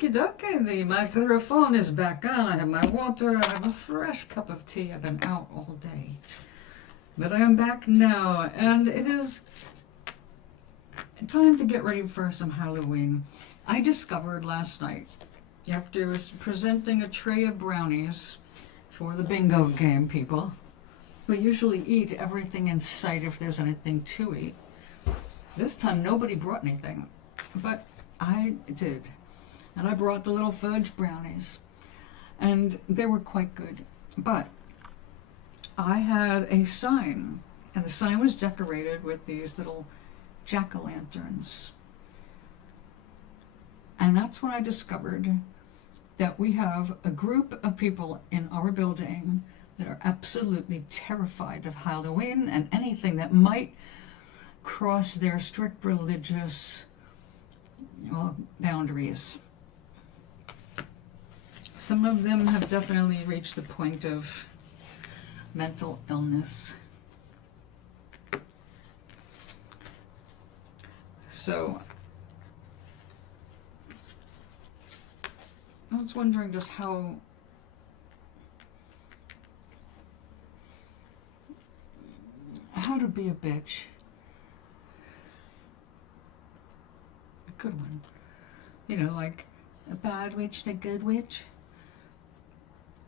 Okie, the microphone is back on. I have my water. I have a fresh cup of tea. I've been out all day. But I am back now, and it is time to get ready for some Halloween. I discovered last night, after presenting a tray of brownies for the bingo game people, who usually eat everything in sight if there's anything to eat. This time nobody brought anything, but I did. And I brought the little fudge brownies, and they were quite good. But I had a sign, and the sign was decorated with these little jack-o'-lanterns. And that's when I discovered that we have a group of people in our building that are absolutely terrified of Halloween and anything that might cross their strict religious boundaries. Some of them have definitely reached the point of mental illness. So I was wondering just how to be a bitch. A good one. You know, like a bad witch and a good witch.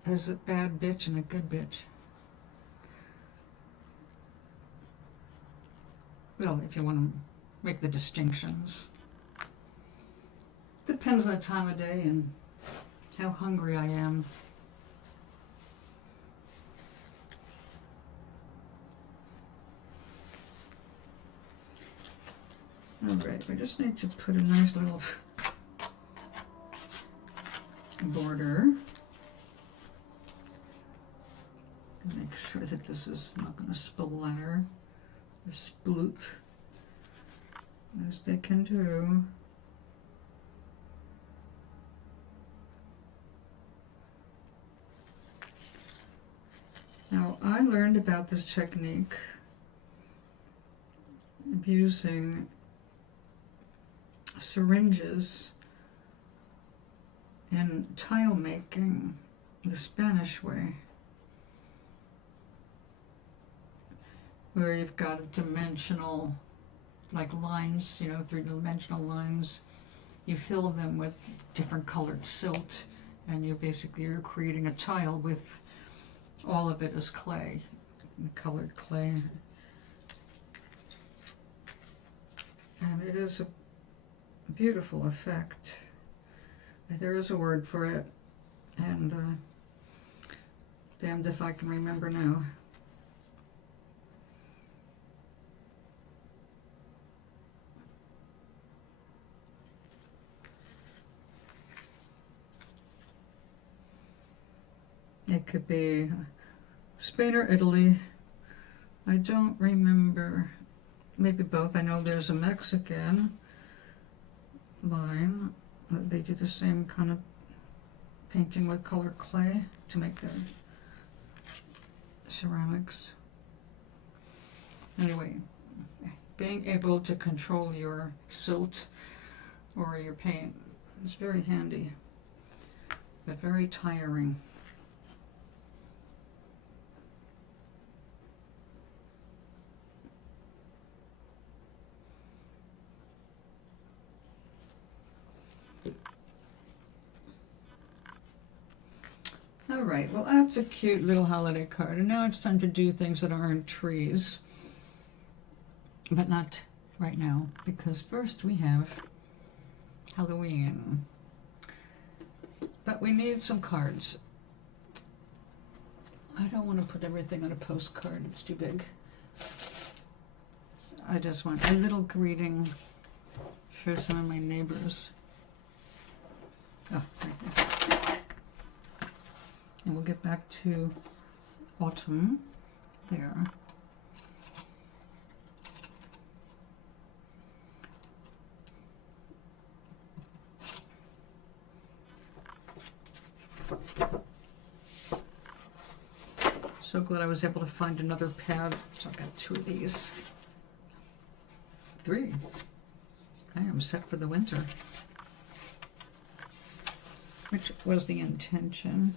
There's a bad bitch and a good bitch. Well, if you want to make the distinctions. Depends on the time of day and how hungry I am. Alright, we just need to put a nice little border. Make sure that this is not going to splatter or sploop, as they can do. Now, I learned about this technique of using syringes in tile making the Spanish way, where you've got dimensional, like lines, you know, three-dimensional lines. You fill them with different colored silt, and you're creating a tile with all of it is clay, colored clay. And it is a beautiful effect. There is a word for it, and damned if I can remember now. It could be Spain or Italy. I don't remember. Maybe both. I know there's a Mexican line. They do the same kind of painting with colored clay to make their ceramics. Anyway, being able to control your silt or your paint is very handy, but very tiring. Alright, well that's a cute little holiday card, and now it's time to do things that aren't trees. But not right now, because first we have Halloween. But we need some cards. I don't want to put everything on a postcard, it's too big. I just want a little greeting for some of my neighbors. Oh, right there. And we'll get back to autumn there. So glad I was able to find another pad. So I've got 2 of these. 3. I am set for the winter. which was the intention.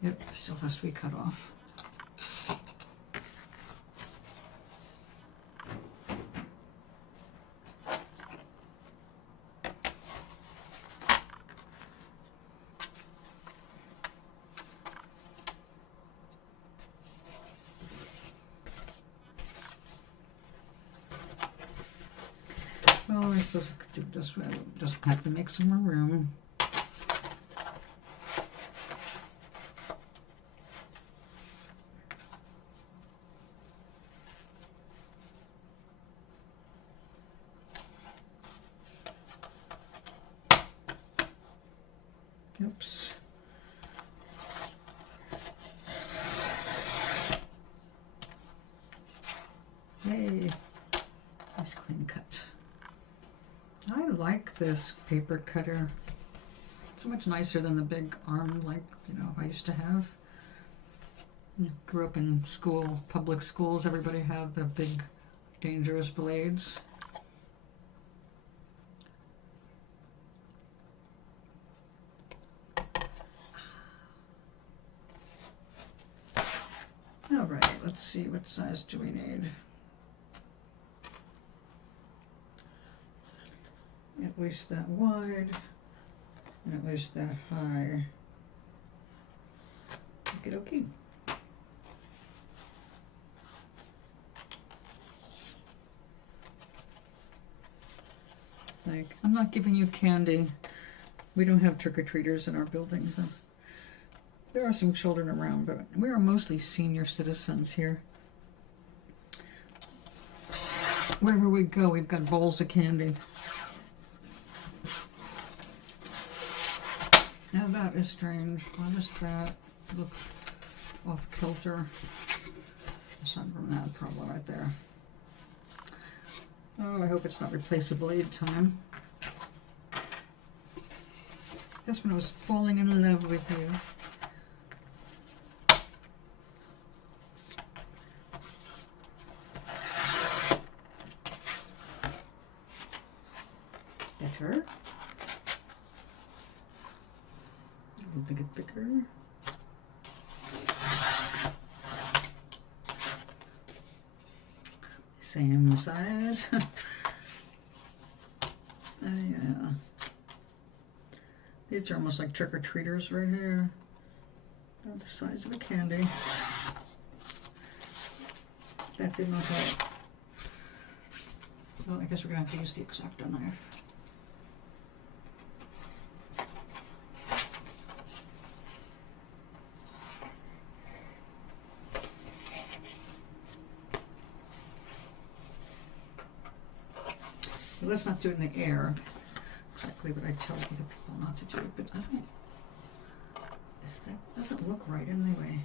Yep, still has to be cut off. Well, I suppose I could do it this way. Just have to make some more room. Oops. Yay. Nice clean cut. I like this paper cutter. It's so much nicer than the big arm like, I used to have. Grew up in school, public schools. Everybody had the big, dangerous blades. All right, let's see, what size do we need? At least that wide, and at least that high. Okie dokie. Like, I'm not giving you candy. We don't have trick-or-treaters in our building. So there are some children around, but we are mostly senior citizens here. Wherever we go, we've got bowls of candy. Now that is strange. Why does that look off kilter? Aside from that problem right there. Oh, I hope it's not replace a blade time. That's when I was falling in love with you. Better. A little bit bigger. Same size. Yeah. These are almost like trick-or-treaters right here. About the size of a candy. That did not help. Well, I guess we're going to have to use the X-Acto knife. So let's not do it in the air. Exactly what I tell other people not to do it, but I don't. That doesn't look right anyway.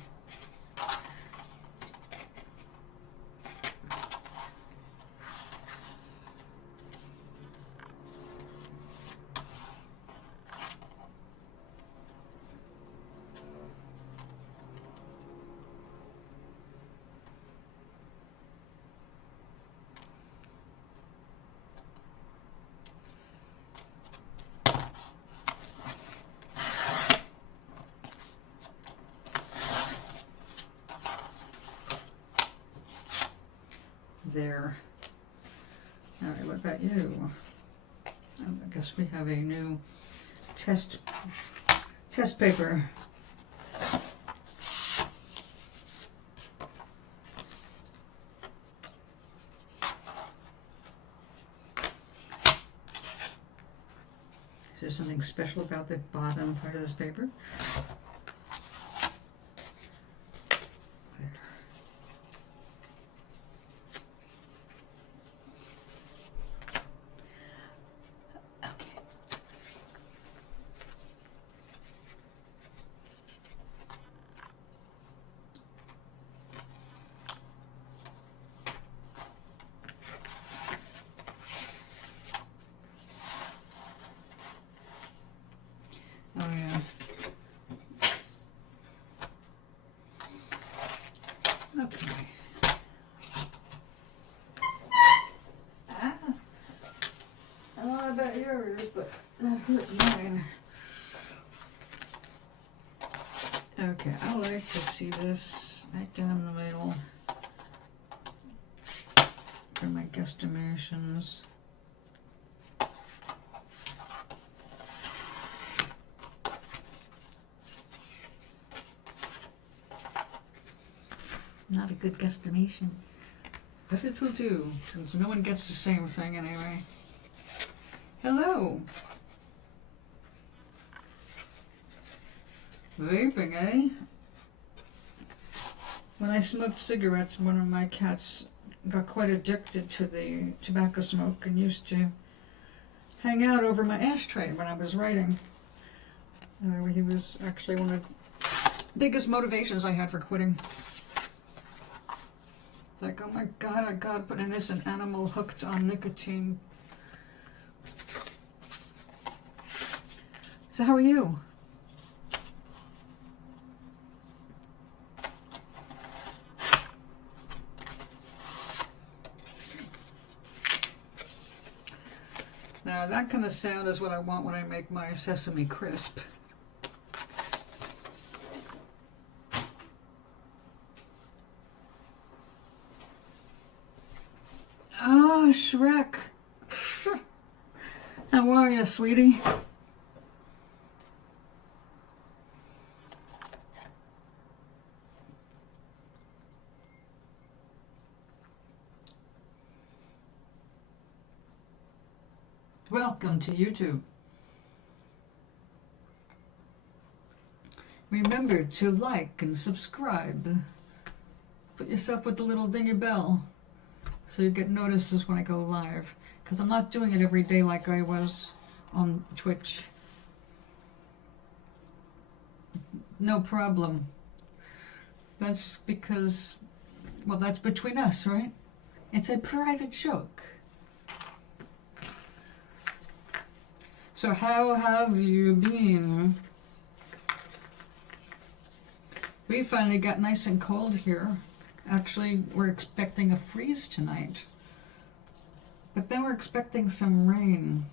There. All right, what about you? I guess we have a new test paper. Is there something special about the bottom part of this paper? Okay. Ah. I don't know about yours, but that hurt mine. Okay, I like to see this right down the middle for my guesstimations. Not a good guesstimation, but it will do, since no one gets the same thing anyway. Hello! Vaping, eh? When I smoked cigarettes, one of my cats got quite addicted to the tobacco smoke and used to hang out over my ashtray when I was writing. He was actually one of the biggest motivations I had for quitting. It's like, oh my god, I gotta put an innocent animal hooked on nicotine. So how are you? Now that kind of sound is what I want when I make my sesame crisp. Oh, Shrek. How are you, sweetie? Welcome to YouTube. Remember to like and subscribe. Put yourself with the little dingy bell so you get notices when I go live. Because I'm not doing it every day like I was on Twitch. No problem. That's because, well, that's between us, right? It's a private joke. So how have you been? We finally got nice and cold here. Actually, we're expecting a freeze tonight. But then we're expecting some rain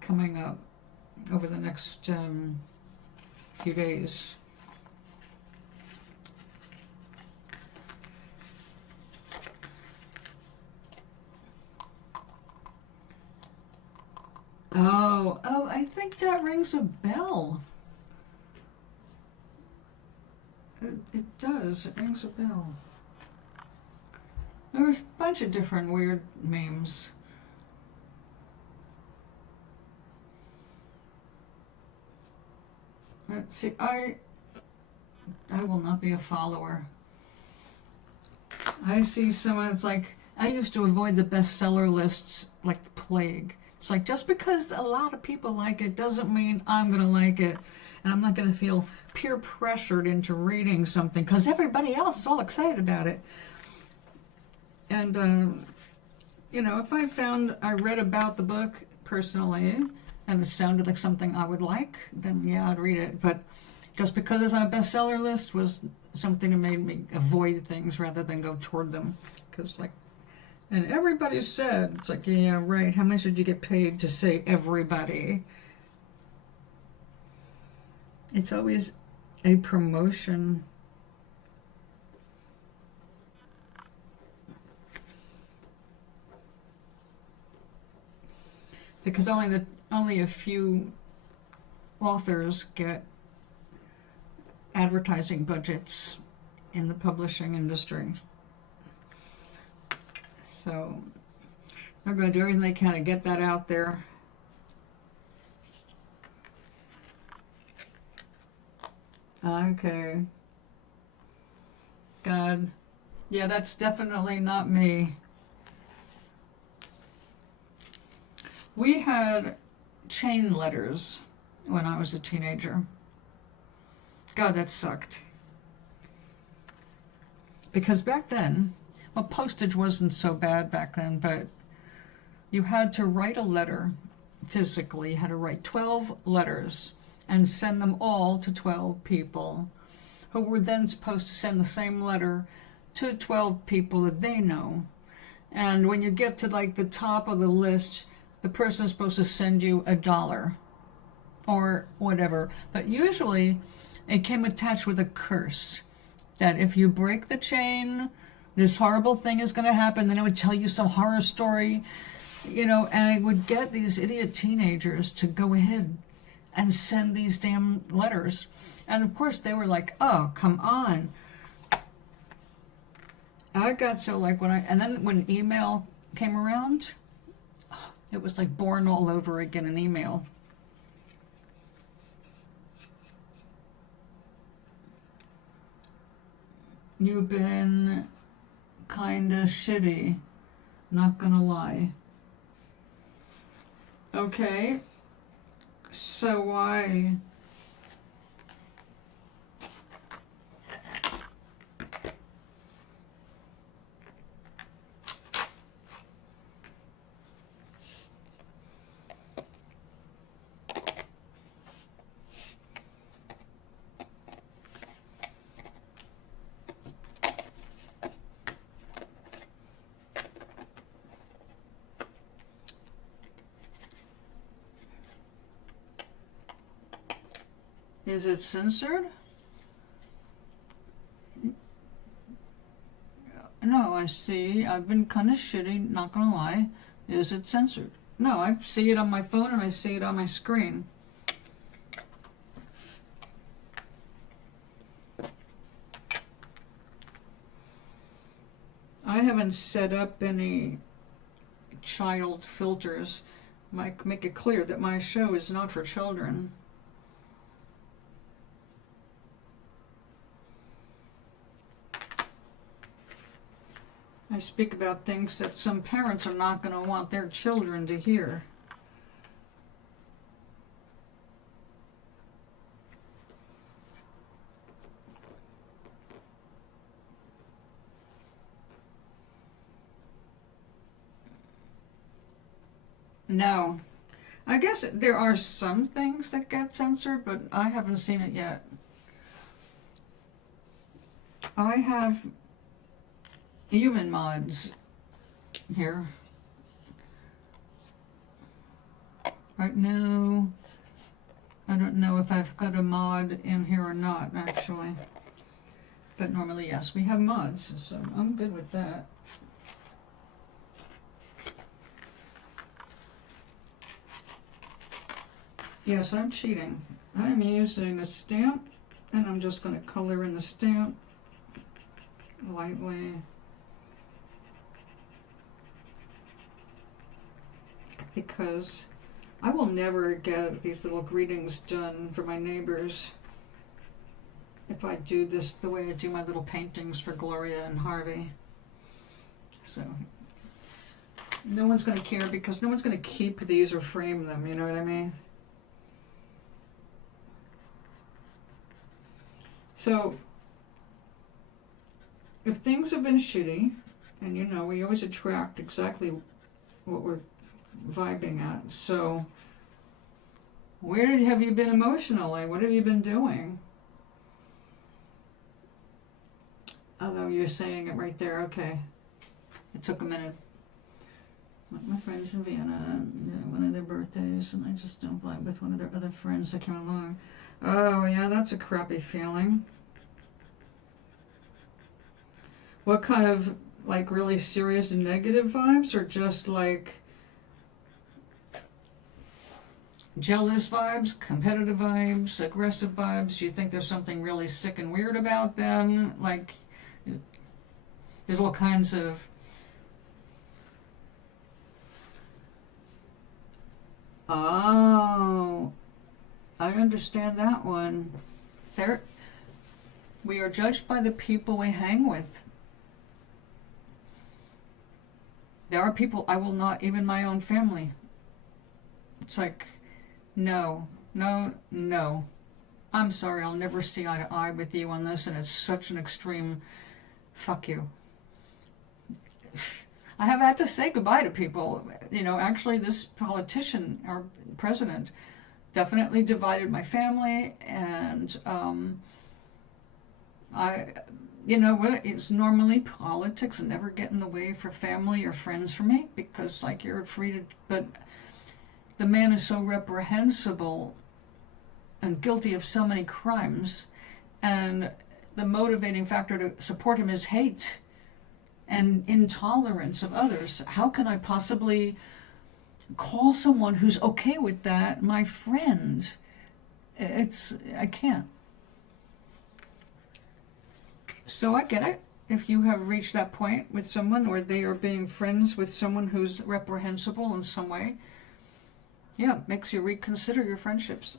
coming up over the next few days. Oh, I think that rings a bell. It does, it rings a bell. There's a bunch of different weird memes. Let's see, I will not be a follower. I see someone, it's like, I used to avoid the bestseller lists like the plague. It's like, just because a lot of people like it doesn't mean I'm going to like it. And I'm not going to feel peer pressured into reading something because everybody else is all excited about it. And, you know, if I read about the book personally and it sounded like something I would like, then yeah, I'd read it. But just because it's on a bestseller list was something that made me avoid things rather than go toward them. Because, like, and everybody said, it's like, yeah, right, how much did you get paid to say everybody? It's always a promotion. Because only a few authors get advertising budgets in the publishing industry. So they're going to do everything they can to get that out there. Okay. God. Yeah, that's definitely not me. We had chain letters when I was a teenager. God, that sucked. Because back then, well, postage wasn't so bad back then, but you had to write a letter physically. You had to write 12 letters and send them all to 12 people who were then supposed to send the same letter to 12 people that they know. And when you get to like the top of the list, the person is supposed to send you $1 or whatever. But usually it came attached with a curse that if you break the chain, this horrible thing is going to happen. Then it would tell you some horror story, you know, and it would get these idiot teenagers to go ahead and send these damn letters. And of course they were like, oh, come on. I got so like and then when email came around, it was like born all over again in email. You've been kinda shitty, not gonna lie. Okay, so why? Is it censored? No, I see. I've been kind of shitty, not gonna lie. Is it censored? No, I see it on my phone and I see it on my screen. I haven't set up any child filters. Make it clear that my show is not for children. I speak about things that some parents are not going to want their children to hear. No. I guess there are some things that get censored, but I haven't seen it yet. I have human mods here. Right now, I don't know if I've got a mod in here or not, actually. But normally, yes, we have mods, so I'm good with that. Yes, I'm cheating. I'm using a stamp, and I'm just going to color in the stamp lightly. Because I will never get these little greetings done for my neighbors if I do this the way I do my little paintings for Gloria and Harvey. So no one's going to care because no one's going to keep these or frame them, you know what I mean? So if things have been shitty, and you know, we always attract exactly what we're vibing at. So where have you been emotionally? What have you been doing? Although you're saying it right there, okay. It took a minute. Like my friends in Vienna, one of their birthdays, and I just don't vibe with one of their other friends that came along. Oh yeah, that's a crappy feeling. What kind of, like, really serious and negative vibes, or just like jealous vibes, competitive vibes, aggressive vibes? You think there's something really sick and weird about them? Like, there's all kinds of oh, I understand that one. We are judged by the people we hang with. There are people I will not, even my own family. It's like, no. I'm sorry, I'll never see eye to eye with you on this, and it's such an extreme fuck you. I have had to say goodbye to people. You know, actually this politician, our president, definitely divided my family, and you know what? It's normally politics and never get in the way for family or friends for me, because like you're free to, but the man is so reprehensible and guilty of so many crimes, and the motivating factor to support him is hate and intolerance of others. How can I possibly call someone who's okay with that my friend? I can't. So I get it. If you have reached that point with someone, or they are being friends with someone who's reprehensible in some way, yeah, it makes you reconsider your friendships.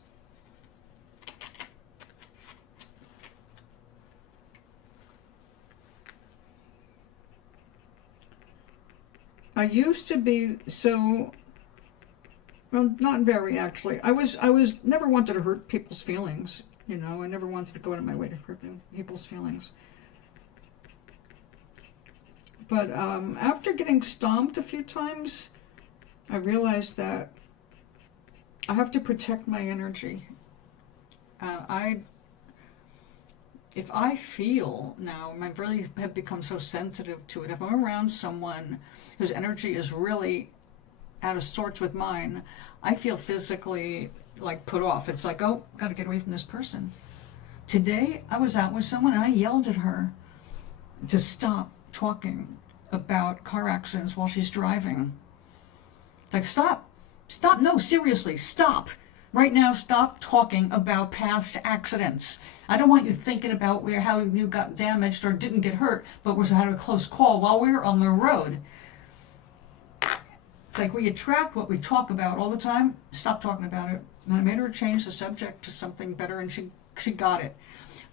I used to be so, well, not very actually. I was never wanted to hurt people's feelings. You know, I never wanted to go out of my way to hurt people's feelings. But after getting stomped a few times, I realized that I have to protect my energy. If I feel now, I really have become so sensitive to it. If I'm around someone whose energy is really out of sorts with mine, I feel physically like put off. It's like, oh, gotta get away from this person. Today, I was out with someone and I yelled at her to stop talking about car accidents while she's driving. It's like, stop, no, seriously, stop. Right now, stop talking about past accidents. I don't want you thinking about how you got damaged or didn't get hurt, but was had a close call while we were on the road. It's like we attract what we talk about all the time. Stop talking about it. And I made her change the subject to something better, and she got it.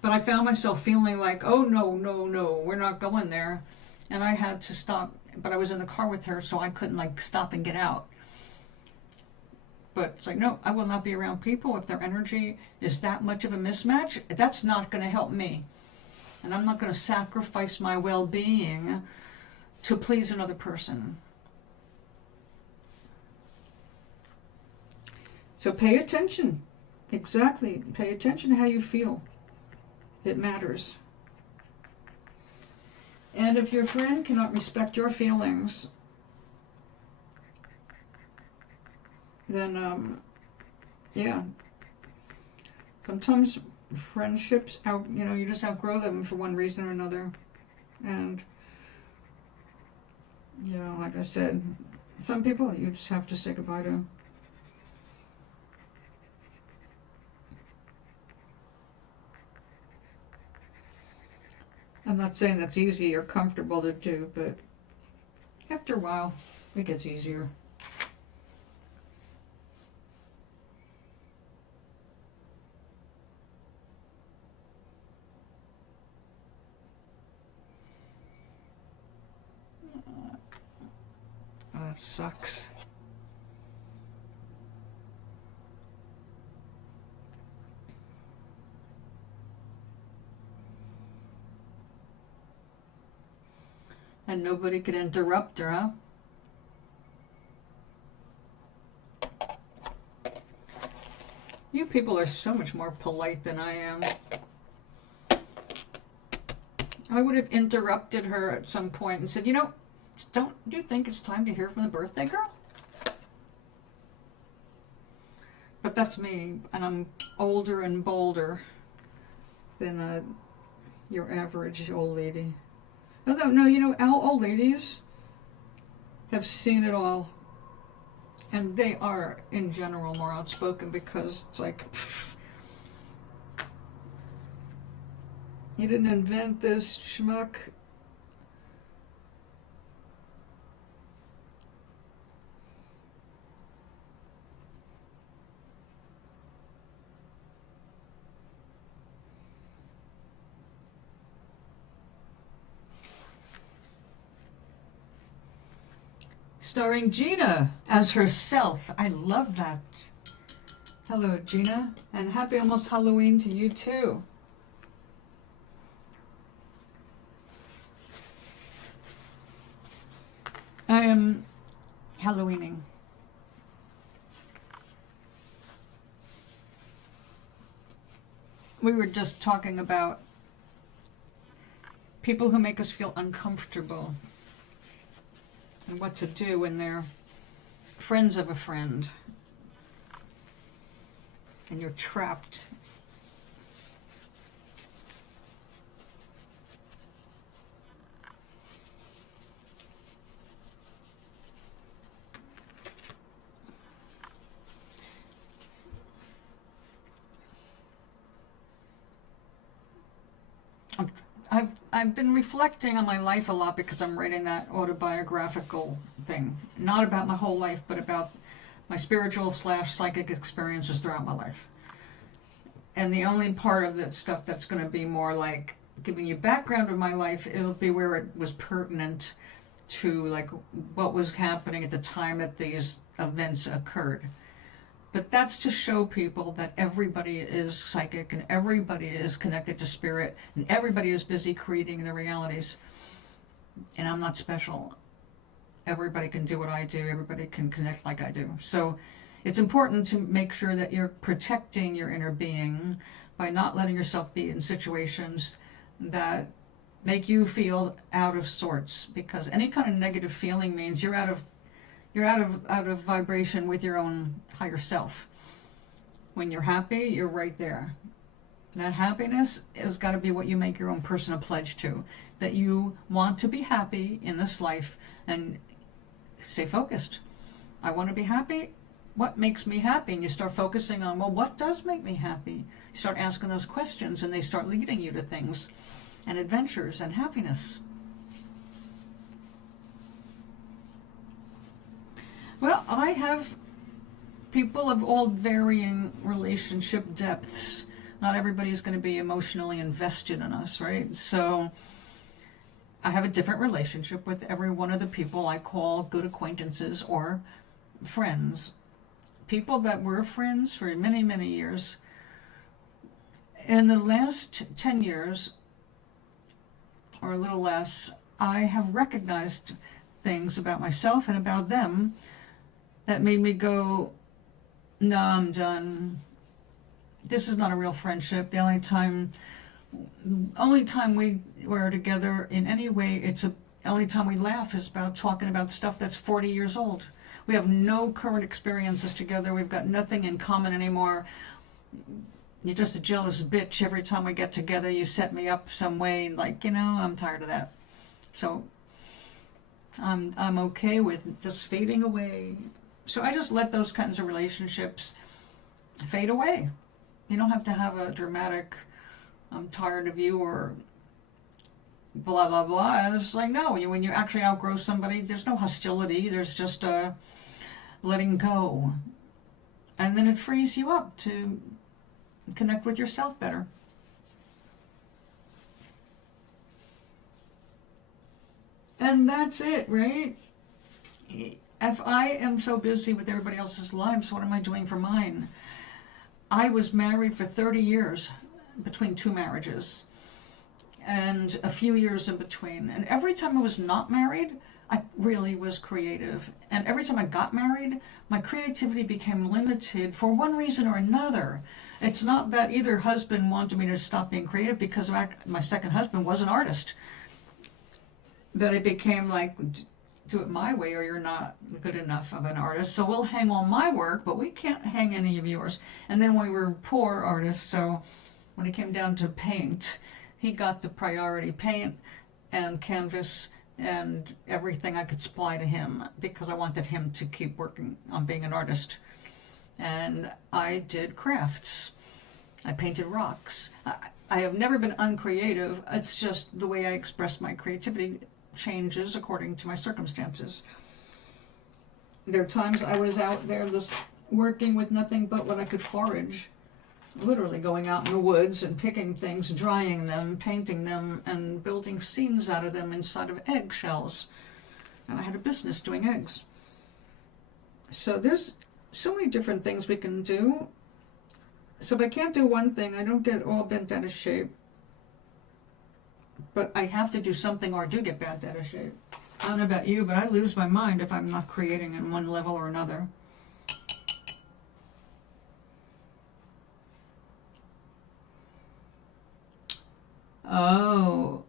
But I found myself feeling like, oh, no, we're not going there. And I had to stop. But I was in the car with her, so I couldn't like stop and get out. But it's like, no, I will not be around people if their energy is that much of a mismatch. That's not going to help me. And I'm not going to sacrifice my well-being to please another person. So pay attention. Exactly. Pay attention to how you feel. It matters. And if your friend cannot respect your feelings, then, yeah. Sometimes friendships, you just outgrow them for one reason or another. And, like I said, some people you just have to say goodbye to. I'm not saying that's easy or comfortable to do, but after a while, it gets easier. That sucks. And nobody could interrupt her, huh? You people are so much more polite than I am. I would have interrupted her at some point and said, don't you think it's time to hear from the birthday girl? But that's me, and I'm older and bolder than your average old lady. Although, no, our old ladies have seen it all. And they are, in general, more outspoken because it's like, you didn't invent this, schmuck. Starring Gina as herself. I love that. Hello, Gina, and happy almost Halloween to you too. I am Halloweening. We were just talking about people who make us feel uncomfortable and what to do when they're friends of a friend and you're trapped. I've been reflecting on my life a lot because I'm writing that autobiographical thing. Not about my whole life, but about my spiritual / psychic experiences throughout my life. And the only part of that stuff that's going to be more like giving you background of my life, it'll be where it was pertinent to like what was happening at the time that these events occurred. But that's to show people that everybody is psychic and everybody is connected to spirit and everybody is busy creating their realities. And I'm not special. Everybody can do what I do. Everybody can connect like I do. So it's important to make sure that you're protecting your inner being by not letting yourself be in situations that make you feel out of sorts. Because any kind of negative feeling means you're out of vibration with your own higher self. When you're happy, you're right there. That happiness has got to be what you make your own personal pledge to. That you want to be happy in this life and stay focused. I want to be happy. What makes me happy? And you start focusing on, well, what does make me happy? You start asking those questions and they start leading you to things and adventures and happiness. Well, I have people of all varying relationship depths. Not everybody's going to be emotionally invested in us, right? So I have a different relationship with every one of the people I call good acquaintances or friends. People that were friends for many, many years. In the last 10 years, or a little less, I have recognized things about myself and about them that made me go, no, I'm done. This is not a real friendship. The only time we were together in any way, the only time we laugh is about talking about stuff that's 40 years old. We have no current experiences together. We've got nothing in common anymore. You're just a jealous bitch. Every time we get together, you set me up some way. Like, I'm tired of that. So I'm okay with just fading away. So I just let those kinds of relationships fade away. You don't have to have a dramatic, I'm tired of you, or blah, blah, blah. It's like, no, when you actually outgrow somebody, there's no hostility. There's just letting go. And then it frees you up to connect with yourself better. And that's it, right? If I am so busy with everybody else's lives, what am I doing for mine? I was married for 30 years, between 2 marriages, and a few years in between. And every time I was not married, I really was creative. And every time I got married, my creativity became limited for one reason or another. It's not that either husband wanted me to stop being creative, because my second husband was an artist. But it became like, do it my way or you're not good enough of an artist. So we'll hang all my work, but we can't hang any of yours. And then we were poor artists, so when it came down to paint, he got the priority, paint and canvas and everything I could supply to him, because I wanted him to keep working on being an artist. And I did crafts. I painted rocks. I have never been uncreative. It's just the way I express my creativity changes according to my circumstances. There are times I was out there just working with nothing but what I could forage, literally going out in the woods and picking things, drying them, painting them, and building scenes out of them inside of eggshells. And I had a business doing eggs. So there's so many different things we can do. So if I can't do one thing, I don't get all bent out of shape. But I have to do something or I do get bent out of shape. I don't know about you, but I lose my mind if I'm not creating in one level or another. Oh,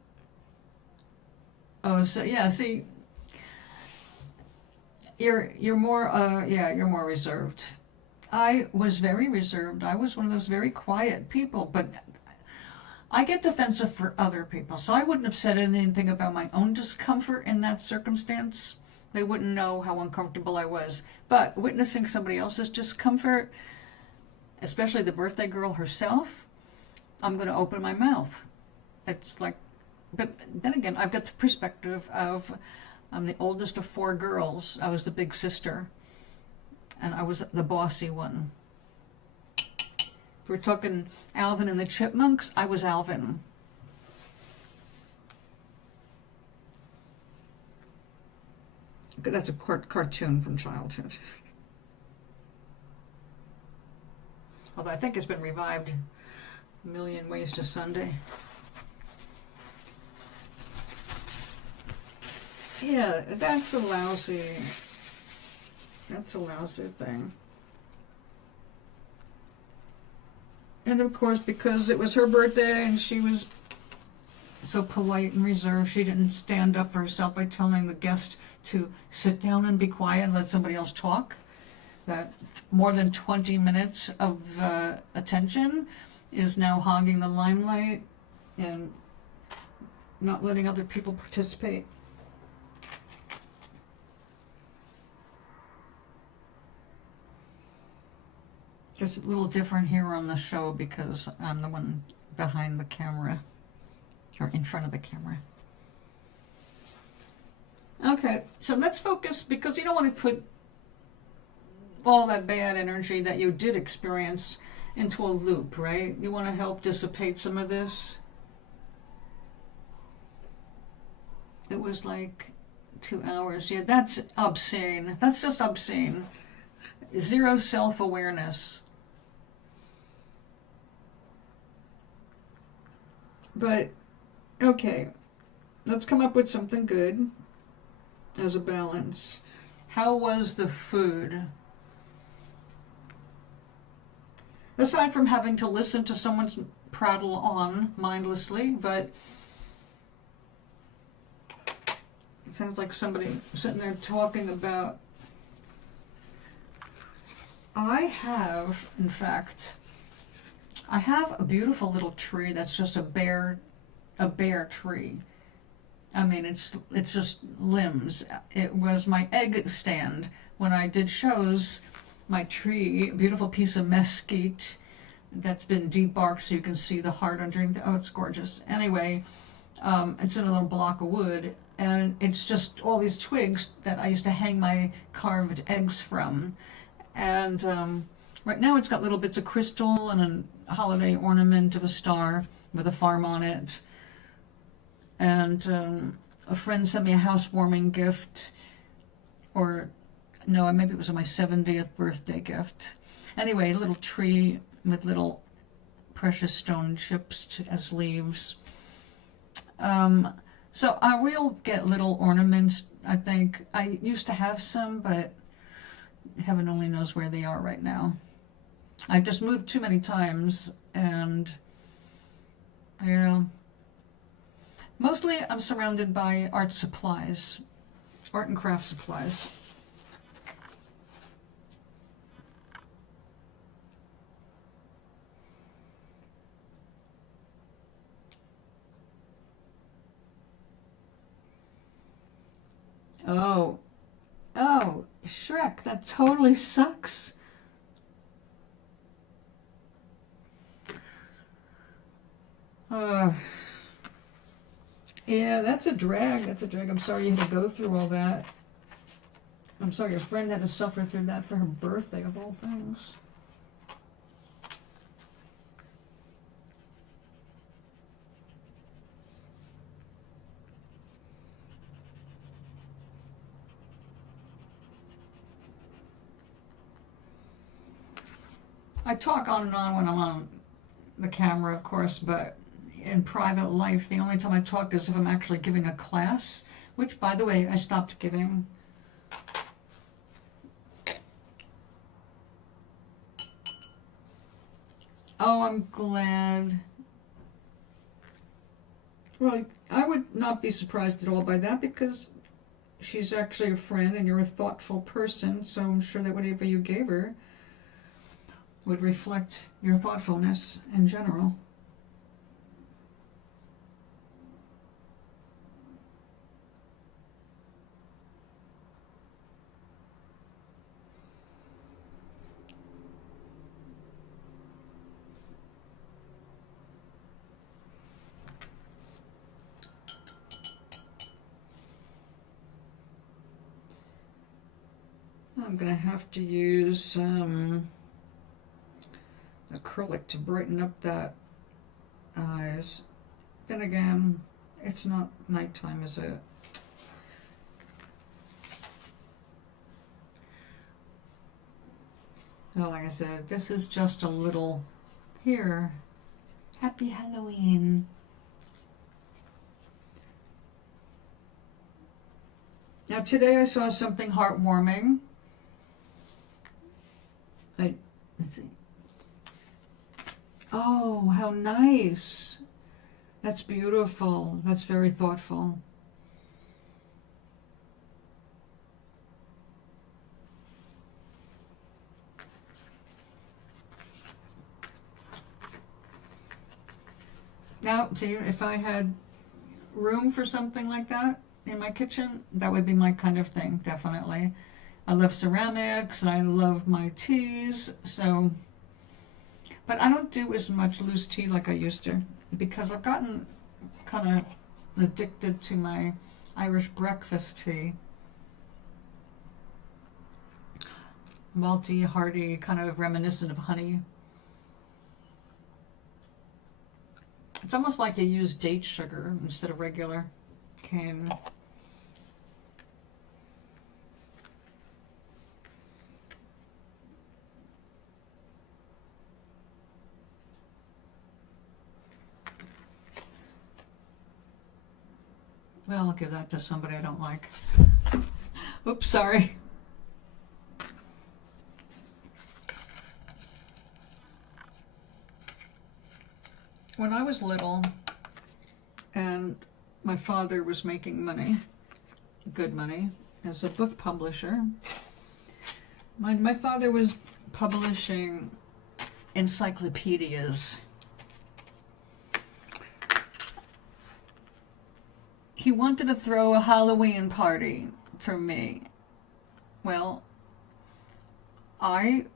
Oh, so yeah, see, you're more you're more reserved. I was very reserved. I was one of those very quiet people, but I get defensive for other people, so I wouldn't have said anything about my own discomfort in that circumstance. They wouldn't know how uncomfortable I was. But witnessing somebody else's discomfort, especially the birthday girl herself, I'm going to open my mouth. It's like, but then again, I've got the perspective of I'm the oldest of 4 girls. I was the big sister, and I was the bossy one. If we're talking Alvin and the Chipmunks, I was Alvin. That's a cartoon from childhood. Although I think it's been revived a million ways to Sunday. Yeah, that's a lousy thing. And of course, because it was her birthday and she was so polite and reserved, she didn't stand up for herself by telling the guest to sit down and be quiet and let somebody else talk. That more than 20 minutes of attention is now hogging the limelight and not letting other people participate. It's a little different here on the show because I'm the one behind the camera, or in front of the camera. Okay, so let's focus, because you don't want to put all that bad energy that you did experience into a loop, right? You want to help dissipate some of this. It was like 2 hours. Yeah, that's obscene. That's just obscene. Zero self-awareness. But, okay, let's come up with something good as a balance. How was the food? Aside from having to listen to someone prattle on mindlessly, but it sounds like somebody sitting there talking about... I have a beautiful little tree that's just a bare tree. I mean, it's just limbs. It was my egg stand when I did shows. My tree, beautiful piece of mesquite that's been debarked so you can see the heart underneath. Oh, it's gorgeous. Anyway, it's in a little block of wood, and it's just all these twigs that I used to hang my carved eggs from. And right now it's got little bits of crystal and a holiday ornament of a star with a farm on it. And a friend sent me a housewarming gift, or no, maybe it was my 70th birthday gift. Anyway, a little tree with little precious stone chips as leaves. So I will get little ornaments, I think. I used to have some, but heaven only knows where they are right now. I've just moved too many times, and yeah. Mostly I'm surrounded by art supplies, art and craft supplies. Oh, Shrek, that totally sucks. Yeah, that's a drag. That's a drag. I'm sorry you had to go through all that. I'm sorry your friend had to suffer through that for her birthday, of all things. I talk on and on when I'm on the camera, of course, but in private life, the only time I talk is if I'm actually giving a class, which, by the way, I stopped giving. Oh, I'm glad. Well, I would not be surprised at all by that because she's actually a friend and you're a thoughtful person, so I'm sure that whatever you gave her would reflect your thoughtfulness in general. I'm going to have to use acrylic to brighten up that eyes. Then again, it's not nighttime, is it? Well, like I said, this is just a little here. Happy Halloween. Now today I saw something heartwarming. Let's see. Oh, how nice. That's beautiful. That's very thoughtful. Now, see, if I had room for something like that in my kitchen, that would be my kind of thing, definitely. I love ceramics, and I love my teas, so... But I don't do as much loose tea like I used to, because I've gotten kind of addicted to my Irish breakfast tea. Malty, hearty, kind of reminiscent of honey. It's almost like you use date sugar instead of regular cane. Well, I'll give that to somebody I don't like. Oops, sorry. When I was little and my father was making money, good money, as a book publisher, my father was publishing encyclopedias. He wanted to throw a Halloween party for me. Well, I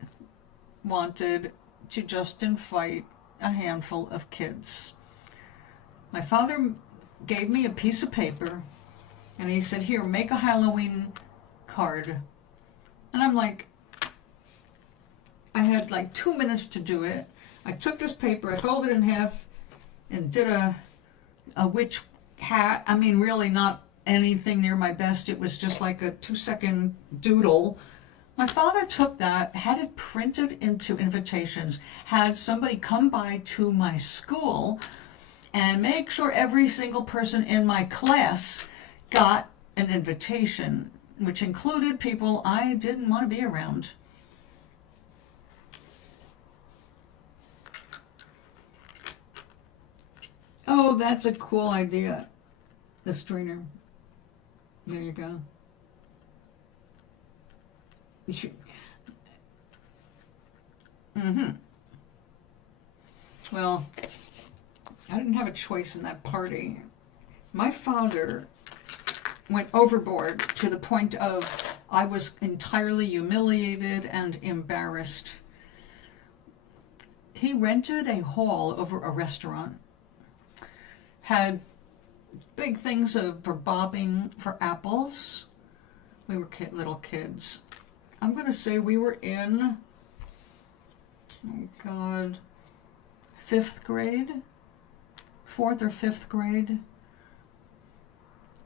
wanted to just invite a handful of kids. My father gave me a piece of paper and he said, here, make a Halloween card. And I'm like, I had like 2 minutes to do it. I took this paper, I folded it in half and did a witch hat. I mean, really not anything near my best. It was just like a 2-second doodle. My father took that, had it printed into invitations, had somebody come by to my school and make sure every single person in my class got an invitation, which included people I didn't want to be around. Oh, that's a cool idea. The strainer. There you go. Well, I didn't have a choice in that party. My father went overboard to the point of I was entirely humiliated and embarrassed. He rented a hall over a restaurant, had big things for bobbing for apples. We were little kids. I'm going to say we were in, oh God, 5th grade? 4th or 5th grade?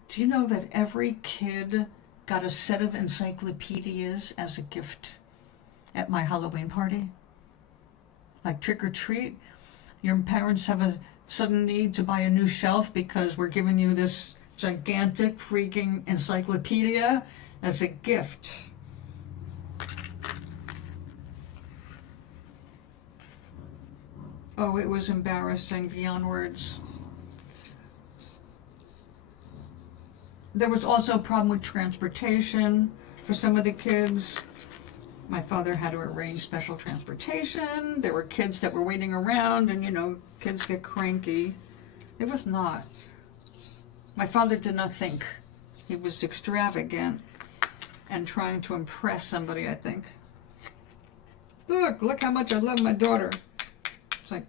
Do you know that every kid got a set of encyclopedias as a gift at my Halloween party? Like trick or treat? Your parents have a sudden need to buy a new shelf because we're giving you this gigantic freaking encyclopedia as a gift. Oh, it was embarrassing beyond words. there was also a problem with transportation for some of the kids. My father had to arrange special transportation. There were kids that were waiting around, and you know, kids get cranky. It was not. My father did not think. He was extravagant and trying to impress somebody, I think. Look how much I love my daughter. It's like,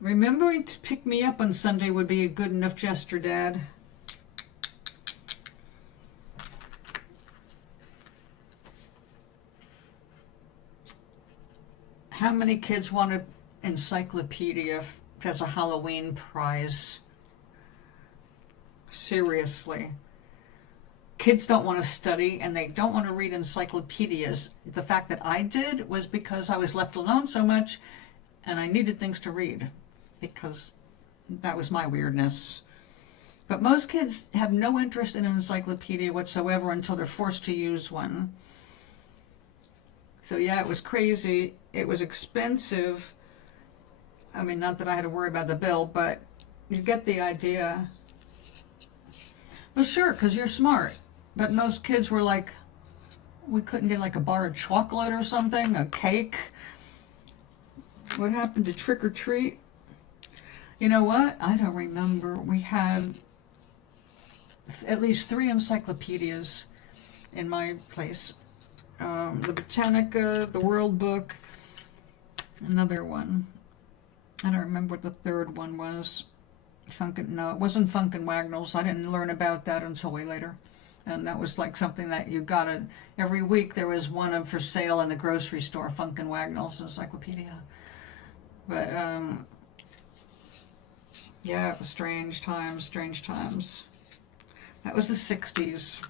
remembering to pick me up on Sunday would be a good enough gesture, Dad. How many kids want an encyclopedia as a Halloween prize? Seriously. Kids don't want to study and they don't want to read encyclopedias. The fact that I did was because I was left alone so much and I needed things to read because that was my weirdness. But most kids have no interest in an encyclopedia whatsoever until they're forced to use one. So yeah, it was crazy. It was expensive. I mean, not that I had to worry about the bill, but you get the idea. Well, sure, because you're smart. But most kids were like, we couldn't get like a bar of chocolate or something, a cake. What happened to trick or treat? You know what? I don't remember. We had at least 3 encyclopedias in my place. The Britannica, the World Book, another one. I don't remember what the third one was. No, it wasn't Funkin' Wagnalls. I didn't learn about that until way later. And that was like something that you got it every week. There was one for sale in the grocery store, Funkin' Wagnalls encyclopedia. But yeah, it was strange times. That was the 60s.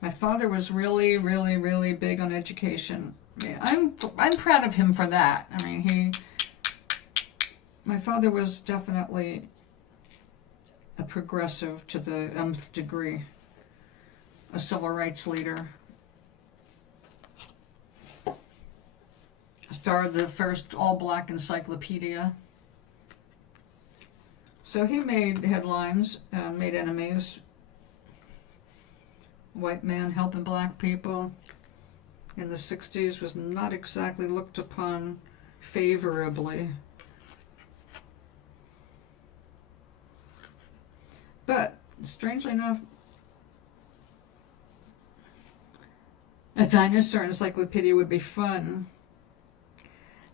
My father was really, really, really big on education. Yeah, I'm proud of him for that. I mean, my father was definitely a progressive to the nth degree, a civil rights leader. Started the first all-black encyclopedia. So he made headlines, made enemies. White man helping black people in the 60s was not exactly looked upon favorably. But, strangely enough, a dinosaur encyclopedia would be fun.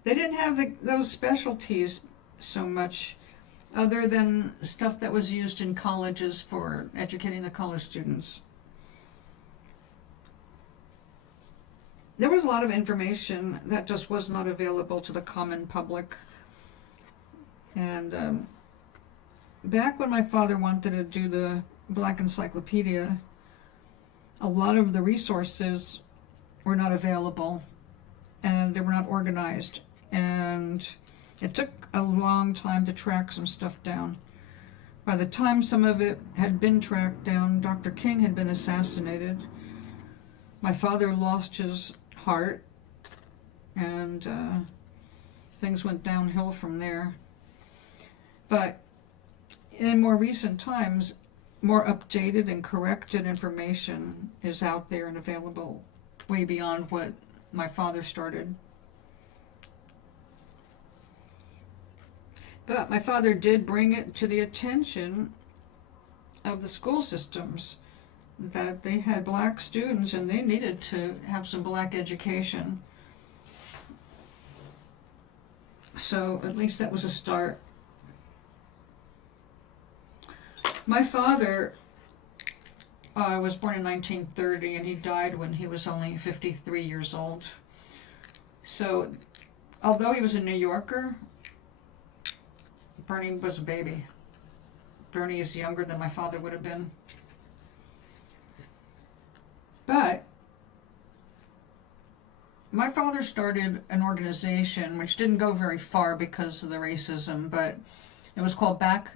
They didn't have those specialties so much, other than stuff that was used in colleges for educating the college students. There was a lot of information that just was not available to the common public. And back when my father wanted to do the Black Encyclopedia, a lot of the resources were not available and they were not organized. And it took a long time to track some stuff down. By the time some of it had been tracked down, Dr. King had been assassinated. My father lost his heart, and things went downhill from there. But in more recent times, more updated and corrected information is out there and available way beyond what my father started. But my father did bring it to the attention of the school systems that they had black students and they needed to have some black education. So at least that was a start. My father was born in 1930 and he died when he was only 53 years old. So although he was a New Yorker, Bernie was a baby. Bernie is younger than my father would have been. But my father started an organization which didn't go very far because of the racism, but it was called Back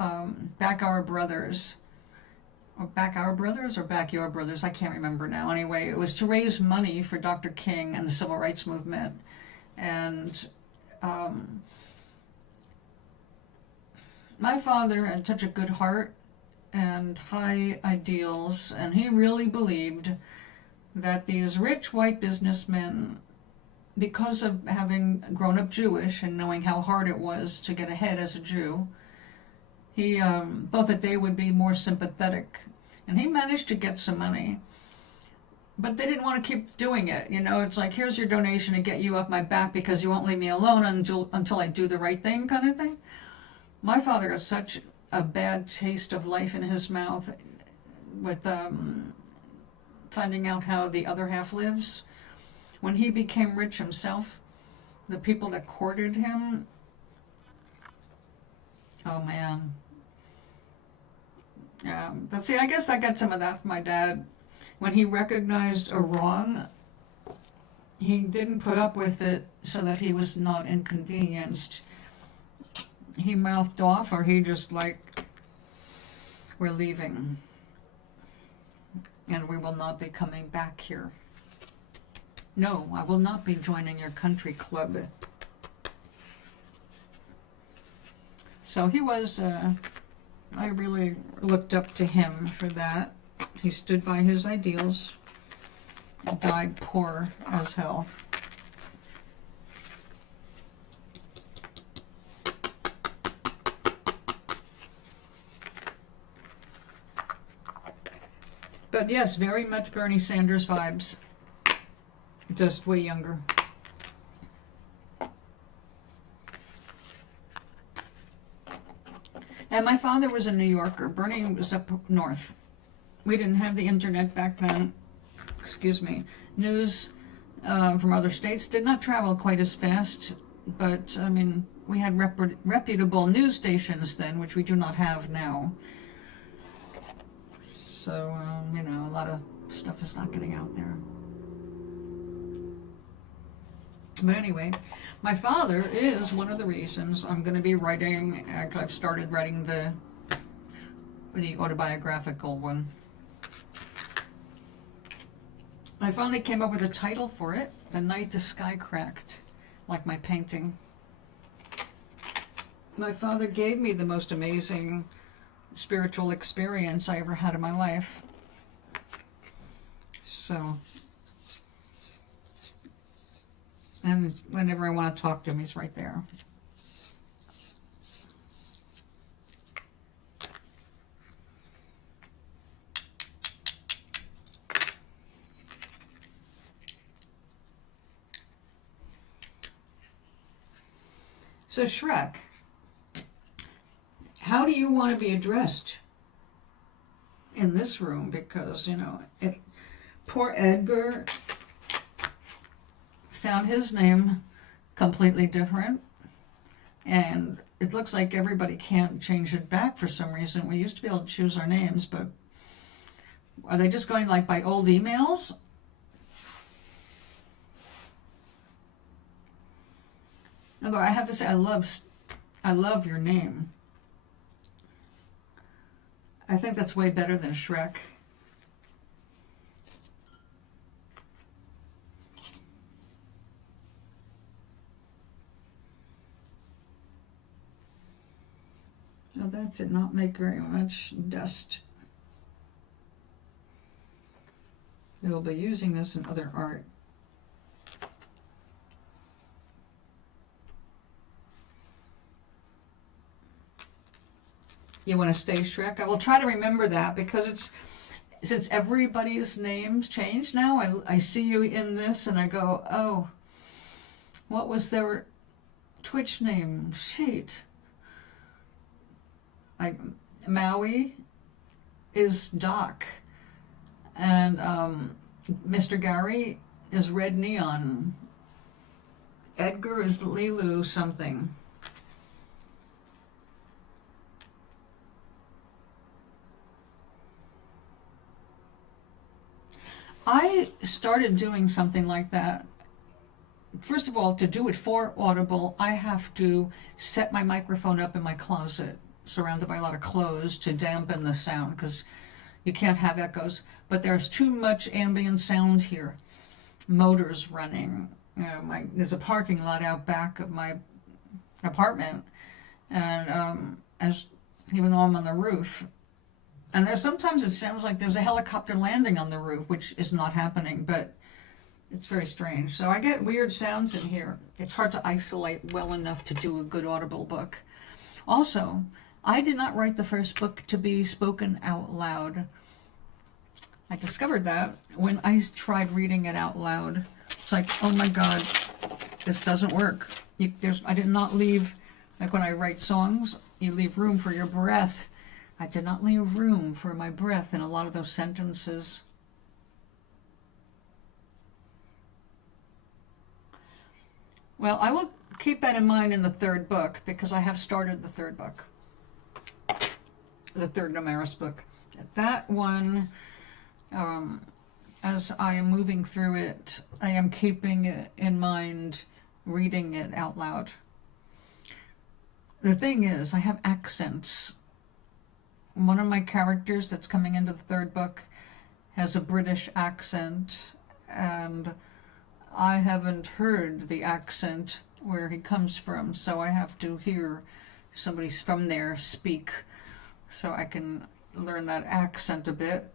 Our Brothers. Or Back Our Brothers or Back Your Brothers, I can't remember now. Anyway, it was to raise money for Dr. King and the Civil Rights Movement. And my father had such a good heart and high ideals, and he really believed that these rich white businessmen, because of having grown up Jewish and knowing how hard it was to get ahead as a Jew, he thought that they would be more sympathetic. And he managed to get some money. But they didn't want to keep doing it. You know, it's like, here's your donation to get you off my back because you won't leave me alone until I do the right thing, kind of thing. My father has such a bad taste of life in his mouth with finding out how the other half lives. When he became rich himself, the people that courted him, oh man. Yeah, but see, I guess I got some of that from my dad. When he recognized a wrong, he didn't put up with it so that he was not inconvenienced. He mouthed off, or he just like, we're leaving. And we will not be coming back here. No, I will not be joining your country club. So he was, I really looked up to him for that. He stood by his ideals, died poor as hell. But yes, very much Bernie Sanders vibes, just way younger. And my father was a New Yorker. Bernie was up north. We didn't have the internet back then. Excuse me. News from other states did not travel quite as fast. But, I mean, we had reputable news stations then, which we do not have now. So, you know, a lot of stuff is not getting out there. But anyway, my father is one of the reasons I'm going to be writing, actually I've started writing the autobiographical one. I finally came up with a title for it, The Night the Sky Cracked, like my painting. My father gave me the most amazing spiritual experience I ever had in my life. So, and whenever I want to talk to him, he's right there. So Shrek, how do you want to be addressed in this room? Because, you know, poor Edgar found his name completely different, and it looks like everybody can't change it back for some reason. We used to be able to choose our names, but are they just going like by old emails? Although I have to say, I love your name. I think that's way better than Shrek. Now that did not make very much dust. We will be using this in other art. You want to stay Shrek? I will try to remember that, because since everybody's name's changed now, I see you in this and I go, oh, what was their Twitch name? Shit. Like, Maui is Doc, and Mr. Gary is Red Neon. Edgar is Lilu something. I started doing something like that. First of all, to do it for Audible, I have to set my microphone up in my closet, surrounded by a lot of clothes, to dampen the sound, because you can't have echoes. But there's too much ambient sound here. Motors running. You know, there's a parking lot out back of my apartment, and as even though I'm on the roof. And there's sometimes it sounds like there's a helicopter landing on the roof, which is not happening, but it's very strange. So I get weird sounds in here. It's hard to isolate well enough to do a good Audible book. Also, I did not write the first book to be spoken out loud. I discovered that when I tried reading it out loud. It's like, oh my God, this doesn't work. I did not leave, like when I write songs, you leave room for your breath. I did not leave room for my breath in a lot of those sentences. Well, I will keep that in mind in the third book, because I have started the third book. The third Nomaris book. That one, as I am moving through it, I am keeping it in mind, reading it out loud. The thing is, I have accents. One of my characters that's coming into the third book has a British accent, and I haven't heard the accent where he comes from, so I have to hear somebody from there speak so I can learn that accent a bit.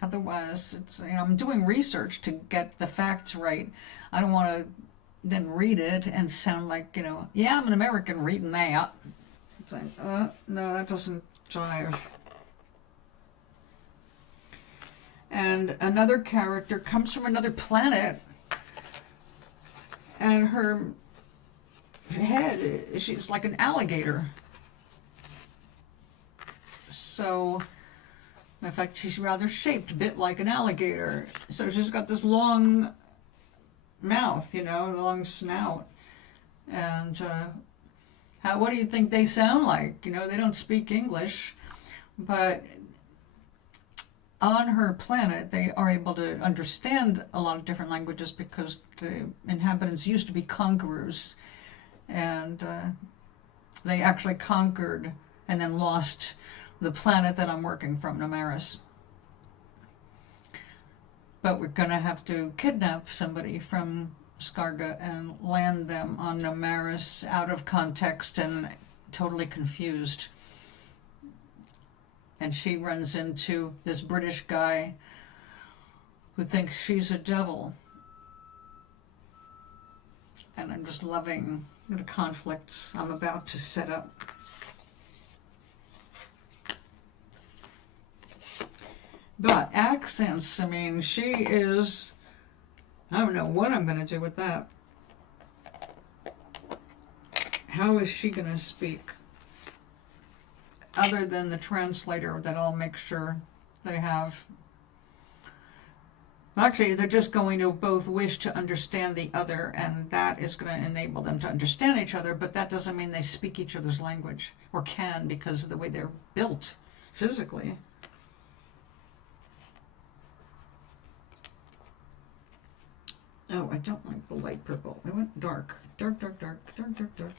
Otherwise, I'm doing research to get the facts right. I don't want to then read it and sound like, yeah, I'm an American reading that. It's like, no, that doesn't jive. And another character comes from another planet, and her head, she's like an alligator. So, in fact, she's rather shaped a bit like an alligator. So she's got this long mouth, long snout. And what do you think they sound like? They don't speak English, but on her planet, they are able to understand a lot of different languages because the inhabitants used to be conquerors, and they actually conquered and then lost the planet that I'm working from, Nomaris. But we're going to have to kidnap somebody from Skarga and land them on Nomaris out of context and totally confused. And she runs into this British guy who thinks she's a devil. And I'm just loving the conflicts I'm about to set up. But accents, she is, I don't know what I'm going to do with that. How is she going to speak? Other than the translator that I'll make sure they have. Actually, they're just going to both wish to understand the other, and that is going to enable them to understand each other, but that doesn't mean they speak each other's language, or can, because of the way they're built physically. Oh, I don't like the light purple. I went dark. Dark, dark, dark, dark, dark, dark.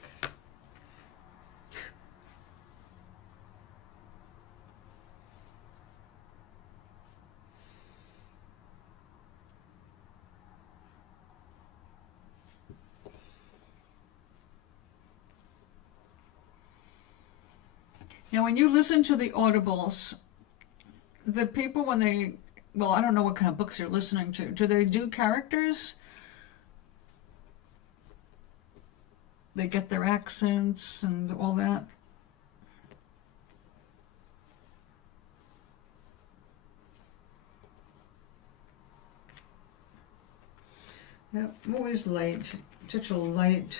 Now, when you listen to the audibles, the people when they, I don't know what kind of books you're listening to. Do they do characters? They get their accents and all that? Yep, always light. Such a light,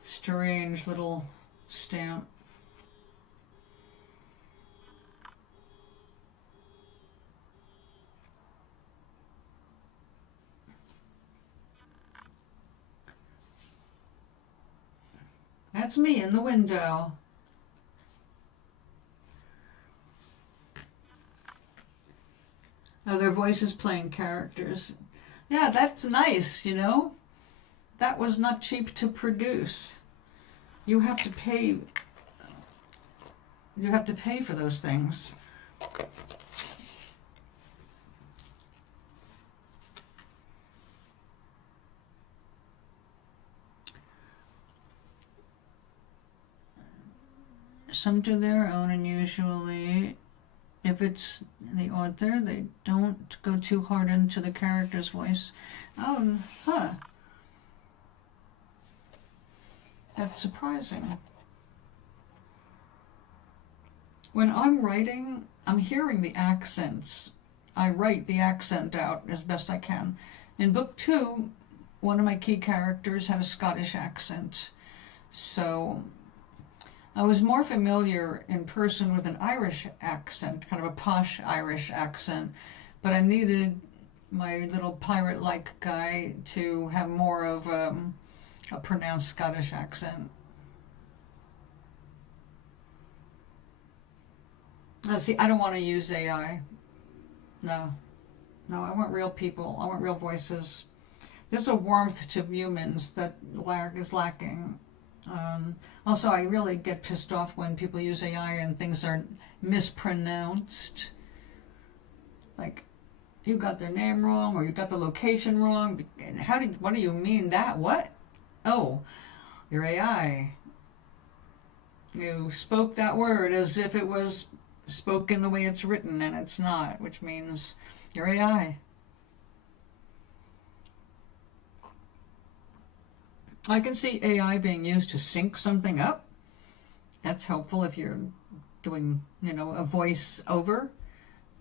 strange little stamp. That's me in the window. Oh, their voices playing characters. Yeah, that's nice, That was not cheap to produce. You have to pay. You have to pay for those things. some do their own, and usually if it's the author, they don't go too hard into the character's voice. Oh, huh. That's surprising. When I'm writing, I'm hearing the accents. I write the accent out as best I can. In book 2, one of my key characters had a Scottish accent. So I was more familiar in person with an Irish accent, kind of a posh Irish accent, but I needed my little pirate-like guy to have more of a pronounced Scottish accent. See, I don't want to use AI. No, I want real people. I want real voices. There's a warmth to humans that is lacking. Also, I really get pissed off when people use AI and things are mispronounced. Like, you got their name wrong, or you got the location wrong. What do you mean that? What? Oh, you're AI. You spoke that word as if it was spoken the way it's written, and it's not, which means you're AI. I can see AI being used to sync something up. That's helpful if you're doing, a voice over,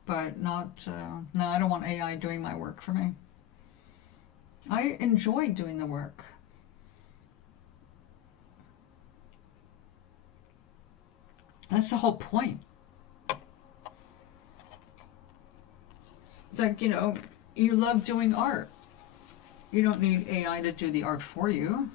but not, no, I don't want AI doing my work for me. I enjoy doing the work. That's the whole point. Like, you love doing art. You don't need AI to do the art for you.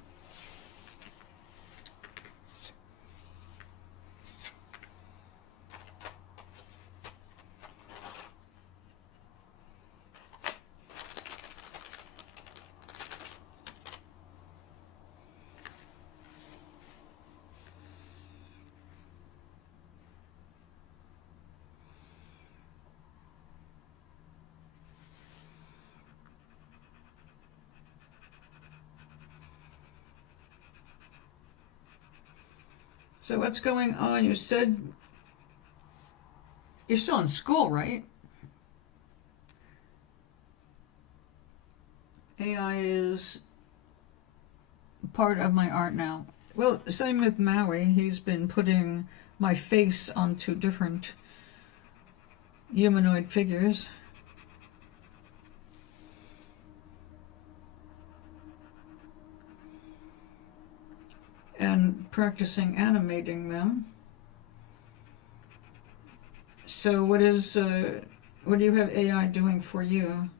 So what's going on? You said you're still in school, right? AI is part of my art now. Well, same with Maui. He's been putting my face onto different humanoid figures. And practicing animating them. So what do you have AI doing for you?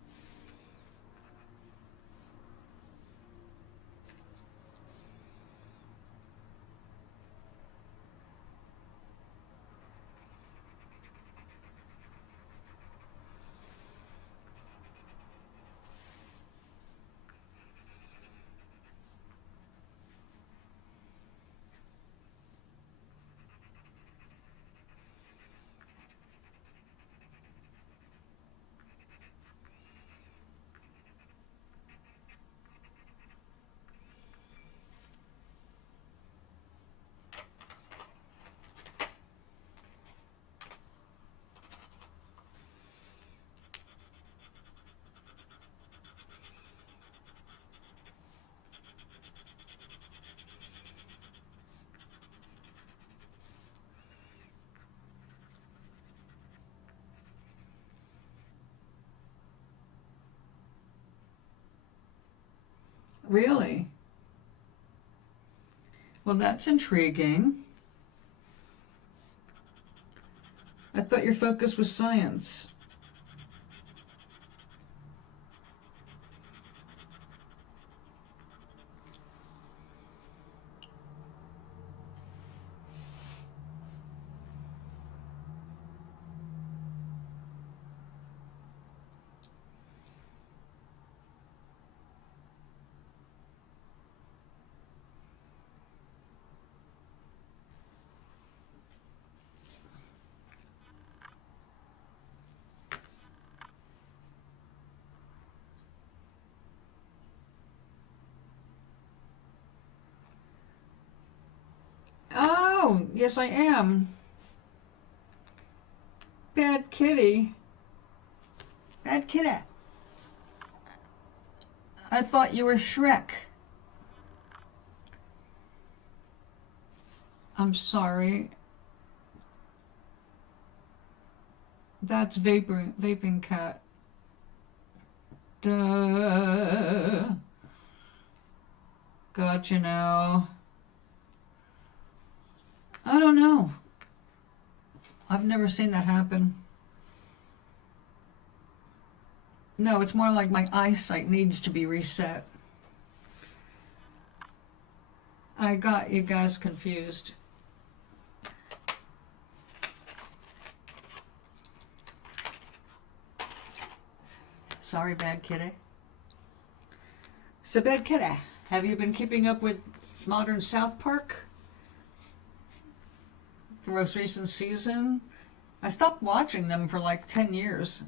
Really? Well, that's intriguing. I thought your focus was science. Yes, I am. Bad kitty. Bad kitty. I thought you were Shrek. I'm sorry. That's vaping cat. Duh. Gotcha now. I don't know. I've never seen that happen. No, it's more like my eyesight needs to be reset. I got you guys confused. Sorry, bad kitty. So, bad kitty, have you been keeping up with modern South Park? The most recent season? I stopped watching them for like 10 years.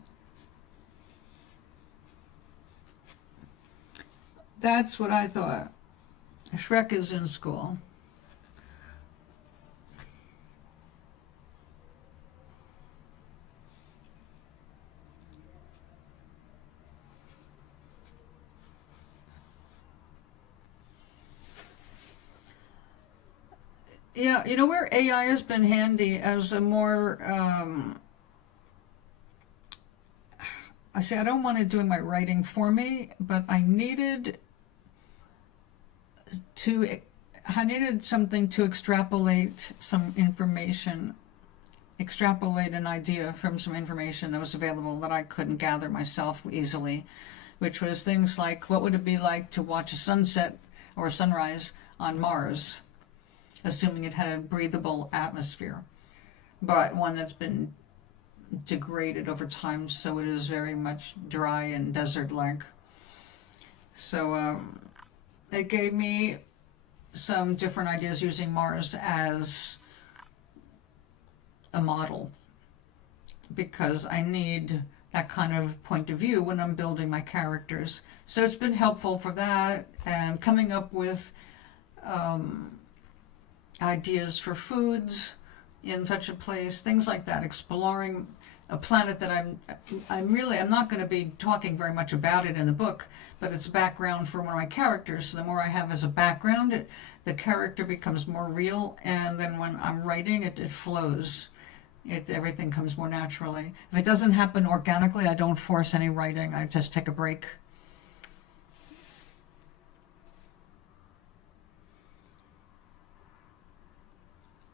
That's what I thought. Shrek is in school. Yeah, you know where AI has been handy as a more, I say I don't want it doing my writing for me, but I needed something to extrapolate some information, extrapolate an idea from some information that was available that I couldn't gather myself easily, which was things like, what would it be like to watch a sunset or a sunrise on Mars, assuming it had a breathable atmosphere, but one that's been degraded over time, so it is very much dry and desert-like. So it gave me some different ideas using Mars as a model, because I need that kind of point of view when I'm building my characters. So it's been helpful for that, and coming up with ideas for foods in such a place, things like that, exploring a planet that I'm not going to be talking very much about it in the book, but it's background for one of my characters. So the more I have as a background, the character becomes more real, and then when I'm writing, it flows. Everything comes more naturally. If it doesn't happen organically, I don't force any writing. I just take a break.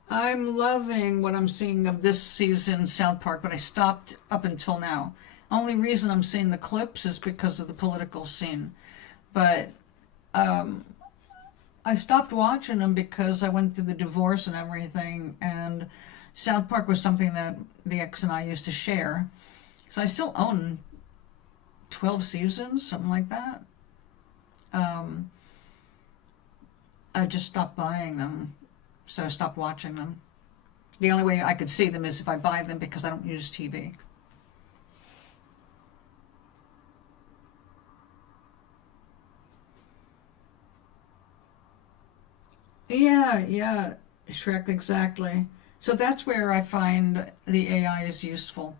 I'm loving what I'm seeing of this season South Park, but I stopped up until now. Only reason I'm seeing the clips is because of the political scene. But I stopped watching them because I went through the divorce and everything, and South Park was something that the ex and I used to share. So I still own 12 seasons, something like that. I just stopped buying them. So I stopped watching them. The only way I could see them is if I buy them, because I don't use TV. Yeah, Shrek, exactly. So that's where I find the AI is useful.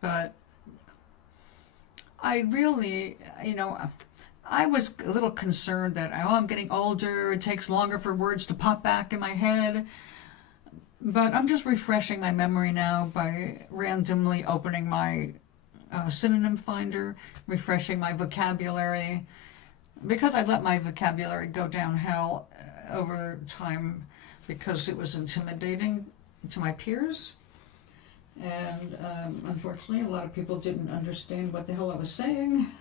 But I really, I was a little concerned that, I'm getting older, it takes longer for words to pop back in my head. But I'm just refreshing my memory now by randomly opening my synonym finder, refreshing my vocabulary, because I let my vocabulary go downhill over time because it was intimidating to my peers. And unfortunately, a lot of people didn't understand what the hell I was saying.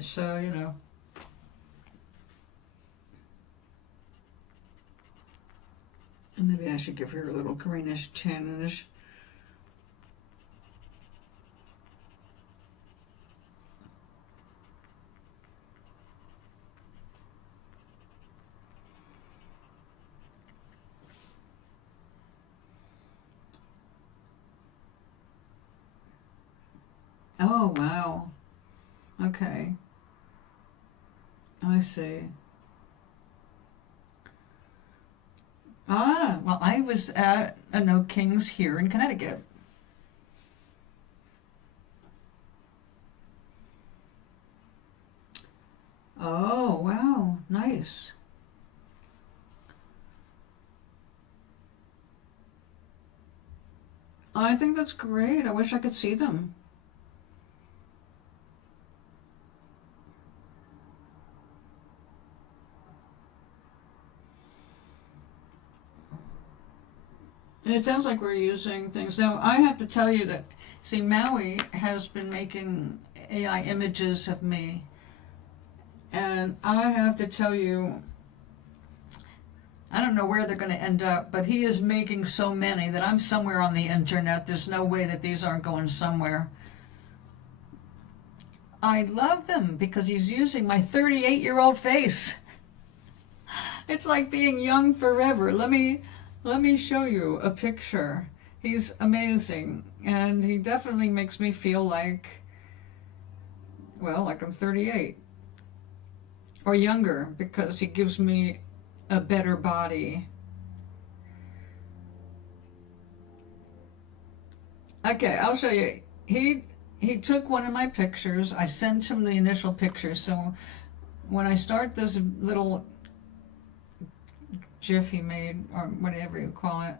So, maybe I should give her a little greenish tinge. Oh, wow. Okay. I see. Ah, well, I was at a No Kings here in Connecticut. Oh, wow, nice. I think that's great. I wish I could see them. It sounds like we're using things. Now, I have to tell you that, see, Maui has been making AI images of me. And I have to tell you, I don't know where they're going to end up, but he is making so many that I'm somewhere on the internet. There's no way that these aren't going somewhere. I love them because he's using my 38-year-old face. It's like being young forever. Let me show you a picture. He's amazing, and he definitely makes me feel like, well, like I'm 38 or younger, because he gives me a better body. Okay, I'll show you. He took one of my pictures. I sent him the initial picture, so when I start this little GIF he made, or whatever you call it,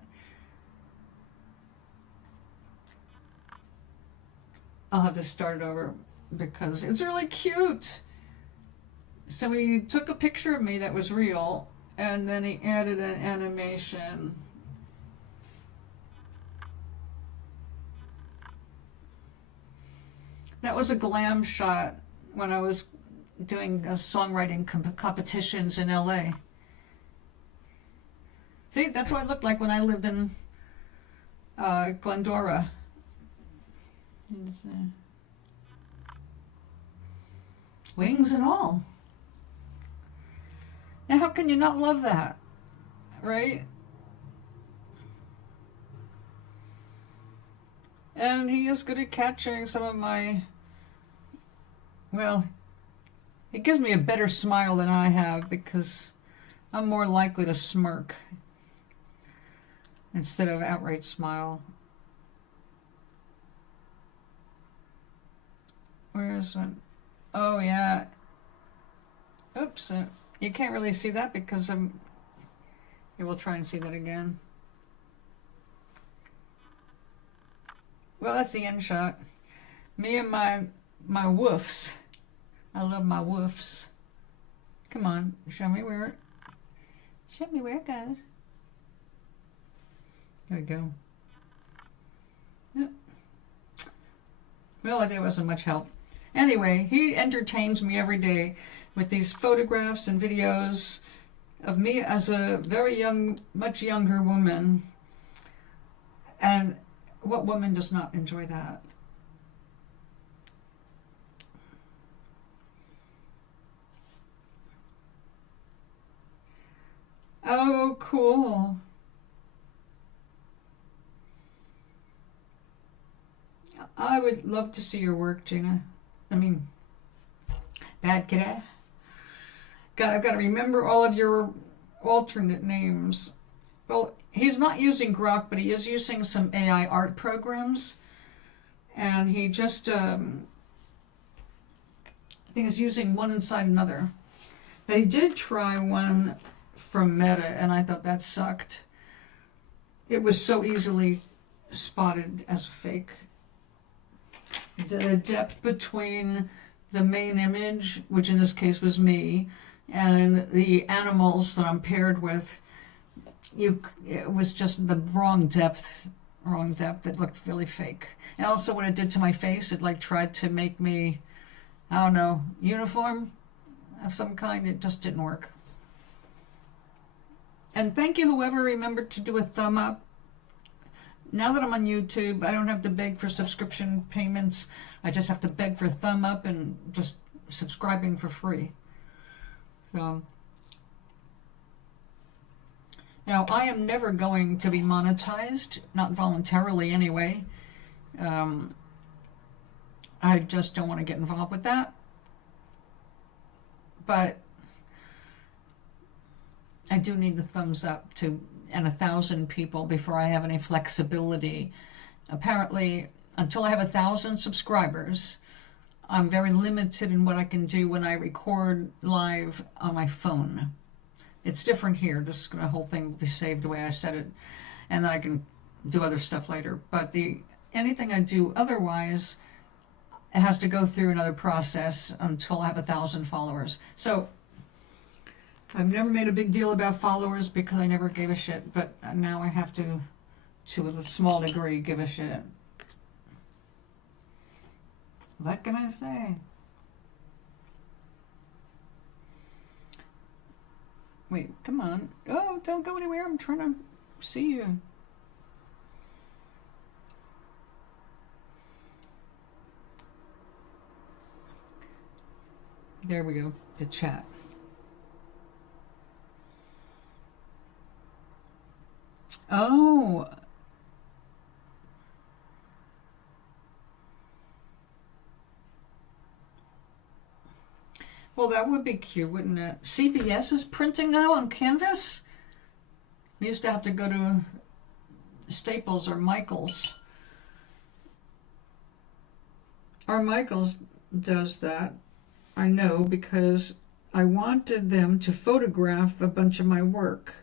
I'll have to start it over because it's really cute. So he took a picture of me that was real, and then he added an animation. That was a glam shot when I was doing songwriting competitions in LA. See, that's what it looked like when I lived in Glendora. Wings and all. Now, how can you not love that, right? And he is good at catching some of my, well, he gives me a better smile than I have because I'm more likely to smirk instead of outright smile. Where is it? Oh, yeah. Oops. You can't really see that because I'm... Yeah, we'll try and see that again. Well, that's the end shot. Me and my woofs. I love my woofs. Come on, show me where it... Show me where it goes. There we go. Yep. Well, it wasn't much help. Anyway, he entertains me every day with these photographs and videos of me as a very young, much younger woman. And what woman does not enjoy that? Oh, cool. I would love to see your work, Gina. I mean, bad kid. I've got to remember all of your alternate names. Well, he's not using Grok, but he is using some AI art programs. And he just, I think he's using one inside another. But he did try one from Meta, and I thought that sucked. It was so easily spotted as fake. The depth between the main image, which in this case was me, and the animals that I'm paired with, it was just the wrong depth. It looked really fake. And also what it did to my face, it like tried to make me, I don't know, uniform of some kind. It just didn't work. And thank you whoever remembered to do a thumb up. Now that I'm on YouTube, I don't have to beg for subscription payments. I just have to beg for a thumb up and just subscribing for free. So now I am never going to be monetized, not voluntarily anyway. I just don't want to get involved with that. But I do need the thumbs up to and 1,000 people before I have any flexibility. Apparently, until I have 1,000 subscribers, I'm very limited in what I can do when I record live on my phone. It's different here. The whole thing will be saved the way I said it, and then I can do other stuff later. But anything I do otherwise, it has to go through another process until I have 1,000 followers. So I've never made a big deal about followers because I never gave a shit, but now I have to a small degree, give a shit. What can I say? Wait, come on. Oh, don't go anywhere. I'm trying to see you. There we go. The chat. Oh. Well, that would be cute, wouldn't it? CVS is printing now on canvas? We used to have to go to Staples or Michael's. Or Michael's does that, I know, because I wanted them to photograph a bunch of my work.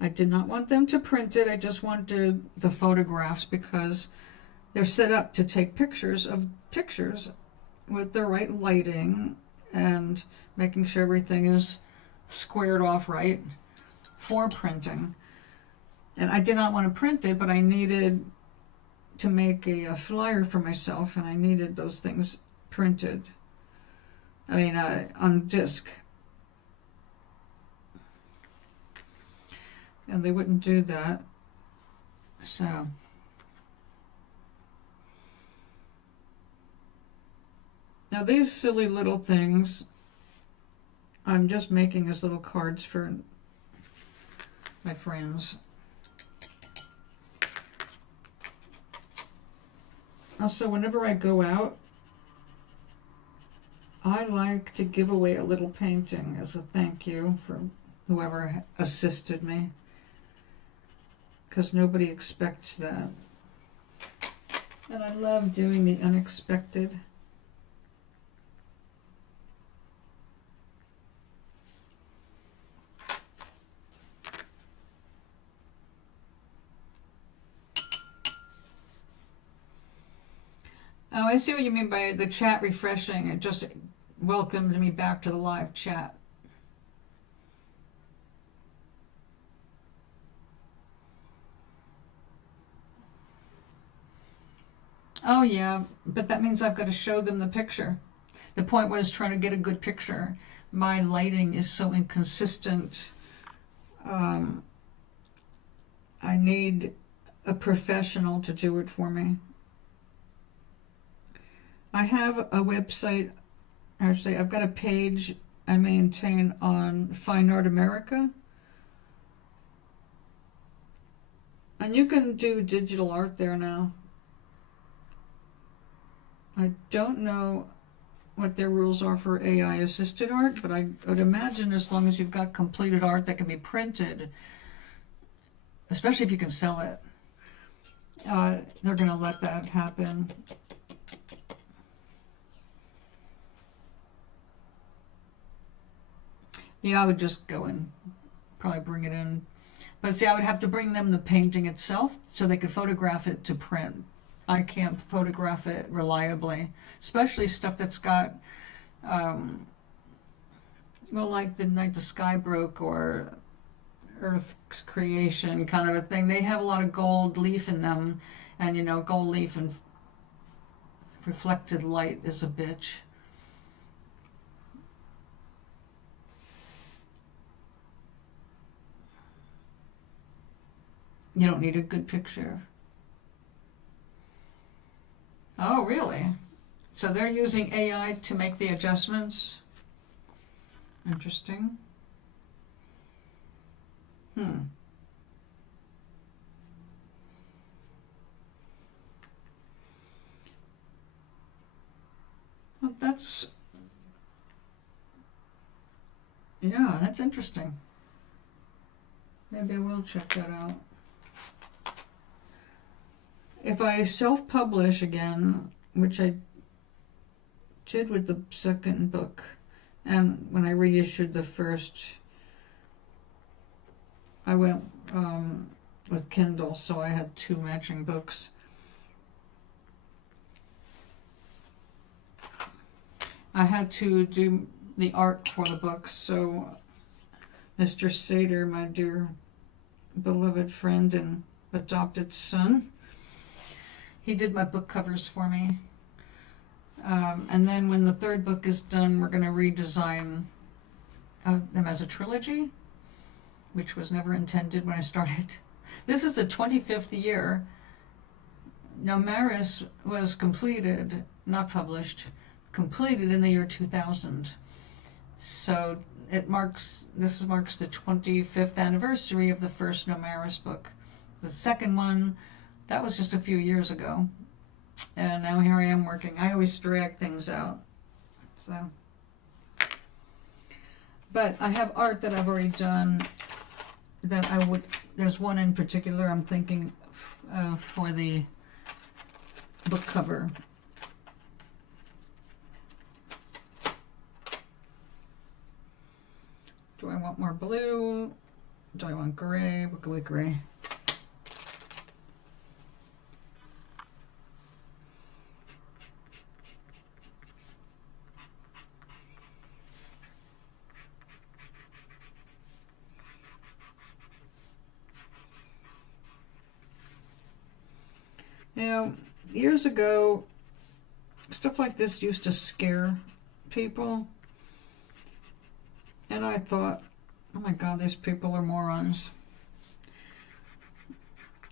I did not want them to print it, I just wanted the photographs because they're set up to take pictures of pictures with the right lighting and making sure everything is squared off right for printing. And I did not want to print it, but I needed to make a flyer for myself, and I needed those things printed. I mean, on disc. And they wouldn't do that. So now these silly little things I'm just making as little cards for my friends. Also, whenever I go out, I like to give away a little painting as a thank you for whoever assisted me, because nobody expects that. And I love doing the unexpected. Oh, I see what you mean by the chat refreshing. It just welcomed me back to the live chat. Oh yeah, but that means I've got to show them the picture. The point was trying to get a good picture. My lighting is so inconsistent. I need a professional to do it for me. I have a website, actually I've got a page I maintain on Fine Art America. And you can do digital art there now. I don't know what their rules are for AI assisted art, but I would imagine as long as you've got completed art that can be printed, especially if you can sell it, they're going to let that happen. Yeah, I would just go and probably bring it in. But see, I would have to bring them the painting itself so they could photograph it to print. I can't photograph it reliably, especially stuff that's got, well, like the night the sky broke or Earth's creation kind of a thing. They have a lot of gold leaf in them, and you know, gold leaf and reflected light is a bitch. You don't need a good picture. Oh, really? So they're using AI to make the adjustments? Interesting. Well, that's... yeah, that's interesting. Maybe I will check that out. If I self-publish again, which I did with the second book, and when I reissued the first, I went with Kindle, so I had 2 matching books. I had to do the art for the books, so Mr. Sater, my dear beloved friend and adopted son, he did my book covers for me. And then when the third book is done, we're going to redesign them as a trilogy, which was never intended when I started. This is the 25th year. Nomaris was completed, not published, completed in the year 2000. So this marks the 25th anniversary of the first Nomaris book. The second one, that was just a few years ago. And now here I am working. I always drag things out. So, but I have art that I've already done that there's one in particular I'm thinking for the book cover. Do I want more blue? Do I want gray? We'll go with gray. You know, years ago, stuff like this used to scare people. And I thought, oh my God, these people are morons.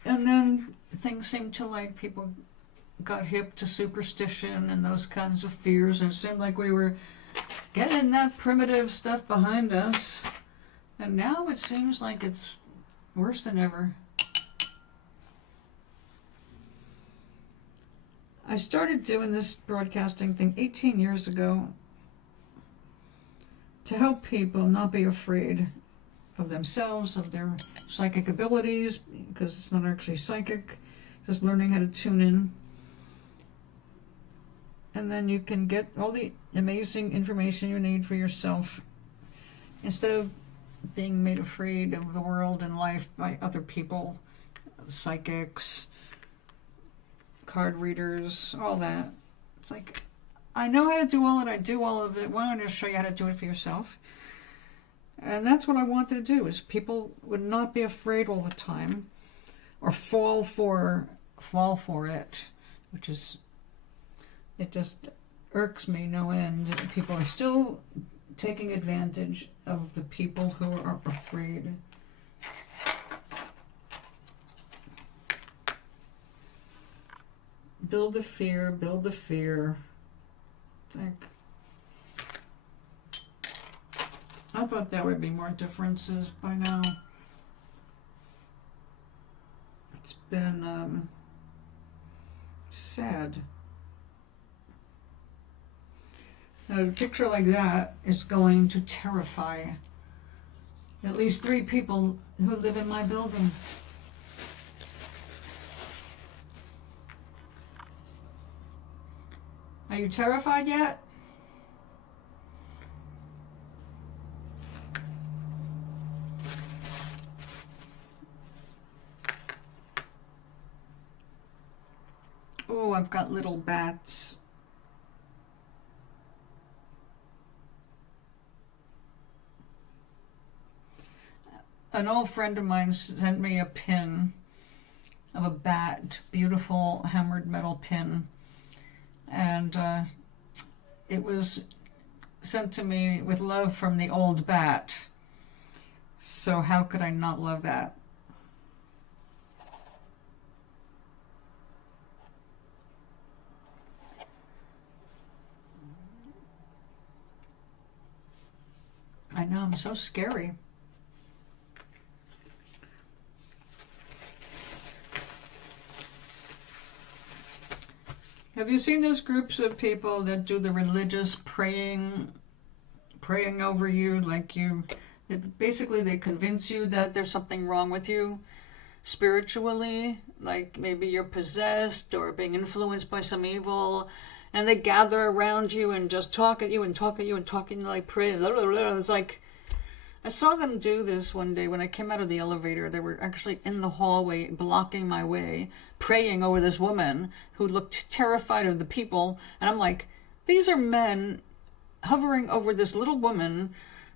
And then things seemed to, like, people got hip to superstition and those kinds of fears. And it seemed like we were getting that primitive stuff behind us. And now it seems like it's worse than ever. I started doing this broadcasting thing 18 years ago to help people not be afraid of themselves, of their psychic abilities, because it's not actually psychic, just learning how to tune in. And then you can get all the amazing information you need for yourself instead of being made afraid of the world and life by other people, psychics, card readers, all that. It's like, I know how to do all it. I do all of it. Why don't I just show you how to do it for yourself? And that's what I wanted to do, is people would not be afraid all the time or fall for it, which is, it just irks me no end. People are still taking advantage of the people who are afraid. Build the fear, build the fear. Like, I thought there would be more differences by now. It's been sad. Now, a picture like that is going to terrify at least 3 people who live in my building. Are you terrified yet? Oh, I've got little bats. An old friend of mine sent me a pin of a bat, beautiful hammered metal pin. And it was sent to me with love from the old bat. So how could I not love that? I know, I'm so scary. Have you seen those groups of people that do the religious praying over you, like you Basically, they convince you that there's something wrong with you spiritually, like maybe you're possessed or being influenced by some evil, and they gather around you and just talk at you and talk at you and talking like pray. Blah, blah, blah. It's like, I saw them do this one day when I came out of the elevator. They were actually in the hallway blocking my way, praying over this woman who looked terrified of the people. And I'm like, these are men hovering over this little woman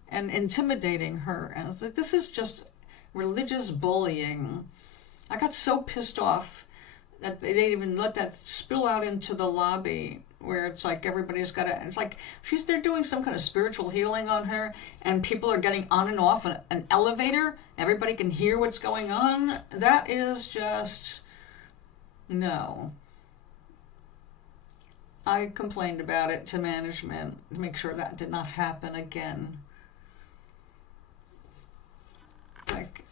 and intimidating her. And I was like, this is just religious bullying. I got so pissed off that they didn't even let that spill out into the lobby, where it's like everybody's got to, it's like they're doing some kind of spiritual healing on her, and people are getting on and off an elevator. Everybody can hear what's going on. That is just, no. I complained about it to management to make sure that did not happen again. Like,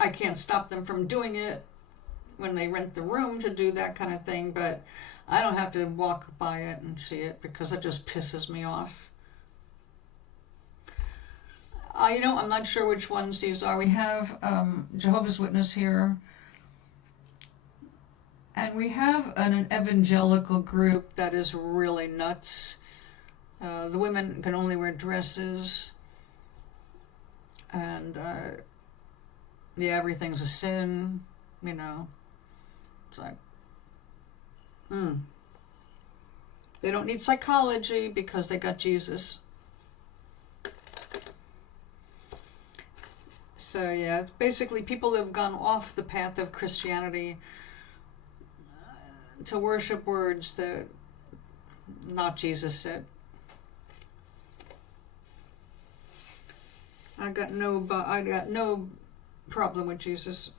I can't stop them from doing it when they rent the room to do that kind of thing, but I don't have to walk by it and see it because it just pisses me off. I'm not sure which ones these are. We have Jehovah's Witness here, and we have an evangelical group that is really nuts. The women can only wear dresses, and everything's a sin, It's like, They don't need psychology because they got Jesus. So yeah, it's basically people have gone off the path of Christianity to worship words that not Jesus said. I got no problem with Jesus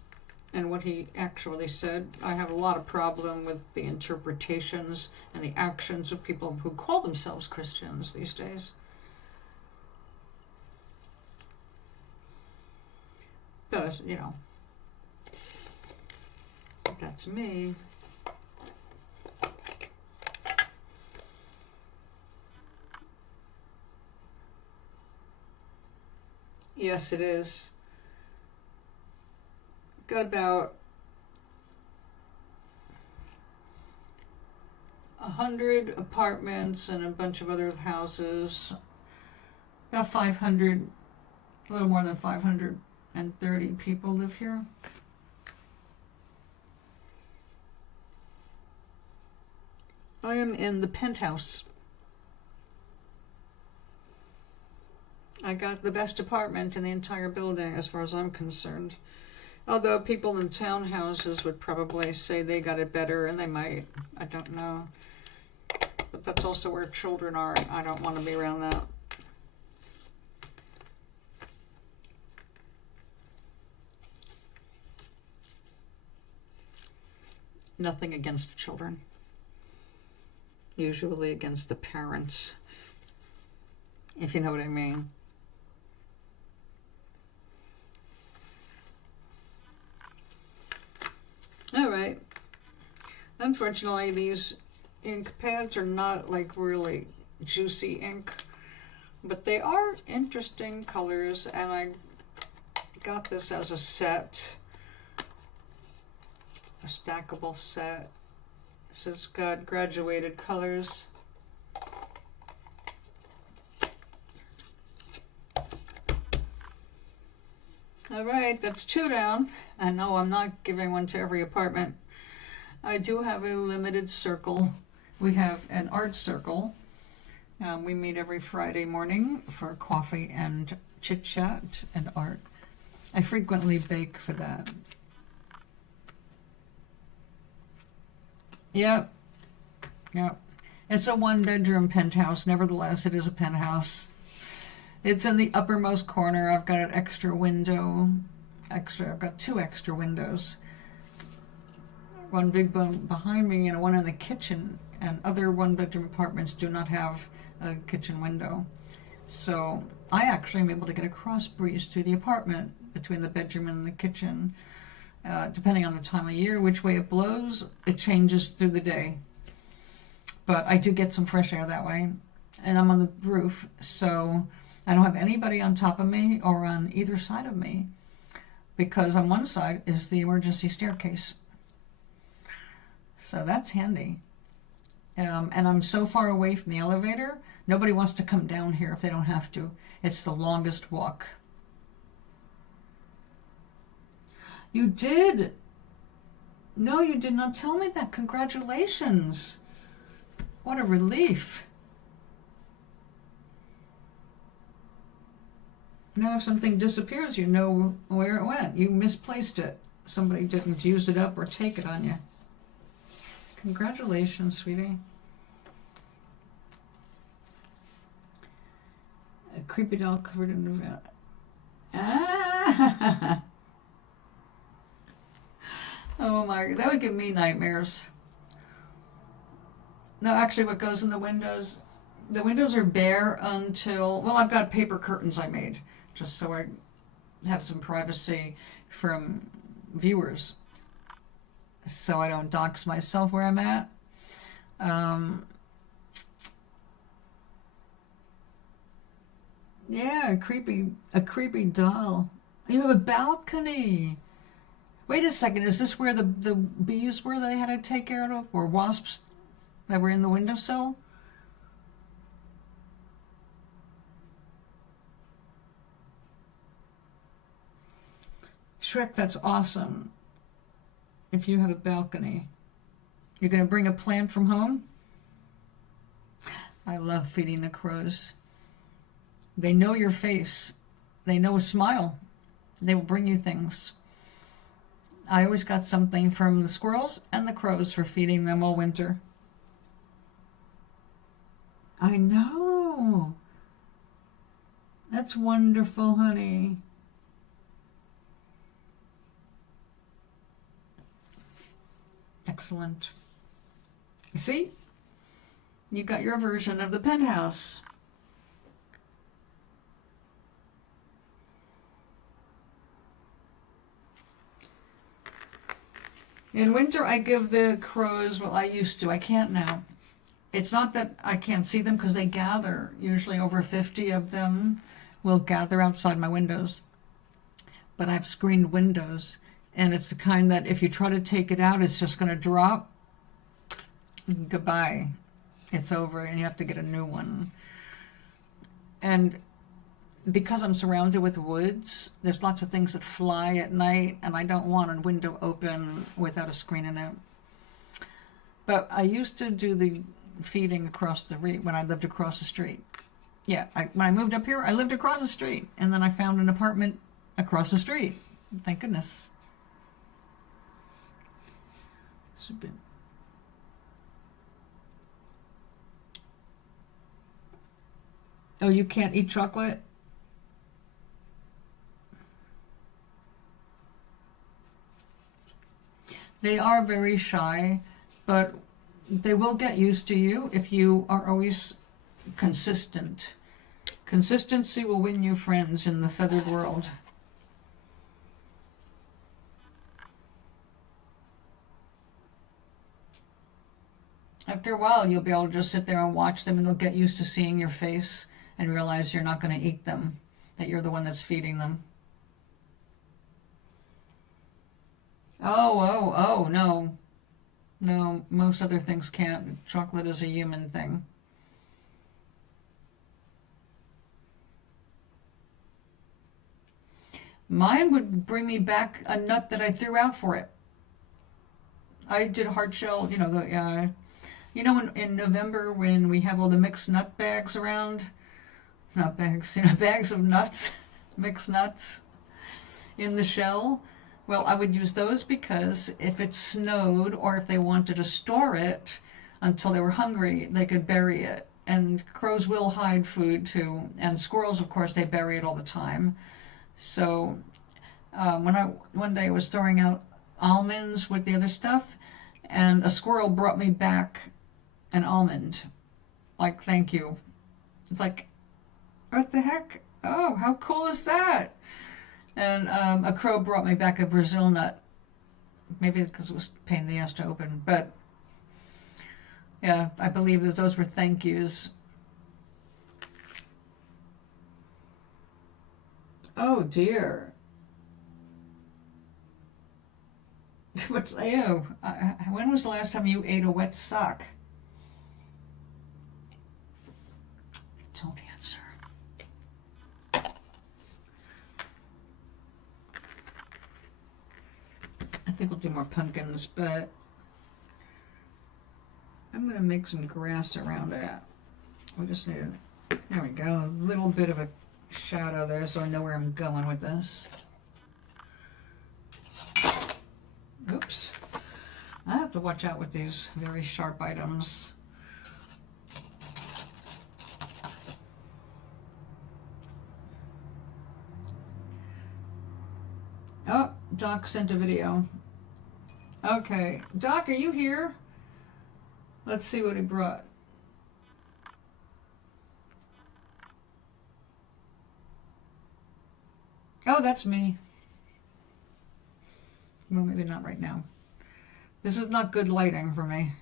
and what he actually said. I have a lot of problem with the interpretations and the actions of people who call themselves Christians these days. But, that's me. Yes, it is. Got about 100 apartments and a bunch of other houses. About 500, a little more than 530 people live here. I am in the penthouse. I got the best apartment in the entire building as far as I'm concerned. Although people in townhouses would probably say they got it better, and they might. I don't know. But that's also where children are. I don't want to be around that. Nothing against the children. Usually against the parents, if you know what I mean. All right. Unfortunately, these ink pads are not like really juicy ink, but they are interesting colors, and I got this as a set, a stackable set. So it's got graduated colors. All right, that's 2 down. And no, I'm not giving one to every apartment. I do have a limited circle. We have an art circle. We meet every Friday morning for coffee and chit-chat and art. I frequently bake for that. Yep. It's a 1-bedroom penthouse. Nevertheless, it is a penthouse. It's in the uppermost corner. I've got an extra window. I've got 2 extra windows. One big one behind me and one in the kitchen. And other 1-bedroom apartments do not have a kitchen window. So I actually am able to get a cross breeze through the apartment between the bedroom and the kitchen. Depending on the time of year, which way it blows, it changes through the day. But I do get some fresh air that way. And I'm on the roof, so I don't have anybody on top of me or on either side of me, because on one side is the emergency staircase. So that's handy. And I'm so far away from the elevator, nobody wants to come down here if they don't have to. It's the longest walk. You did? No, you did not tell me that. Congratulations. What a relief. Now if something disappears, you know where it went. You misplaced it. Somebody didn't use it up or take it on you. Congratulations, sweetie. A creepy doll covered in the vat. Ah! Oh my, that would give me nightmares. No, actually what goes in the windows are bare until, well, I've got paper curtains I made, just so I have some privacy from viewers, so I don't dox myself where I'm at. Yeah, a creepy doll. You have a balcony. Wait a second, is this where the bees were that I had to take care of, or wasps that were in the windowsill? Shrek, that's awesome. If you have a balcony. You're going to bring a plant from home? I love feeding the crows. They know your face. They know a smile. They will bring you things. I always got something from the squirrels and the crows for feeding them all winter. I know. That's wonderful, honey. Excellent. You see? You got your version of the penthouse. In winter, I give the crows, well, I used to, I can't now. It's not that I can't see them, because they gather. Usually over 50 of them will gather outside my windows. But I have screened windows, and it's the kind that if you try to take it out, it's just going to drop. Goodbye. It's over, and you have to get a new one. And because I'm surrounded with woods, there's lots of things that fly at night, and I don't want a window open without a screen in it. But I used to do the feeding across the when I lived across the street. Yeah, when I moved up here, I lived across the street, and then I found an apartment across the street. Thank goodness. Super. Oh, you can't eat chocolate? They are very shy, but they will get used to you if you are always consistent. Consistency will win you friends in the feathered world. After a while, you'll be able to just sit there and watch them, and they'll get used to seeing your face and realize you're not going to eat them, that you're the one that's feeding them. Oh, no. No, most other things can't. Chocolate is a human thing. Mine would bring me back a nut that I threw out for it. I did hard shell, in November when we have all the mixed nut bags around, not bags, bags of nuts, mixed nuts in the shell. Well, I would use those because if it snowed or if they wanted to store it until they were hungry, they could bury it. And crows will hide food too. And squirrels, of course, they bury it all the time. So one day I was throwing out almonds with the other stuff, and a squirrel brought me back an almond. Like, thank you. It's like, what the heck? Oh, how cool is that? And a crow brought me back a Brazil nut. Maybe because it was a pain in the ass to open. But, yeah, I believe that those were thank yous. Oh dear. But, ew, when was the last time you ate a wet sock? Don't answer. I think we'll do more pumpkins, but I'm going to make some grass around it. We just need there we go, a little bit of a shadow there so I know where I'm going with this. Oops. I have to watch out with these very sharp items. Oh, Doc sent a video. Okay, Doc, are you here? Let's see what he brought. Oh, that's me. Well, maybe not right now. This is not good lighting for me.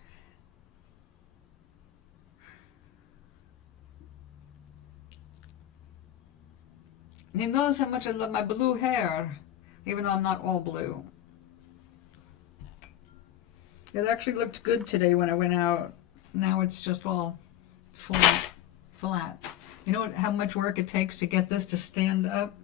He knows how much I love my blue hair, even though I'm not all blue. It actually looked good today when I went out. Now it's just all flat. You know how much work it takes to get this to stand up?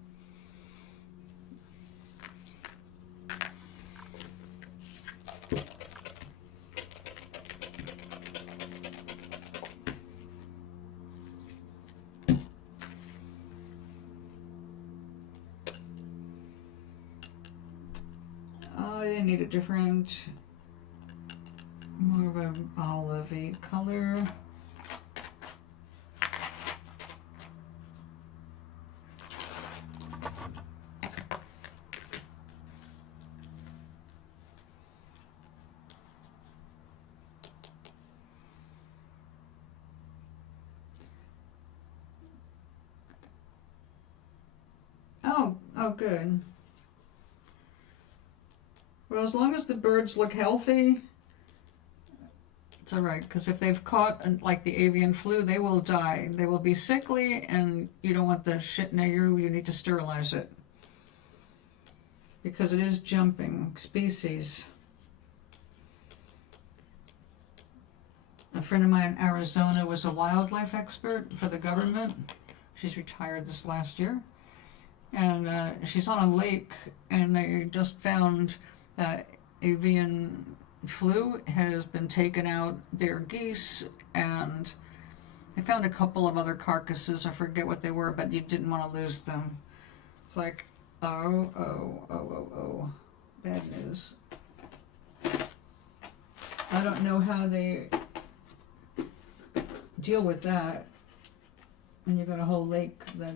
I need a different, more of an olivey color. Oh, good. Well, as long as the birds look healthy, it's all right. Because if they've caught like the avian flu, they will die. They will be sickly, and you don't want the shit near you. You need to sterilize it because it is jumping species. A friend of mine in Arizona was a wildlife expert for the government. She's retired this last year, and she's on a lake, and they just found avian flu has been taken out their geese, and they found a couple of other carcasses. I forget what they were, but you didn't want to lose them. It's like, oh, bad news. I don't know how they deal with that when you got a whole lake that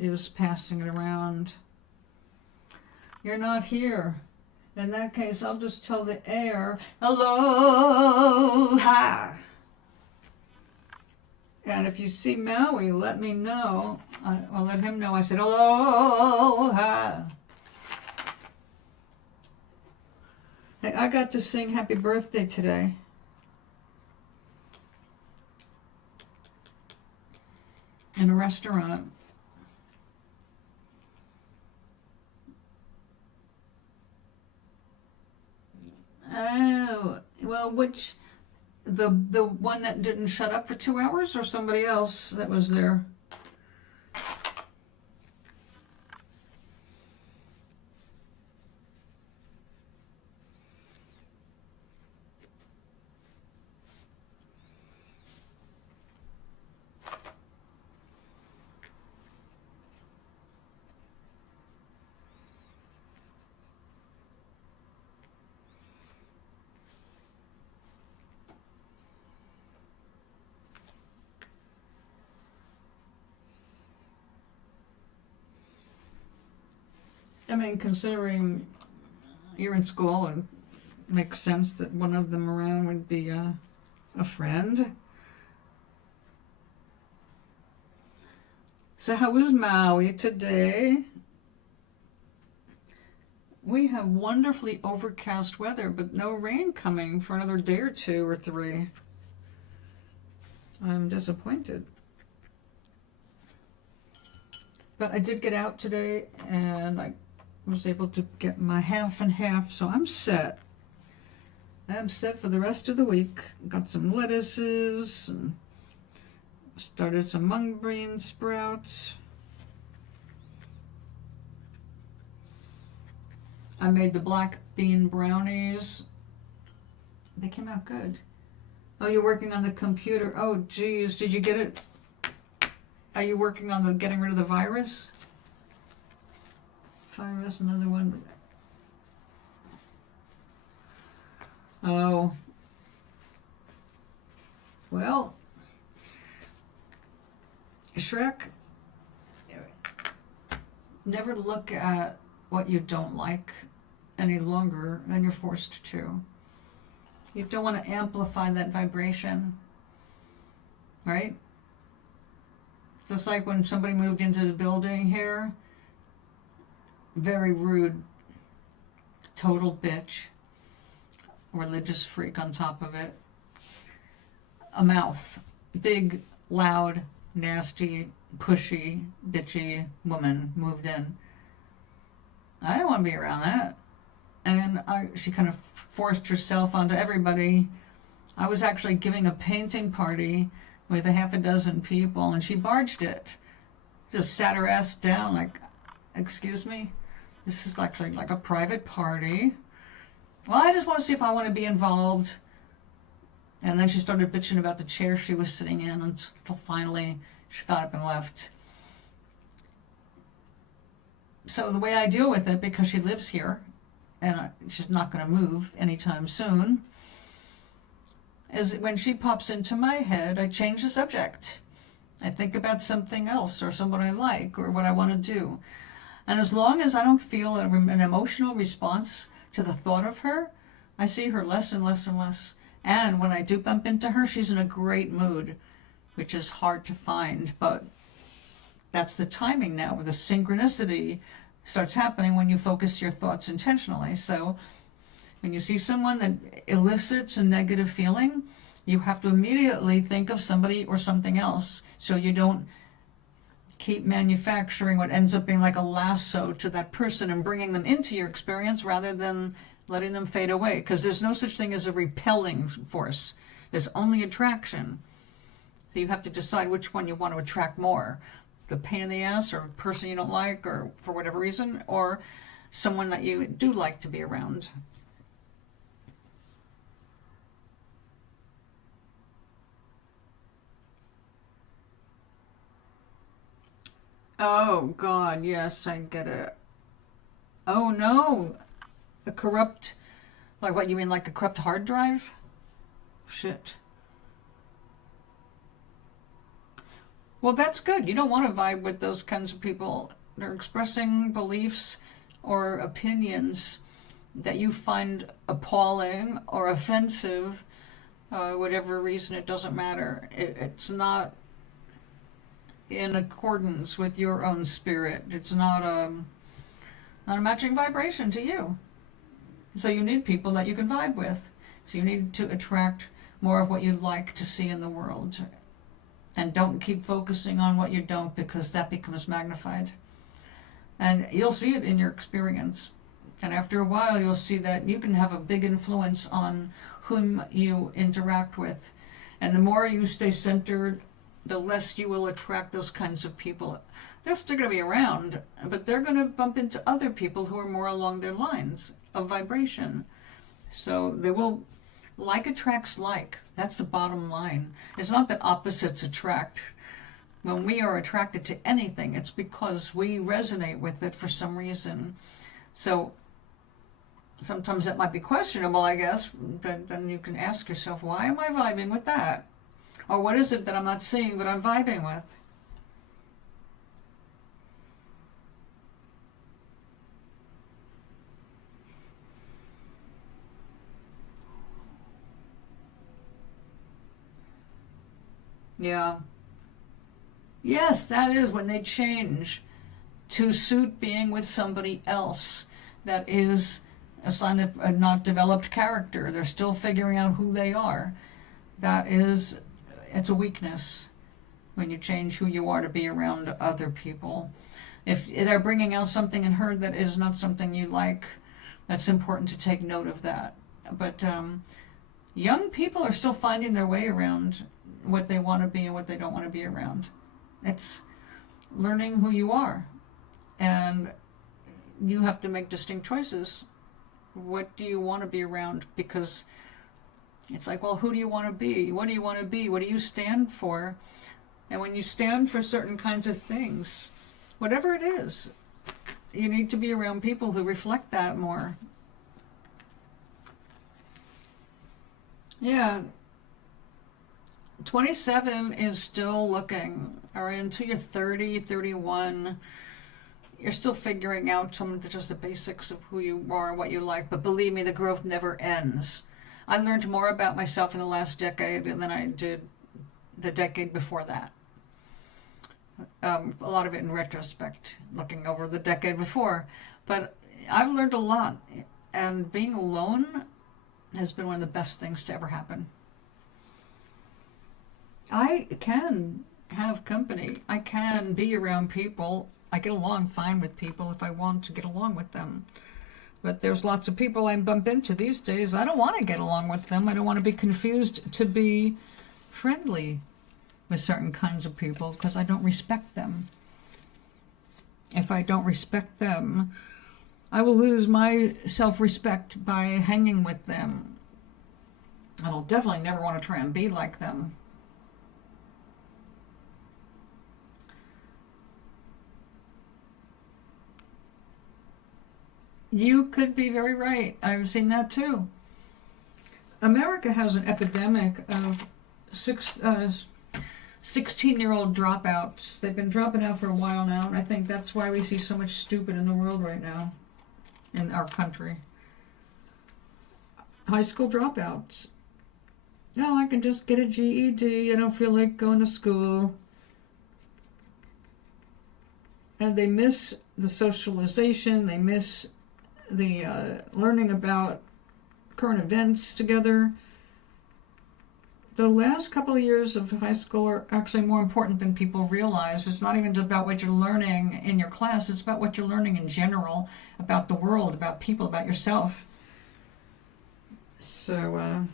is passing it around. You're not here. In that case, I'll just tell the air, aloha. And if you see Maui, let me know. I'll let him know I said aloha. Hey, I got to sing happy birthday today. In a restaurant. Oh, well, which, the one that didn't shut up for 2 hours, or somebody else that was there? I mean, considering you're in school, and it makes sense that one of them around would be a friend. So how was Maui today? We have wonderfully overcast weather, but no rain coming for another day or 2 or 3. I'm disappointed. But I did get out today, and I was able to get my half and half, so I'm set. I'm set for the rest of the week. Got some lettuces, and started some mung bean sprouts. I made the black bean brownies. They came out good. Oh, you're working on the computer. Oh, geez, did you get it? Are you working on the getting rid of the virus? Virus, another one. Oh. Well, Shrek, never look at what you don't like any longer than you're forced to. You don't want to amplify that vibration, right? It's just like when somebody moved into the building here, very rude, total bitch, religious freak on top of it, a mouth, big, loud, nasty, pushy, bitchy woman moved in. I don't want to be around that. And she kind of forced herself onto everybody. I was actually giving a painting party with a half a dozen people, and she barged it. Just sat her ass down like, excuse me? This is actually like a private party. Well, I just want to see if I want to be involved. And then she started bitching about the chair she was sitting in until finally she got up and left. So the way I deal with it, because she lives here, and she's not going to move anytime soon, is when she pops into my head, I change the subject. I think about something else or someone I like or what I want to do. And as long as I don't feel an emotional response to the thought of her, I see her less and less and less. And when I do bump into her, she's in a great mood, which is hard to find. But that's the timing now, where the synchronicity starts happening when you focus your thoughts intentionally. So when you see someone that elicits a negative feeling, you have to immediately think of somebody or something else, so you don't keep manufacturing what ends up being like a lasso to that person and bringing them into your experience rather than letting them fade away. Because there's no such thing as a repelling force. There's only attraction. So you have to decide which one you want to attract more. The pain in the ass, or a person you don't like, or for whatever reason, or someone that you do like to be around. Oh, God, yes, I get it. Oh, no. A corrupt, like what, you mean like a corrupt hard drive? Shit. Well, that's good. You don't want to vibe with those kinds of people. They're expressing beliefs or opinions that you find appalling or offensive, whatever reason, it doesn't matter. It's not in accordance with your own spirit. It's not a matching vibration to you. So you need people that you can vibe with. So you need to attract more of what you like to see in the world. And don't keep focusing on what you don't, because that becomes magnified. And you'll see it in your experience. And after a while, you'll see that you can have a big influence on whom you interact with. And the more you stay centered, the less you will attract those kinds of people. They're still going to be around, but they're going to bump into other people who are more along their lines of vibration. So they will, like attracts like. That's the bottom line. It's not that opposites attract. When we are attracted to anything, it's because we resonate with it for some reason. So sometimes that might be questionable, I guess. But then you can ask yourself, why am I vibing with that? Or what is it that I'm not seeing but I'm vibing with? Yeah. Yes, that is when they change to suit being with somebody else. That is a sign of a not developed character. They're still figuring out who they are. That is, it's a weakness when you change who you are to be around other people. If they're bringing out something in her that is not something you like, that's important to take note of that. But young people are still finding their way around what they want to be and what they don't want to be around. It's learning who you are. And you have to make distinct choices. What do you want to be around? Because it's like, well, who do you want to be? What do you want to be? What do you stand for? And when you stand for certain kinds of things, whatever it is, you need to be around people who reflect that more. Yeah. 27 is still looking, or into your 30, 31, you're still figuring out some of just the basics of who you are and what you like. But believe me, the growth never ends. I learned more about myself in the last decade than I did the decade before that. A lot of it in retrospect, looking over the decade before. But I've learned a lot. And being alone has been one of the best things to ever happen. I can have company. I can be around people. I get along fine with people if I want to get along with them. But there's lots of people I bump into these days. I don't want to get along with them. I don't want to be confused to be friendly with certain kinds of people because I don't respect them. If I don't respect them, I will lose my self-respect by hanging with them. I'll definitely never want to try and be like them. You could be very right. I've seen that too. America has an epidemic of 16-year-old dropouts. They've been dropping out for a while now, and I think that's why we see so much stupid in the world right now, in our country. High school dropouts. No, I can just get a GED. I don't feel like going to school. And they miss the socialization. They miss the learning about current events together. The last couple of years of high school are actually more important than people realize. It's not even about what you're learning in your class. It's about what you're learning in general, about the world, about people, about yourself. So,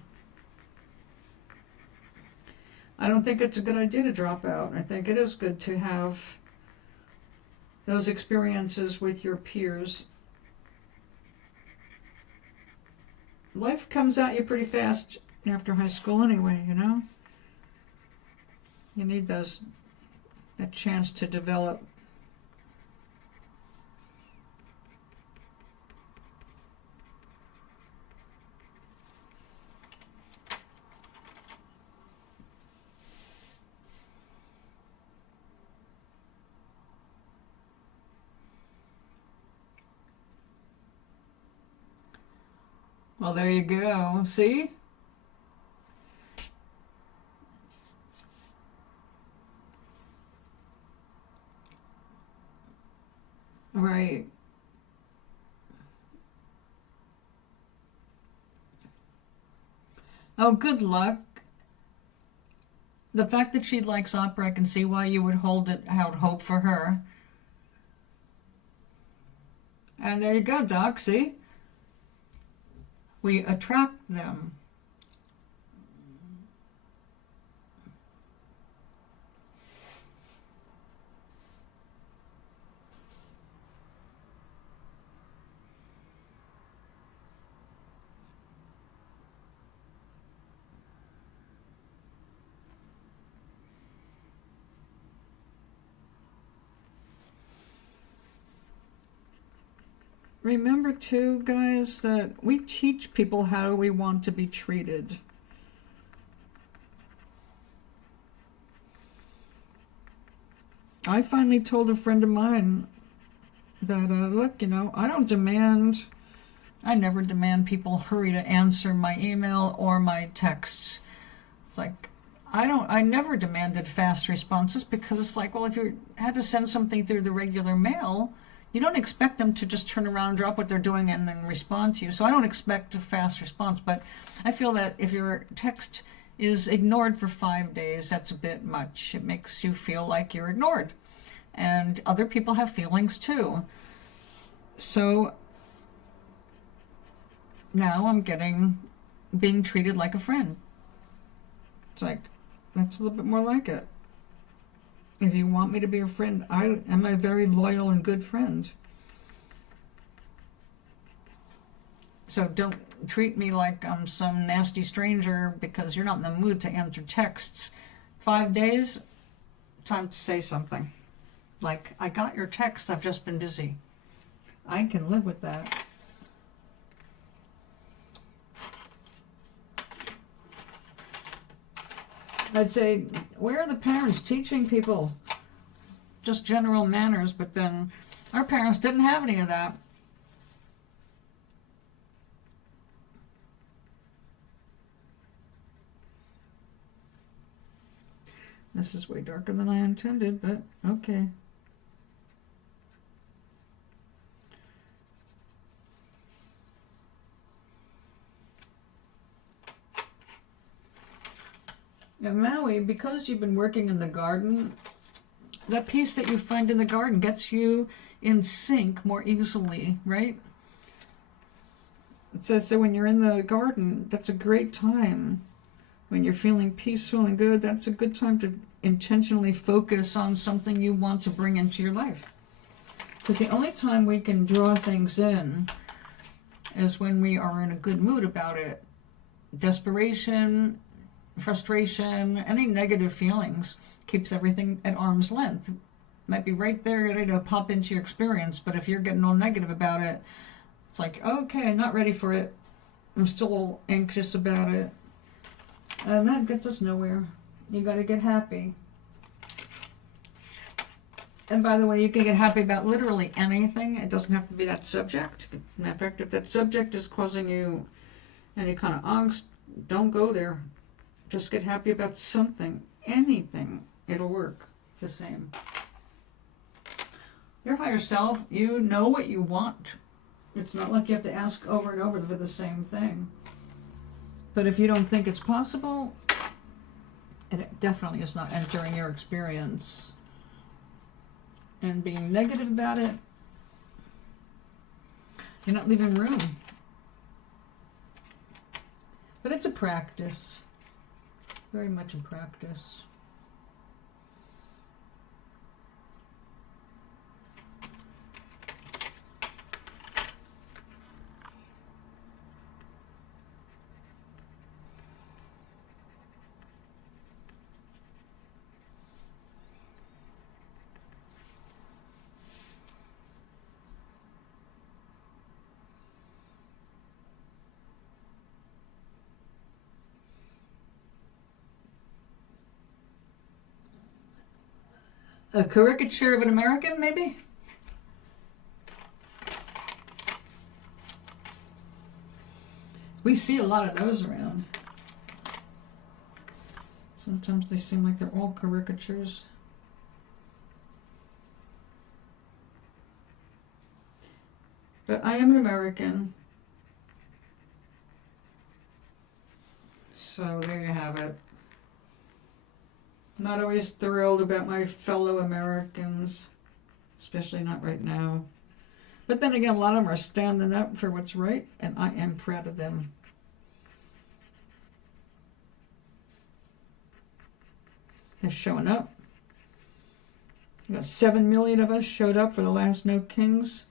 I don't think it's a good idea to drop out. I think it is good to have those experiences with your peers. Life comes at you pretty fast after high school anyway, you know? You need that chance to develop. Well, there you go. See? Right. Oh, good luck. The fact that she likes opera, I can see why you would hold it out hope for her. And there you go, Doc, see? We attract them. Remember too, guys, that we teach people how we want to be treated. I finally told a friend of mine that, look, you know, I never demand people hurry to answer my email or my texts. It's like, I never demanded fast responses because it's like, well, if you had to send something through the regular mail, you don't expect them to just turn around, drop what they're doing, and then respond to you. So I don't expect a fast response, but I feel that if your text is ignored for 5 days, that's a bit much. It makes you feel like you're ignored. and other people have feelings too. So now I'm being treated like a friend. It's like, that's a little bit more like it. If you want me to be a friend, I am a very loyal and good friend. So don't treat me like I'm some nasty stranger because you're not in the mood to answer texts. 5 days, time to say something. Like, I got your text, I've just been busy. I can live with that. I'd say, where are the parents teaching people just general manners? But then our parents didn't have any of that. This is way darker than I intended, but okay. Now, Maui, because you've been working in the garden, that peace that you find in the garden gets you in sync more easily, right? It says that when you're in the garden, that's a great time. When you're feeling peaceful and good, that's a good time to intentionally focus on something you want to bring into your life. Because the only time we can draw things in is when we are in a good mood about it. Desperation, frustration, any negative feelings keeps everything at arm's length. It might be right there ready to pop into your experience, but if you're getting all negative about it, it's like, okay, not ready for it. I'm still anxious about it. And that gets us nowhere. You got to get happy. And by the way, you can get happy about literally anything. It doesn't have to be that subject. Matter of fact, if that subject is causing you any kind of angst, don't go there. Just get happy about something, anything. It'll work the same. Your higher self, you know what you want. It's not like you have to ask over and over for the same thing. But if you don't think it's possible, it definitely is not entering your experience. And being negative about it, you're not leaving room. But it's a practice. Very much a practice. A caricature of an American, maybe? We see a lot of those around. Sometimes they seem like they're all caricatures. But I am an American. So there you have it. Not always thrilled about my fellow Americans, especially not right now. But then again, a lot of them are standing up for what's right, and I am proud of them. They're showing up. About 7 million of us showed up for the last No Kings.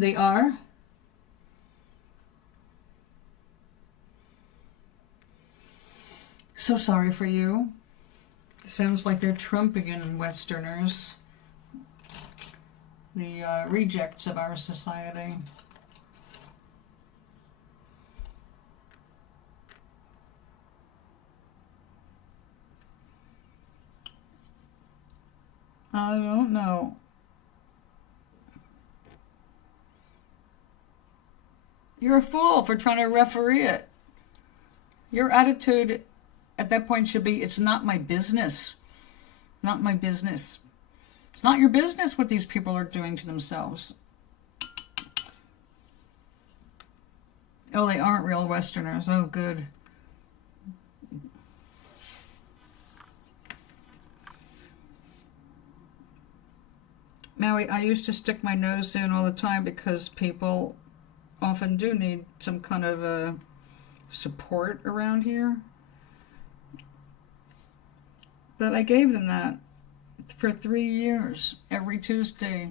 They are. So sorry for you. Sounds like they're trumping in Westerners. The rejects of our society. I don't know. You're a fool for trying to referee it. Your attitude at that point should be, it's not my business. Not my business. It's not your business what these people are doing to themselves. Oh, they aren't real Westerners. Oh, good. Maui, I used to stick my nose in all the time because people often do need some kind of support around here. But I gave them that for 3 years. Every Tuesday,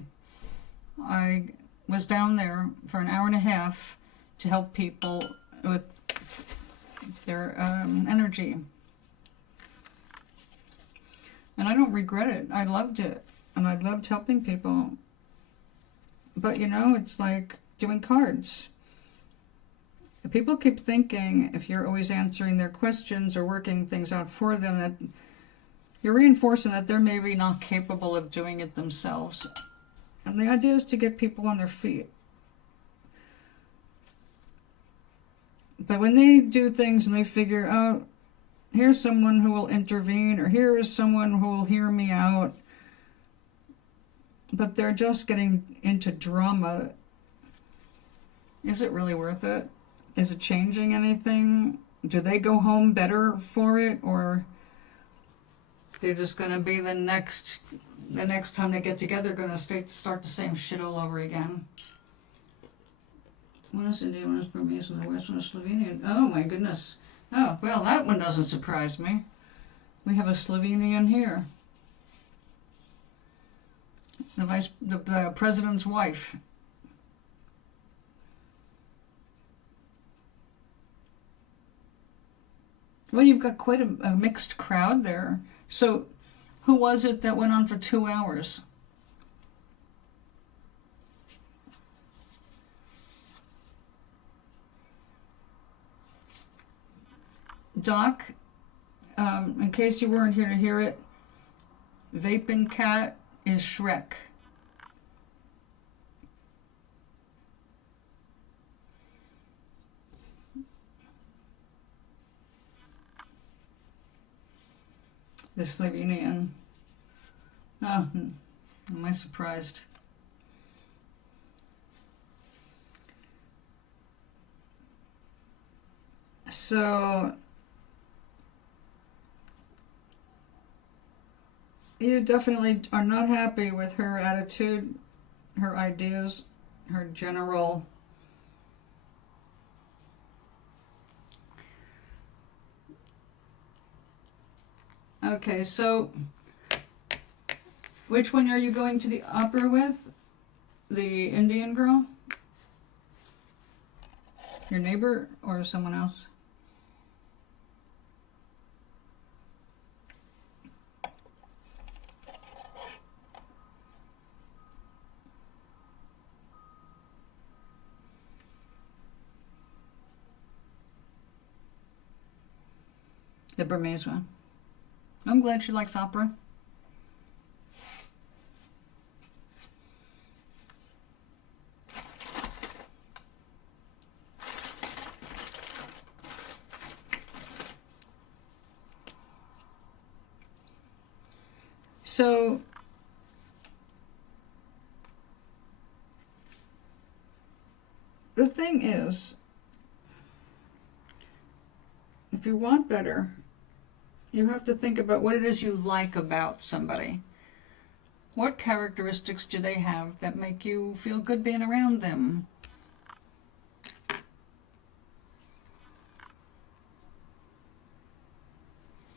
I was down there for an hour and a half to help people with their energy. And I don't regret it. I loved it. And I loved helping people. But, you know, it's like doing cards. People keep thinking if you're always answering their questions or working things out for them, that you're reinforcing that they're maybe not capable of doing it themselves. And the idea is to get people on their feet. But when they do things and they figure, oh, here's someone who will intervene, or here is someone who will hear me out, but they're just getting into drama, is it really worth it? Is it changing anything? Do they go home better for it, or they're just going to be the next time they get together going to start the same shit all over again? One is Indian, one is Burmese, and the West one is Slovenian. Oh my goodness. Oh, well, that one doesn't surprise me. We have a Slovenian here. The president's wife. Well, you've got quite a mixed crowd there. So, who was it that went on for 2 hours? Doc, in case you weren't here to hear it, Vaping Cat is Shrek. The Slovenian. Oh, am I surprised? So, you definitely are not happy with her attitude, her ideas, her general Okay, so which one are you going to the opera with? The Indian girl? Your neighbor or someone else? The Burmese one. I'm glad she likes opera. So, the thing is, if you want better, you have to think about what it is you like about somebody. What characteristics do they have that make you feel good being around them?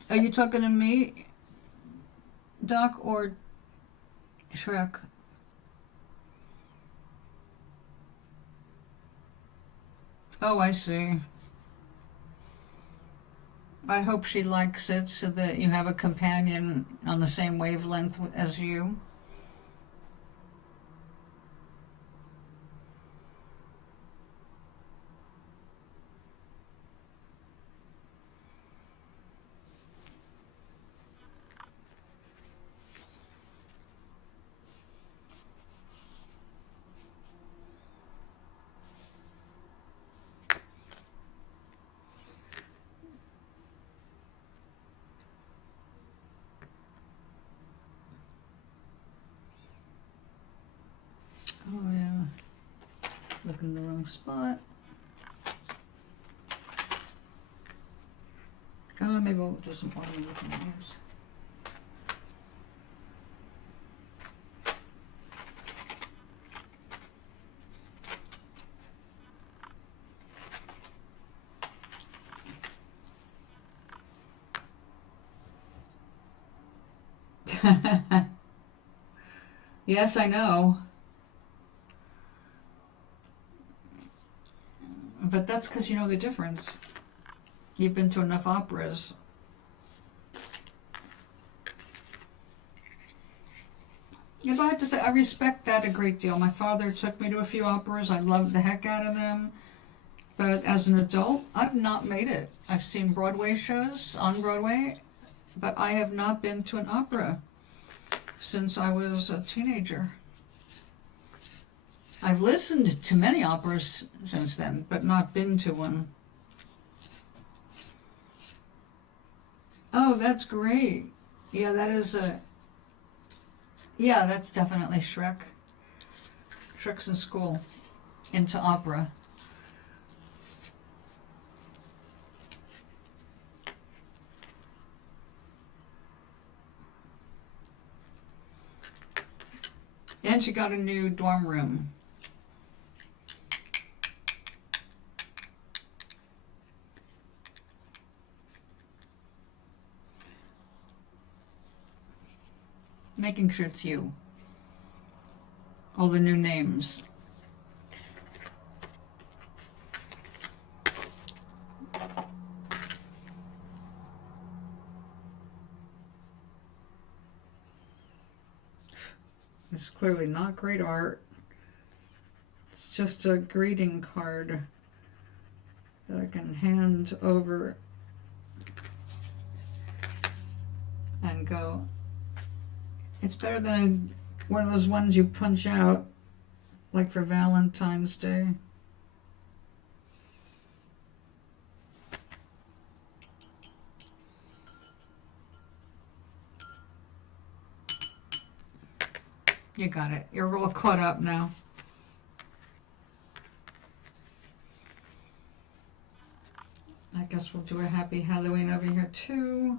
Are you talking to me, Doc, or Shrek? Oh, I see. I hope she likes it so that you have a companion on the same wavelength as you. looking in the wrong spot. Maybe we'll do some ornament looking names. Yes, I know. But that's because you know the difference. You've been to enough operas. If I have to say, I respect that a great deal. My father took me to a few operas. I loved the heck out of them. But as an adult, I've not made it. I've seen Broadway shows on Broadway, but I have not been to an opera since I was a teenager. I've listened to many operas since then, but not been to one. Oh, that's great. Yeah, that is a... Yeah, that's definitely Shrek. Shrek's in school, into opera. And she got a new dorm room. Making sure it's you. All the new names. It's clearly not great art. It's just a greeting card that I can hand over and go. It's better than one of those ones you punch out, like for Valentine's Day. You got it. You're all caught up now. I guess we'll do a happy Halloween over here too.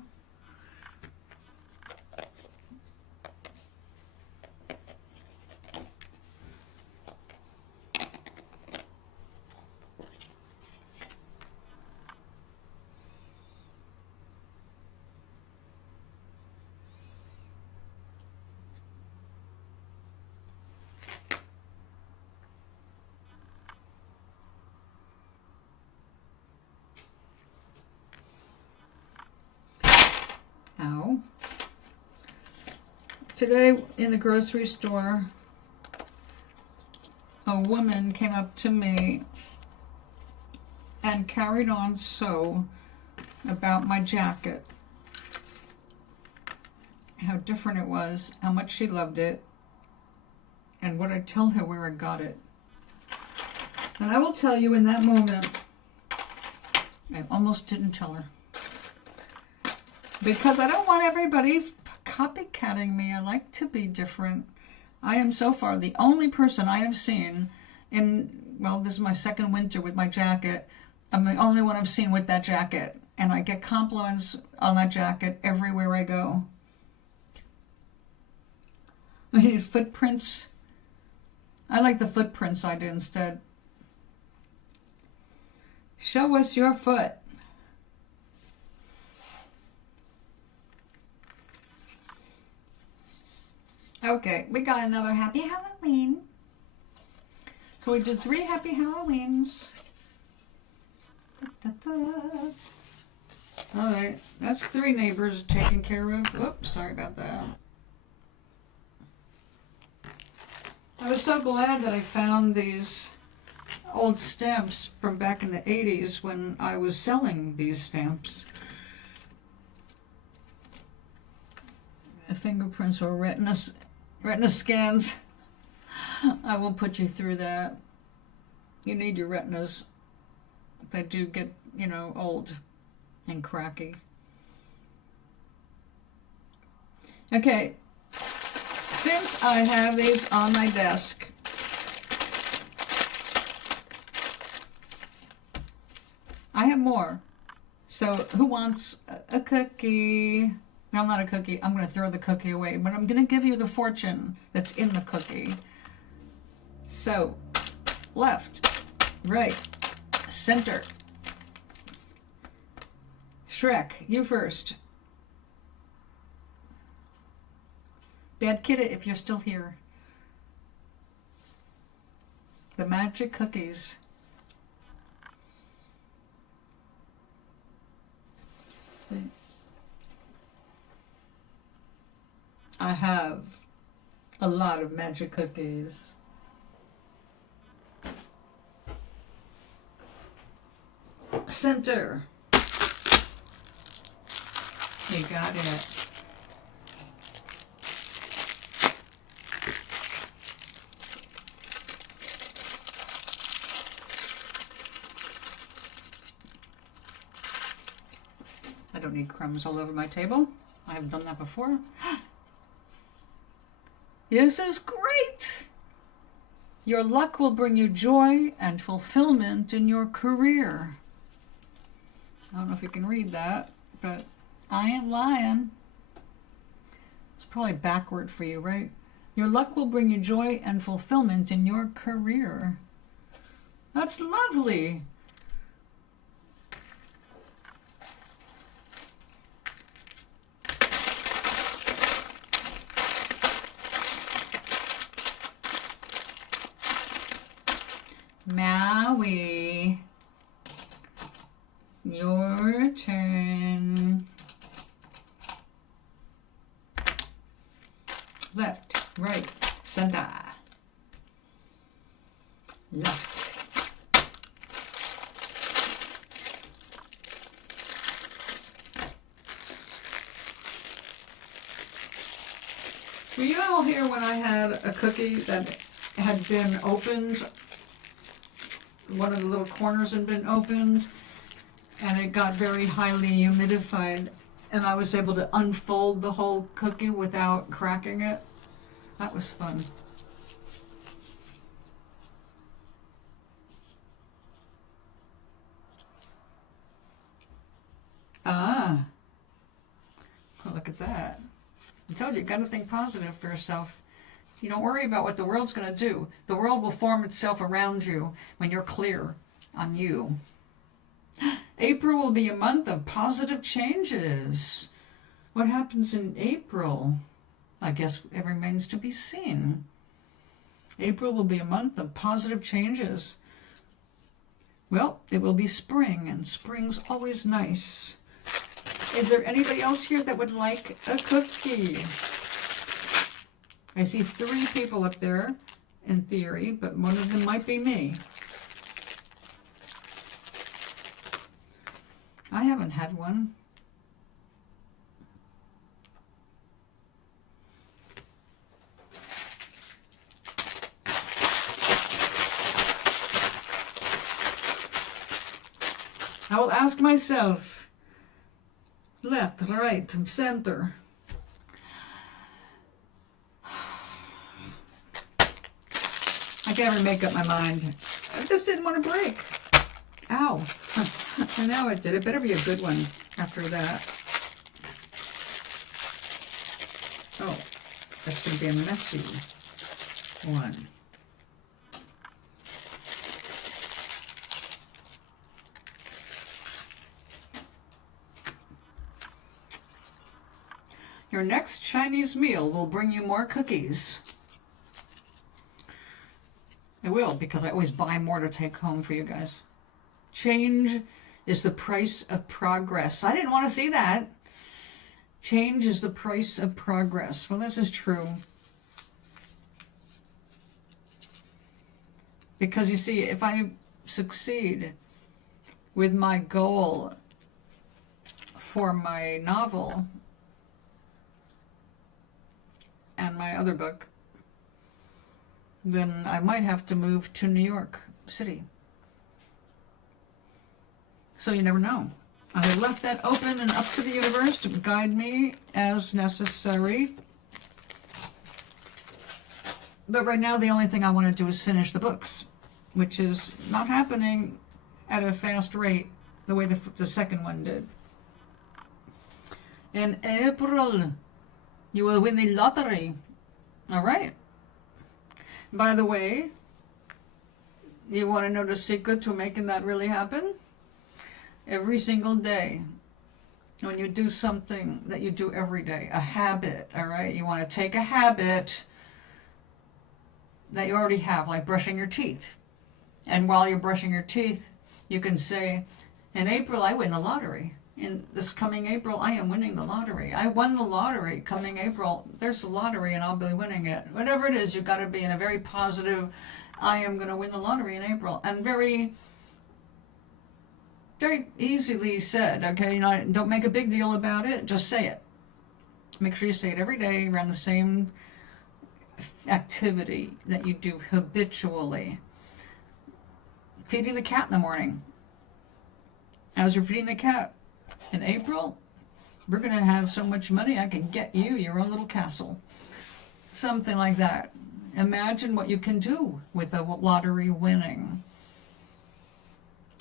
Ow. Today in the grocery store, a woman came up to me and carried on so about my jacket. How different it was, how much she loved it, and would I tell her where I got it. And I will tell you in that moment, I almost didn't tell her. Because I don't want everybody copycatting me. I like to be different. I am so far the only person I have seen in, well, this is my second winter with my jacket. I'm the only one I've seen with that jacket. And I get compliments on that jacket everywhere I go. I need footprints. I like the footprints I do instead. Show us your foot. Okay, we got another Happy Halloween. So we did 3 Happy Halloweens. Da, da, da. All right, that's 3 neighbors taken care of. Oops, sorry about that. I was so glad that I found these old stamps from back in the 80s when I was selling these stamps. Fingerprints or retina scans. I won't put you through that. You need your retinas. They do get, you know, old and cracky. Okay, since I have these on my desk, I have more. So who wants a cookie? No, I'm not a cookie. I'm going to throw the cookie away, but I'm going to give you the fortune that's in the cookie. So, left, right, center. Shrek, you first. Bad Kidda, if you're still here. The magic cookies. I have a lot of magic cookies. Center. You got it. I don't need crumbs all over my table. I have done that before. This is great! Your luck will bring you joy and fulfillment in your career. I don't know if you can read that, but I am lying. It's probably backward for you, right? Your luck will bring you joy and fulfillment in your career. That's lovely. Maui, your turn. Left, right, center. Left. Were you all here when I had a cookie that had been opened? One of the little corners had been opened and it got very highly humidified and I was able to unfold the whole cookie without cracking it. That was fun. Ah, well, look at that. I told you, you got to think positive for yourself. You don't worry about what the world's going to do. The world will form itself around you when you're clear on you. April will be a month of positive changes. What happens in April? I guess it remains to be seen. April will be a month of positive changes. Well, it will be spring, and spring's always nice. Is there anybody else here that would like a cookie? I see 3 people up there, in theory, but one of them might be me. I haven't had one. I will ask myself, left, right, center. I can never make up my mind. I just didn't want to break. Ow. And now it did. It better be a good one after that. Oh, that's going to be a messy one. Your next Chinese meal will bring you more cookies. It will, because I always buy more to take home for you guys. Change is the price of progress. I didn't want to see that. Change is the price of progress. Well, this is true. Because you see, if I succeed with my goal for my novel and my other book, then I might have to move to New York City. So you never know. I have left that open and up to the universe to guide me as necessary. But right now the only thing I want to do is finish the books, which is not happening at a fast rate. the way the second one did. In April, you will win the lottery. All right. By the way, you want to know the secret to making that really happen? Every single day, when you do something that you do every day, a habit, all right? You want to take a habit that you already have, like brushing your teeth. And while you're brushing your teeth, you can say, in April, I win the lottery. In this coming April, I am winning the lottery. I won the lottery. Coming April, there's a lottery and I'll be winning it. Whatever it is, you've got to be in a very positive, I am going to win the lottery in April. And very, very easily said, okay? Don't make a big deal about it. Just say it. Make sure you say it every day around the same activity that you do habitually. Feeding the cat in the morning. As you're feeding the cat, in April, we're going to have so much money I can get you your own little castle. Something like that. Imagine what you can do with a lottery winning.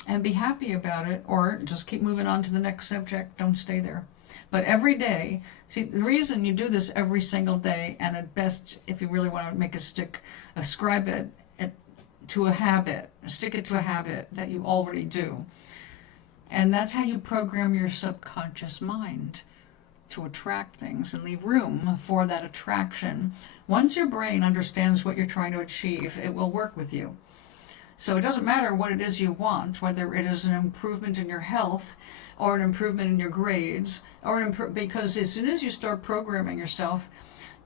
And be happy about it, or just keep moving on to the next subject. Don't stay there. But every day, see, the reason you do this every single day, and at best, if you really want to make ascribe it to a habit, stick it to a habit that you already do. And that's how you program your subconscious mind to attract things and leave room for that attraction. Once your brain understands what you're trying to achieve, it will work with you. So it doesn't matter what it is you want, whether it is an improvement in your health or an improvement in your grades, or because as soon as you start programming yourself,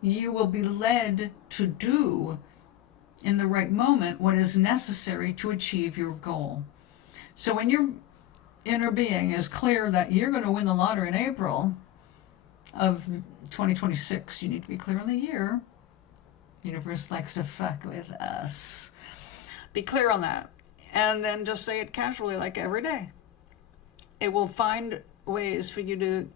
you will be led to do in the right moment what is necessary to achieve your goal. So when your inner being is clear that you're going to win the lottery in April of 2026, you need to be clear on the year. The universe likes to fuck with us. Be clear on that. And then just say it casually, like every day. It will find ways for you to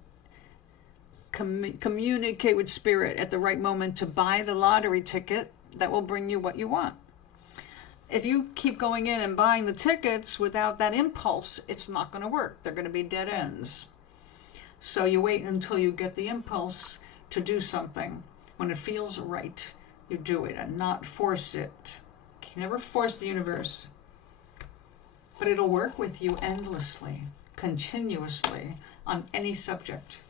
communicate with spirit at the right moment to buy the lottery ticket that will bring you what you want. If you keep going in and buying the tickets without that impulse, it's not going to work. They're going to be dead ends. So you wait until you get the impulse to do something. When it feels right, you do it and not force it. You can never force the universe. But it'll work with you endlessly, continuously, on any subject.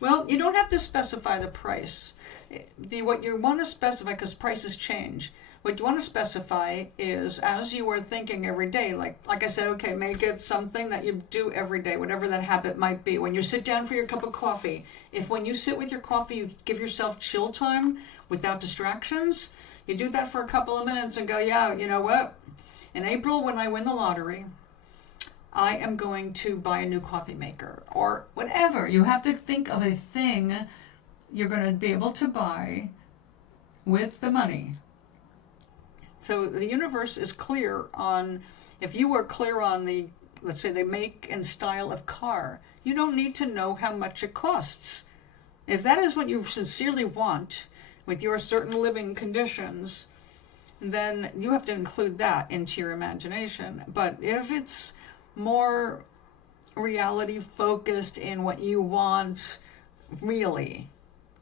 Well, you don't have to specify the price. What you want to specify, because prices change, what you want to specify is, as you are thinking every day, like I said, okay, make it something that you do every day, whatever that habit might be. When you sit down for your cup of coffee, if when you sit with your coffee, you give yourself chill time without distractions, you do that for a couple of minutes and go, yeah, you know what? In April, when I win the lottery, I am going to buy a new coffee maker, or whatever. You have to think of a thing you're going to be able to buy with the money. So the universe is clear on, if you were clear on the, let's say, the make and style of car, you don't need to know how much it costs. If that is what you sincerely want with your certain living conditions, then you have to include that into your imagination. But if it's more reality focused in what you want really,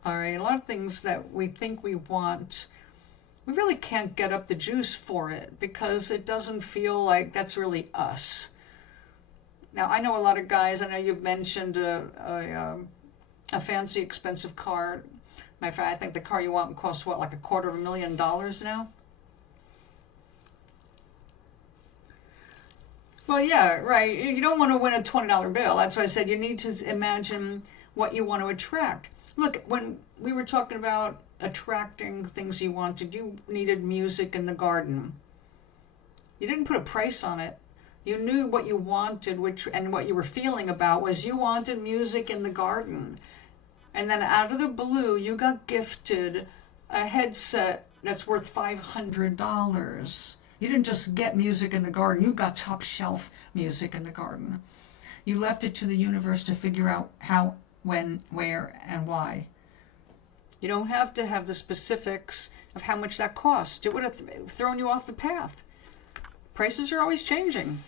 all right, a lot of things that we think we want, we really can't get up the juice for it because it doesn't feel like that's really us. Now, I know a lot of guys, I know you've mentioned a fancy expensive car. Matter of fact, I think the car you want costs what, like $250,000 now? Well, yeah, right. You don't want to win a $20 bill. That's why I said you need to imagine what you want to attract. Look, when we were talking about attracting things you wanted, you needed music in the garden. You didn't put a price on it. You knew what you wanted, and what you were feeling about was you wanted music in the garden. And then out of the blue, you got gifted a headset that's worth $500. You didn't just get music in the garden. You got top shelf music in the garden. You left it to the universe to figure out how, when, where, and why. You don't have to have the specifics of how much that cost. It would have thrown you off the path. Prices are always changing.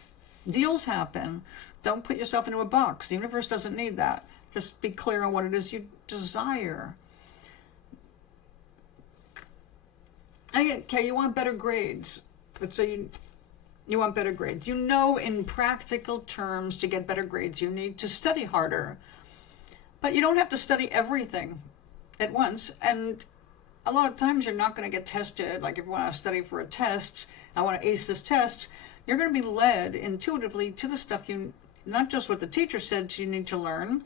Deals happen. Don't put yourself into a box. The universe doesn't need that. Just be clear on what it is you desire. Okay, you want better grades. Let's say you want better grades. You know, in practical terms, to get better grades, you need to study harder. But you don't have to study everything at once. And a lot of times you're not going to get tested. Like if you want to study for a test, I want to ace this test, you're going to be led intuitively to the stuff not just what the teacher said you need to learn,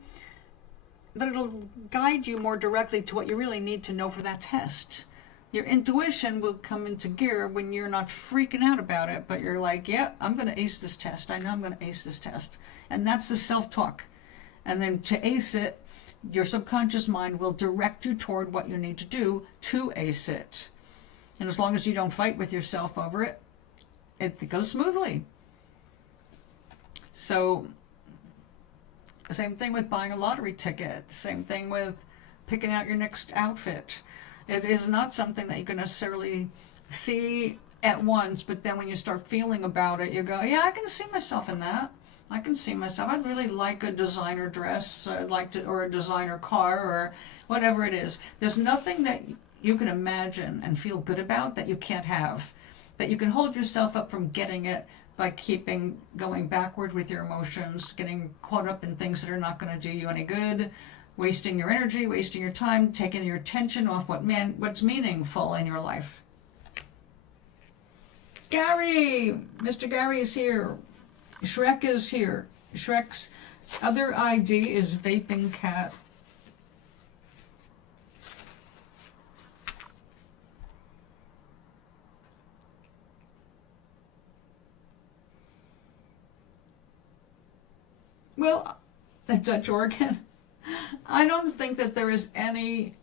but it'll guide you more directly to what you really need to know for that test. Your intuition will come into gear when you're not freaking out about it, but you're like, yeah, I'm going to ace this test. I know I'm going to ace this test. And that's the self-talk. And then to ace it, your subconscious mind will direct you toward what you need to do to ace it. And as long as you don't fight with yourself over it, it goes smoothly. So, same thing with buying a lottery ticket. Same thing with picking out your next outfit. It is not something that you can necessarily see at once, but then when you start feeling about it, you go, yeah, I can see myself in that. I can see myself. I'd really like a designer dress, or a designer car, or whatever it is. There's nothing that you can imagine and feel good about that you can't have. That you can hold yourself up from getting it by going backward with your emotions, getting caught up in things that are not going to do you any good, wasting your energy, wasting your time, taking your attention off what's meaningful in your life. Gary! Mr. Gary is here. Shrek is here. Shrek's other ID is Vaping Cat. Well, Dutch Oregon. I don't think that there is anything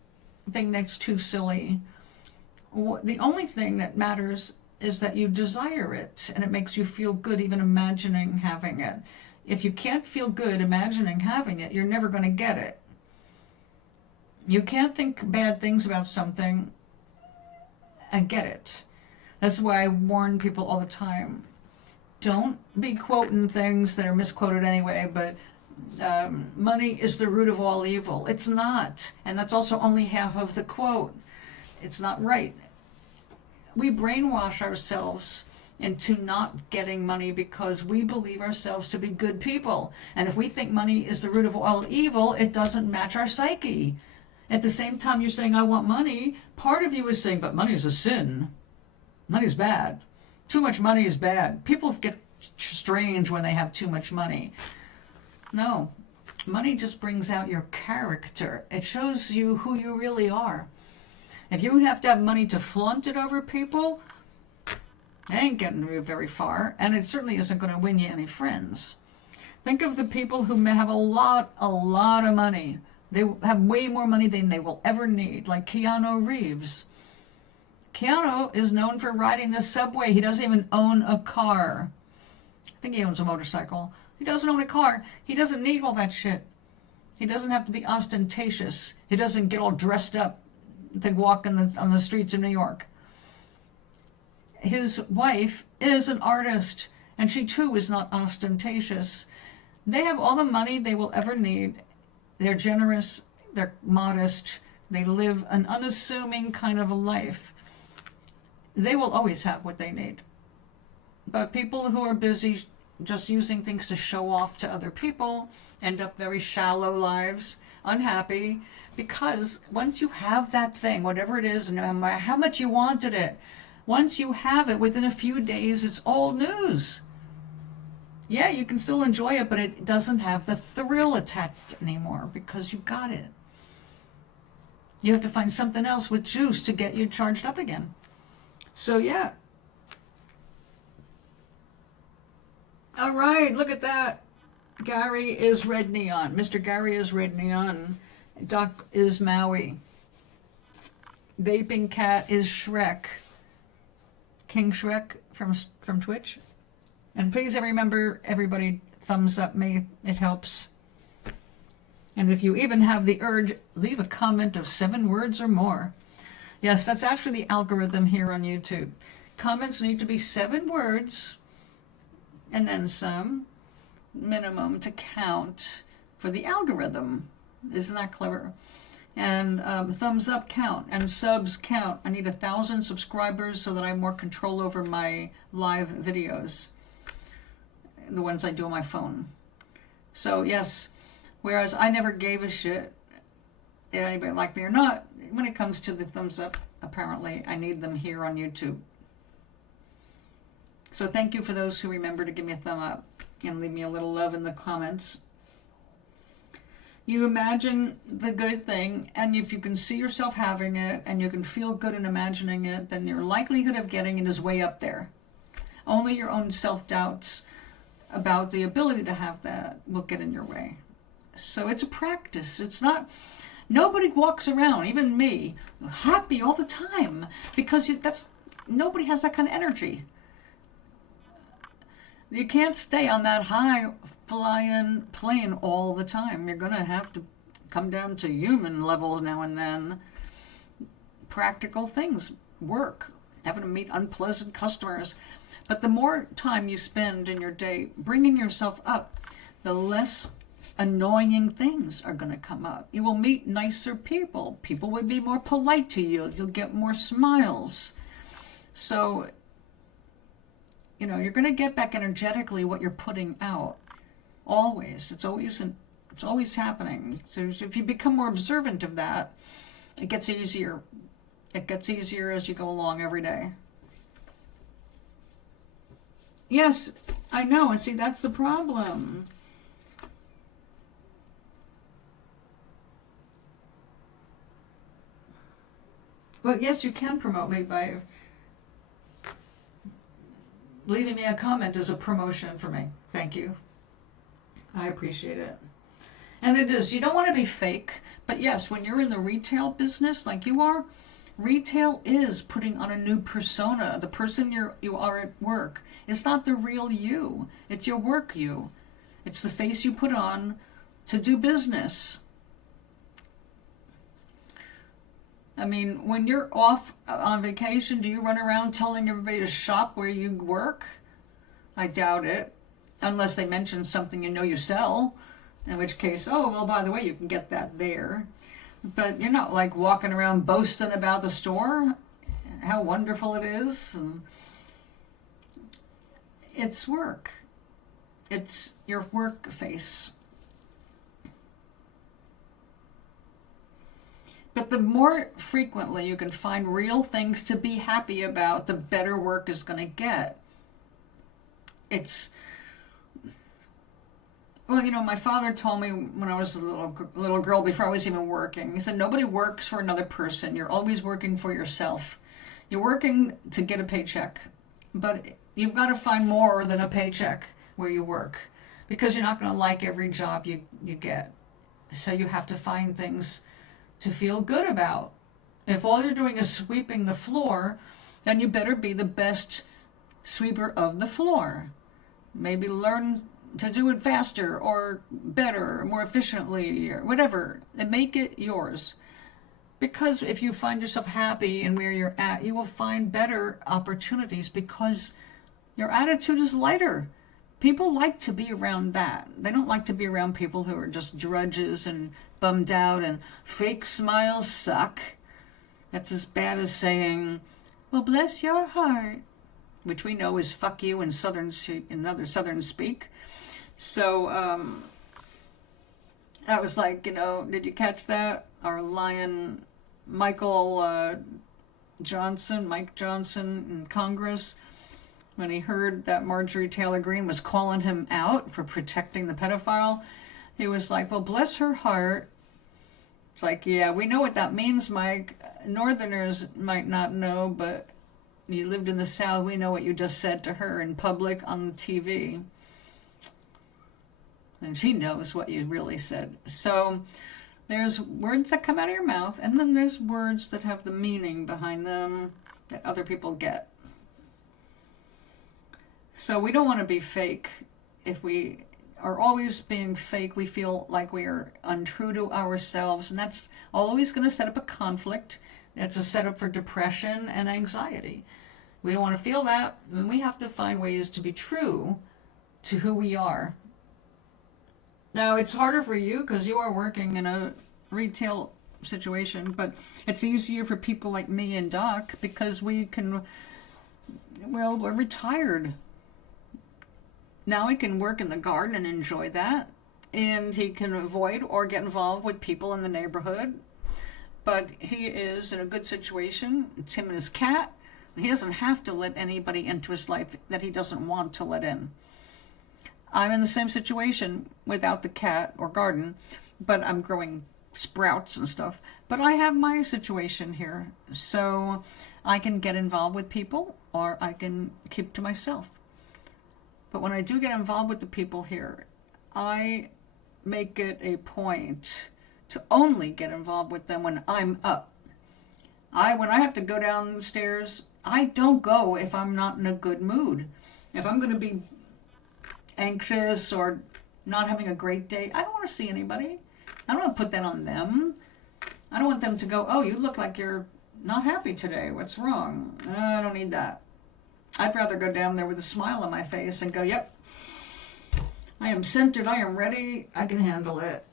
that's too silly. The only thing that matters is that you desire it, and it makes you feel good even imagining having it. If you can't feel good imagining having it, you're never going to get it. You can't think bad things about something and get it. That's why I warn people all the time. Don't be quoting things that are misquoted anyway, but money is the root of all evil. It's not. And that's also only half of the quote. It's not right. We brainwash ourselves into not getting money because we believe ourselves to be good people. And if we think money is the root of all evil, it doesn't match our psyche. At the same time you're saying, I want money, part of you is saying, but money is a sin. Money's bad. Too much money is bad. People get strange when they have too much money. No, money just brings out your character. It shows you who you really are. If you have to have money to flaunt it over people, it ain't getting you very far, and it certainly isn't going to win you any friends. Think of the people who may have a lot of money. They have way more money than they will ever need, like Keanu Reeves. Keanu is known for riding the subway. He doesn't even own a car. I think he owns a motorcycle. He doesn't own a car. He doesn't need all that shit. He doesn't have to be ostentatious. He doesn't get all dressed up to walk on the streets of New York. His wife is an artist, and she too is not ostentatious. They have all the money they will ever need. They're generous. They're modest. They live an unassuming kind of a life. They will always have what they need. But people who are busy just using things to show off to other people end up very shallow lives, unhappy, because once you have that thing, whatever it is, no matter how much you wanted it, once you have it, within a few days, it's old news. Yeah, you can still enjoy it, but it doesn't have the thrill attached anymore because you got it. You have to find something else with juice to get you charged up again. So yeah. All right, look at that. Gary is red neon. Mr. Gary is red neon. Duck is Maui. Vaping Cat is Shrek. King Shrek from Twitch. And please remember, everybody, thumbs up me. It helps. And if you even have the urge, leave a comment of 7 words or more. Yes, that's actually the algorithm here on YouTube. Comments need to be 7 words and then some, minimum, to count for the algorithm. Isn't that clever? And thumbs up count and subs count. I need 1,000 subscribers so that I have more control over my live videos, the ones I do on my phone. So yes, whereas I never gave a shit if anybody liked me or not, when it comes to the thumbs up, apparently I need them here on YouTube. So thank you for those who remember to give me a thumb up and leave me a little love in the comments. You imagine the good thing, and if you can see yourself having it and you can feel good in imagining it, then your likelihood of getting it is way up there. Only your own self-doubts about the ability to have that will get in your way. So it's a practice. It's not, nobody walks around, even me, happy all the time, because nobody has that kind of energy. You can't stay on that high flying plane all the time. You're going to have to come down to human levels now and then. Practical things work. Having to meet unpleasant customers. But the more time you spend in your day bringing yourself up, the less annoying things are going to come up. You will meet nicer people. People will be more polite to you. You'll get more smiles. So, you know, you're going to get back energetically what you're putting out. Always. It's always happening. So if you become more observant of that, it gets easier. It gets easier as you go along every day. Yes, I know. And see, that's the problem. Well, yes, you can promote me by leaving me a comment as a promotion for me. Thank you. I appreciate it. And it is. You don't want to be fake. But yes, when you're in the retail business like you are, retail is putting on a new persona. The person you are at work. It's not the real you. It's your work you. It's the face you put on to do business. I mean, when you're off on vacation, do you run around telling everybody to shop where you work? I doubt it. Unless they mention something you sell. In which case, oh, well, by the way, you can get that there. But you're not like walking around boasting about the store, how wonderful it is. And it's work. It's your work face. But the more frequently you can find real things to be happy about, the better work is going to get. Well, my father told me when I was a little girl, before I was even working, he said, nobody works for another person. You're always working for yourself. You're working to get a paycheck, but you've got to find more than a paycheck where you work, because you're not going to like every job you get. So you have to find things to feel good about. If all you're doing is sweeping the floor, then you better be the best sweeper of the floor. Maybe learn to do it faster or better, or more efficiently, or whatever, and make it yours. Because if you find yourself happy in where you're at, you will find better opportunities because your attitude is lighter. People like to be around that. They don't like to be around people who are just drudges and bummed out, and fake smiles suck. That's as bad as saying, well, bless your heart, which we know is fuck you in other Southern speak. So I was like, did you catch that? Our lion, Mike Johnson in Congress, when he heard that Marjorie Taylor Greene was calling him out for protecting the pedophile, he was like, well, bless her heart. It's like, yeah, we know what that means, Mike. Northerners might not know, but you lived in the South. We know what you just said to her in public on the TV. And she knows what you really said. So there's words that come out of your mouth, and then there's words that have the meaning behind them that other people get. So we don't want to be fake if we are always being fake, we feel like we are untrue to ourselves, and that's always going to set up a conflict. It's a setup for depression and anxiety. We don't want to feel that, and we have to find ways to be true to who we are. Now, it's harder for you because you are working in a retail situation, but it's easier for people like me and Doc because we can, well, we're retired. Now he can work in the garden and enjoy that, and he can avoid or get involved with people in the neighborhood. But he is in a good situation. It's him and his cat. He doesn't have to let anybody into his life that he doesn't want to let in. I'm in the same situation without the cat or garden, but I'm growing sprouts and stuff. But I have my situation here, so I can get involved with people or I can keep to myself. But when I do get involved with the people here, I make it a point to only get involved with them when I'm up. When I have to go downstairs, I don't go if I'm not in a good mood. If I'm going to be anxious or not having a great day, I don't want to see anybody. I don't want to put that on them. I don't want them to go, oh, you look like you're not happy today. What's wrong? I don't need that. I'd rather go down there with a smile on my face and go, yep, I am centered, I am ready, I can handle it.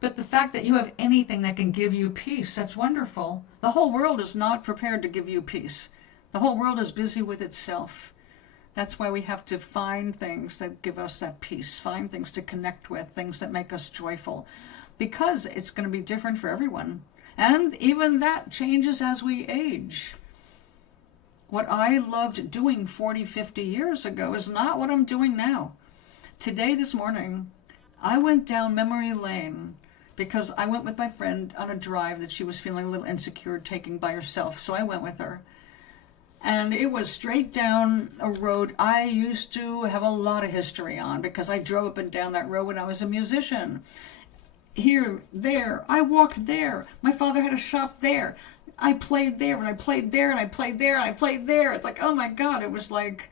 But the fact that you have anything that can give you peace, that's wonderful. The whole world is not prepared to give you peace. The whole world is busy with itself. That's why we have to find things that give us that peace, find things to connect with, things that make us joyful, because it's going to be different for everyone. And even that changes as we age. What I loved doing 40, 50 years ago is not what I'm doing now. Today, this morning, I went down memory lane because I went with my friend on a drive that she was feeling a little insecure taking by herself, so I went with her. And it was straight down a road I used to have a lot of history on because I drove up and down that road when I was a musician. Here, there, I walked there. My father had a shop there. I played there, and I played there, and I played there, and I played there. It's like, oh my God, it was like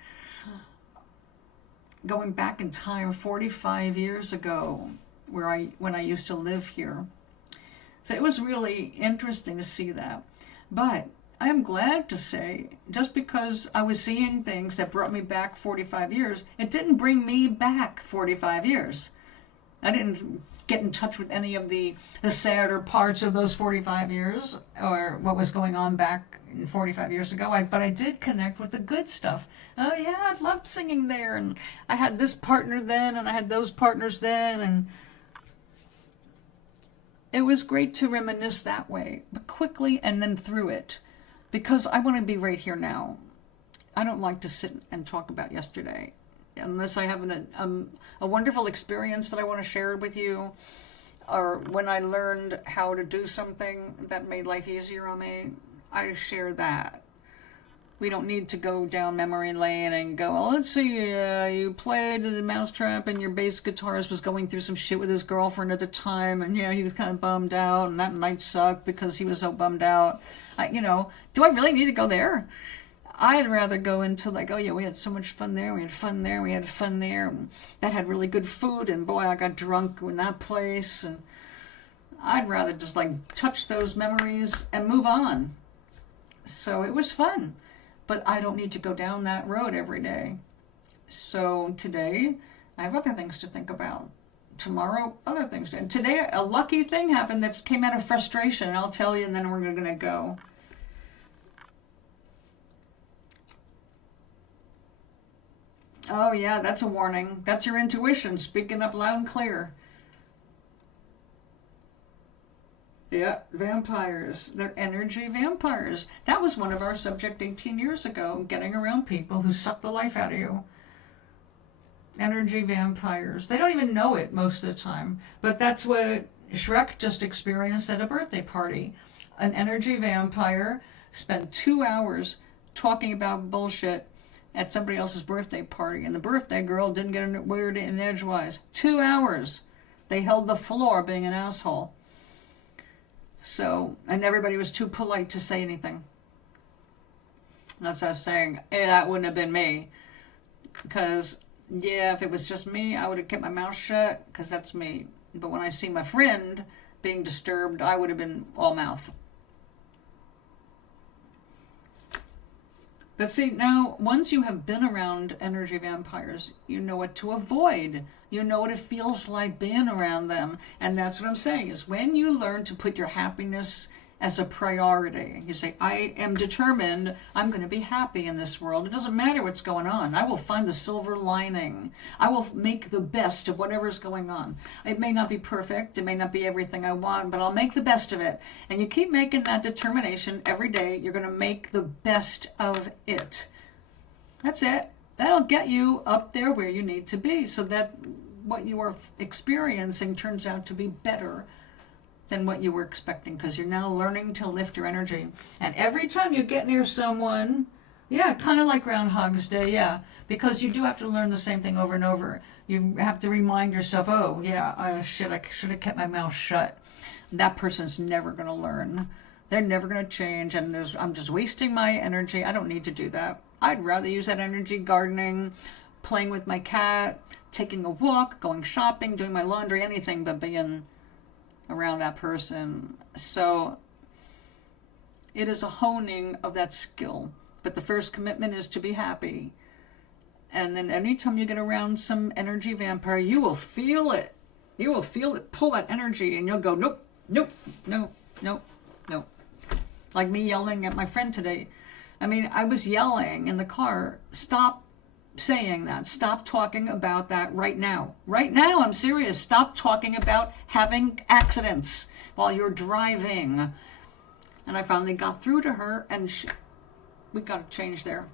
going back in time 45 years ago when I used to live here. So it was really interesting to see that. But I am glad to say, just because I was seeing things that brought me back 45 years, it didn't bring me back 45 years. I didn't get in touch with any of the sadder parts of those 45 years or what was going on back 45 years ago. But I did connect with the good stuff. Oh yeah, I loved singing there, and I had this partner then, and I had those partners then, and it was great to reminisce that way, but quickly and then through it. Because I want to be right here now. I don't like to sit and talk about yesterday. Unless I have a wonderful experience that I want to share with you, or when I learned how to do something that made life easier on me, I share that. We don't need to go down memory lane and go, oh, let's see, you played the Mousetrap and your bass guitarist was going through some shit with his girlfriend at the time, and he was kind of bummed out, and that night sucked because he was so bummed out. Do I really need to go there? I'd rather go into like, oh yeah, we had so much fun there, we had fun there, we had fun there, and that had really good food, and boy, I got drunk in that place, and I'd rather just like touch those memories and move on. So it was fun, but I don't need to go down that road every day. So today, I have other things to think about. Tomorrow, other things. And today, a lucky thing happened that came out of frustration, and I'll tell you, and then we're going to go. Oh yeah, that's a warning. That's your intuition speaking up loud and clear. Yeah, vampires. They're energy vampires. That was one of our subject 18 years ago, getting around people who suck the life out of you. Energy vampires. They don't even know it most of the time, but that's what Shrek just experienced at a birthday party. An energy vampire spent 2 hours talking about bullshit at somebody else's birthday party, and the birthday girl didn't get weird and edgewise. 2 hours. They held the floor being an asshole. So, and everybody was too polite to say anything. That's what I was saying. Hey, that wouldn't have been me. Because, yeah, if it was just me, I would have kept my mouth shut, because that's me. But when I see my friend being disturbed, I would have been all mouth. But see, now, once you have been around energy vampires, you know what to avoid. You know what it feels like being around them. And that's what I'm saying, is when you learn to put your happiness as a priority, you say, I am determined I'm going to be happy in this world. It doesn't matter what's going on. I will find the silver lining. I will make the best of whatever's going on. It may not be perfect. It may not be everything I want, but I'll make the best of it. And you keep making that determination every day. You're going to make the best of it. That's it. That'll get you up there where you need to be, so that what you are experiencing turns out to be better than what you were expecting, because you're now learning to lift your energy. And every time you get near someone, yeah, kind of like Groundhog's Day, yeah, because you do have to learn the same thing over and over. You have to remind yourself, oh, yeah, shit, I should have kept my mouth shut. That person's never going to learn. They're never going to change, and I'm just wasting my energy. I don't need to do that. I'd rather use that energy gardening, playing with my cat, taking a walk, going shopping, doing my laundry, anything but being around that person. So it is a honing of that skill. But the first commitment is to be happy. And then anytime you get around some energy vampire, you will feel it. You will feel it pull that energy, and you'll go, nope, nope, no, nope, nope. Like me yelling at my friend today. I mean, I was yelling in the car, stop saying that. Stop talking about that right now. Right now, I'm serious. Stop talking about having accidents while you're driving. And I finally got through to her, and we got a change there.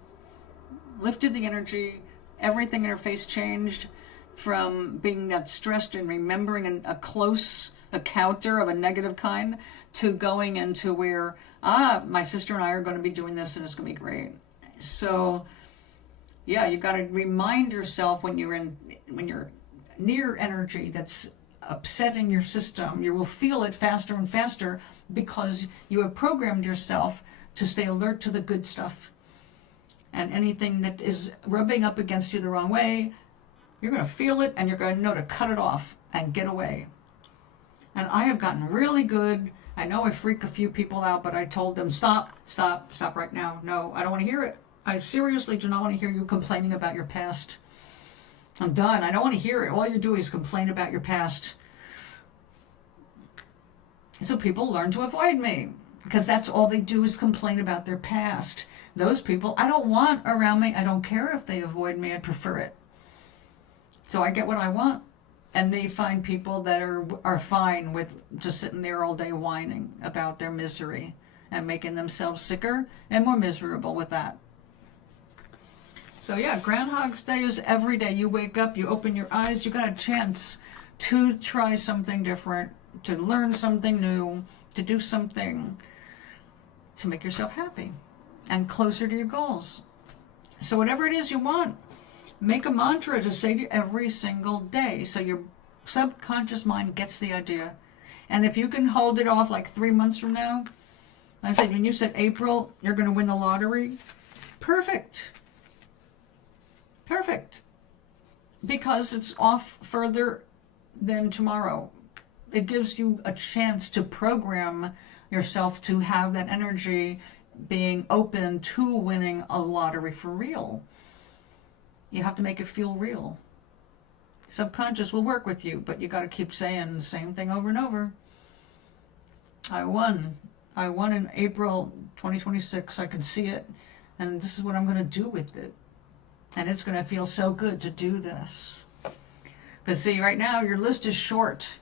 Lifted the energy. Everything in her face changed from being that stressed and remembering a close encounter of a negative kind to going into where, my sister and I are going to be doing this, and it's going to be great. So yeah, you got to remind yourself when you're near energy that's upsetting your system, you will feel it faster and faster, because you have programmed yourself to stay alert to the good stuff. And anything that is rubbing up against you the wrong way, you're going to feel it, and you're going to know to cut it off and get away. And I have gotten really good. I know I freak a few people out, but I told them, stop right now. No, I don't want to hear it. I seriously do not want to hear you complaining about your past. I'm done. I don't want to hear it. All you do is complain about your past. So people learn to avoid me, because that's all they do is complain about their past. Those people I don't want around me. I don't care if they avoid me. I prefer it. So I get what I want. And they find people that are fine with just sitting there all day whining about their misery and making themselves sicker and more miserable with that. So yeah, Groundhog's Day is every day. You wake up, you open your eyes, you got a chance to try something different, to learn something new, to do something to make yourself happy and closer to your goals. So whatever it is you want, make a mantra to say to you every single day, so your subconscious mind gets the idea. And if you can hold it off like 3 months from now, I said, when you said April, you're going to win the lottery, perfect. Perfect. Because it's off further than tomorrow. It gives you a chance to program yourself to have that energy being open to winning a lottery for real. You have to make it feel real. Subconscious will work with you, but you got to keep saying the same thing over and over. I won in April 2026. I can see it, and this is what I'm going to do with it. And it's going to feel so good to do this. But see, right now, your list is short.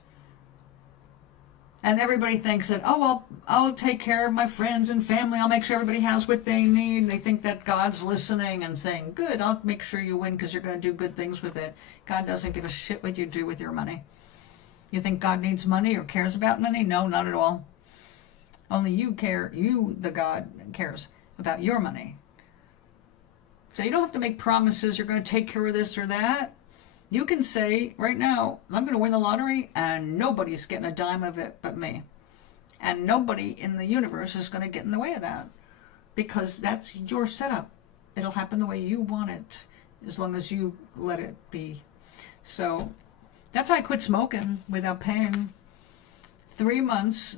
And everybody thinks that, oh, well, I'll take care of my friends and family. I'll make sure everybody has what they need. They think that God's listening and saying, good, I'll make sure you win because you're going to do good things with it. God doesn't give a shit what you do with your money. You think God needs money or cares about money? No, not at all. Only you care, the God, cares about your money. So you don't have to make promises, you're going to take care of this or that. You can say, right now, I'm going to win the lottery and nobody's getting a dime of it but me. And nobody in the universe is going to get in the way of that, because that's your setup. It'll happen the way you want it, as long as you let it be. So that's how I quit smoking without pain. 3 months,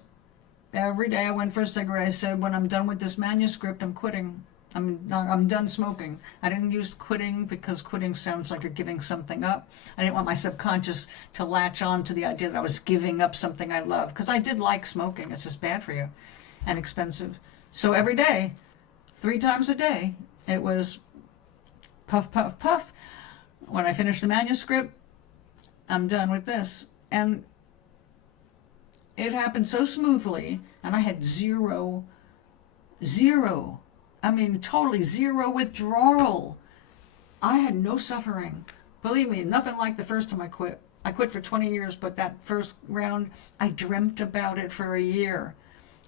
every day I went for a cigarette. I said, when I'm done with this manuscript, I'm quitting. I'm done smoking. I didn't use quitting because quitting sounds like you're giving something up. I didn't want my subconscious to latch on to the idea that I was giving up something I love, because I did like smoking. It's just bad for you and expensive. So every day, 3 times a day, it was puff, puff, puff. When I finished the manuscript, I'm done with this. And it happened so smoothly, and I had zero, totally zero withdrawal. I had no suffering. Believe me, nothing like the first time I quit. I quit for 20 years, but that first round, I dreamt about it for a year.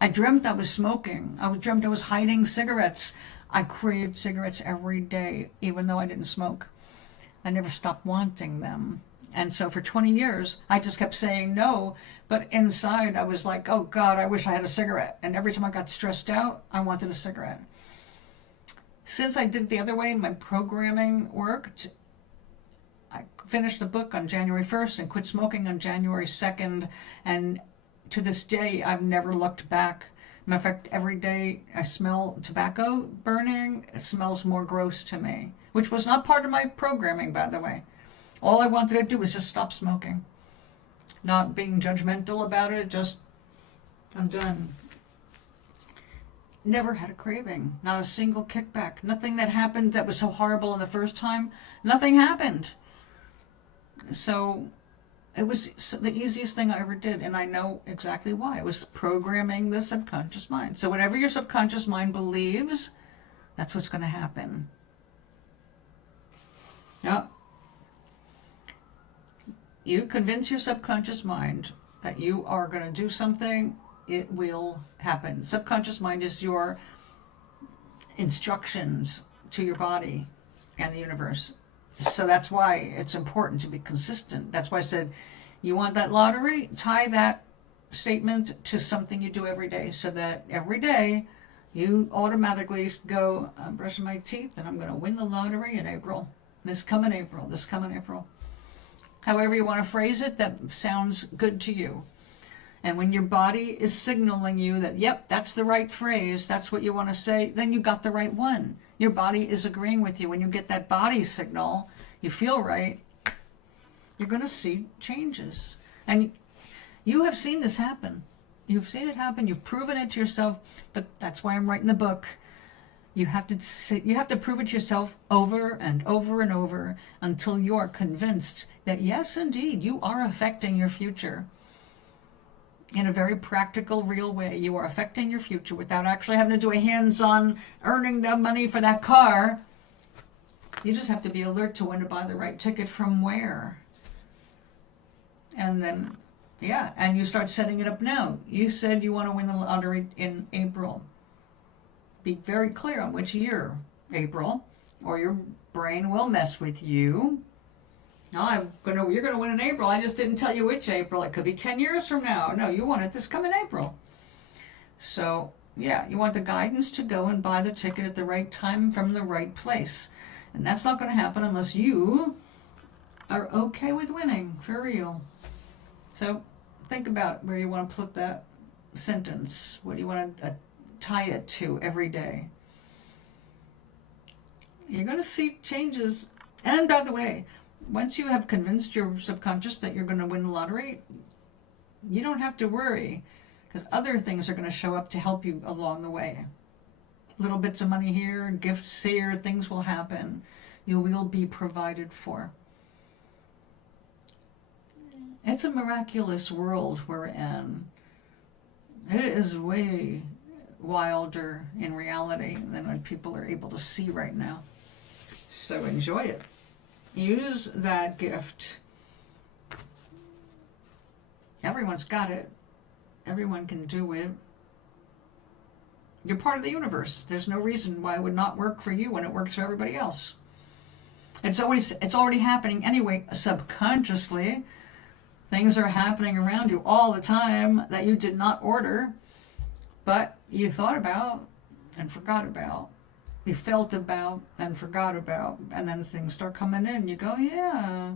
I dreamt I was smoking. I dreamt I was hiding cigarettes. I craved cigarettes every day, even though I didn't smoke. I never stopped wanting them. And so for 20 years, I just kept saying no. But inside, I was like, oh, God, I wish I had a cigarette. And every time I got stressed out, I wanted a cigarette. Since I did it the other way, my programming worked. I finished the book on January 1st and quit smoking on January 2nd. And to this day, I've never looked back. Matter of fact, every day I smell tobacco burning, it smells more gross to me, which was not part of my programming, by the way. All I wanted to do was just stop smoking. Not being judgmental about it, just, I'm done. Never had a craving, not a single kickback. Nothing that happened that was so horrible in the first time, nothing happened. So it was the easiest thing I ever did, and I know exactly why. It was programming the subconscious mind. So whatever your subconscious mind believes, that's what's going to happen. Yep. You convince your subconscious mind that you are going to do something, it will happen. Subconscious mind is your instructions to your body and the universe. So that's why it's important to be consistent. That's why I said, you want that lottery? Tie that statement to something you do every day, so that every day you automatically go, I'm brushing my teeth and I'm going to win the lottery in April. This coming April. However you want to phrase it, that sounds good to you. And when your body is signaling you that, yep, that's the right phrase, that's what you want to say, then you got the right one. Your body is agreeing with you. When you get that body signal, you feel right, you're going to see changes. And you have seen this happen. You've seen it happen. You've proven it to yourself. But that's why I'm writing the book. You have to prove it to yourself over and over and over until you are convinced that, yes, indeed, you are affecting your future. In a very practical, real way, you are affecting your future without actually having to do a hands-on earning the money for that car. You just have to be alert to when to buy the right ticket from where. And then, yeah, and you start setting it up now. You said you want to win the lottery in April. Be very clear on which year, April, or your brain will mess with you. Oh, you're going to win in April. I just didn't tell you which April. It could be 10 years from now. No, you want it this coming April. So, yeah, you want the guidance to go and buy the ticket at the right time from the right place. And that's not going to happen unless you are okay with winning, for real. So, think about where you want to put that sentence. What do you want to tie it to every day? You're going to see changes. And by the way, once you have convinced your subconscious that you're going to win the lottery, you don't have to worry, because other things are going to show up to help you along the way. Little bits of money here, gifts here, things will happen. You will be provided for. It's a miraculous world we're in. It is way wilder in reality than what people are able to see right now. So enjoy it. Use that gift. Everyone's got it. Everyone can do it. You're part of the universe. There's no reason why it would not work for you when it works for everybody else. It's already happening anyway, subconsciously. Things are happening around you all the time that you did not order. but you thought about and forgot about. You felt about and forgot about, and then things start coming in. You go, yeah.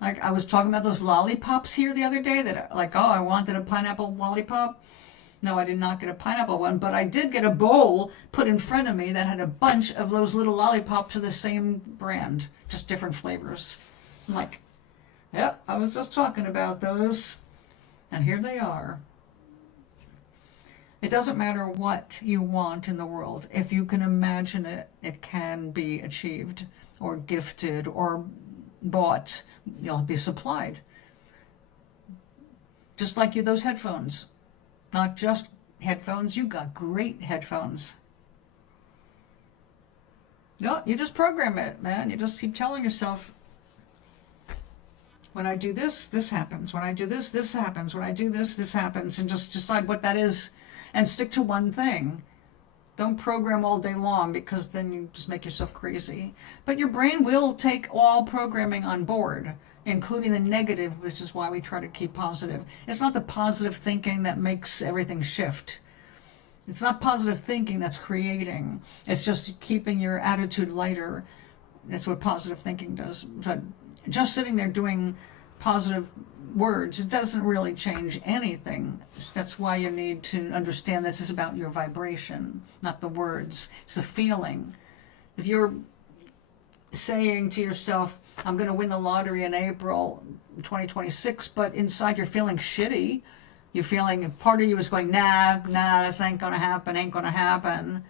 Like I was talking about those lollipops here the other day that like, oh, I wanted a pineapple lollipop. No, I did not get a pineapple one, but I did get a bowl put in front of me that had a bunch of those little lollipops of the same brand, just different flavors. I'm like, yep, I was just talking about those, and here they are. It doesn't matter what you want in the world. If you can imagine it, it can be achieved or gifted or bought. You'll be supplied. Just like you, those headphones. Not just headphones, you got great headphones. No, you just program it, man. You just keep telling yourself, when I do this, this happens. When I do this, this happens. When I do this, this happens. And just decide what that is and stick to one thing. Don't program all day long because then you just make yourself crazy. But your brain will take all programming on board, including the negative, which is why we try to keep positive. It's not the positive thinking that makes everything shift. It's not positive thinking that's creating. It's just keeping your attitude lighter. That's what positive thinking does. But just sitting there doing positive words, it doesn't really change anything. That's why you need to understand this is about your vibration, not the words. It's the feeling. If you're saying to yourself, I'm going to win the lottery in April 2026, but inside you're feeling shitty, you're feeling, part of you is going, nah, this ain't going to happen.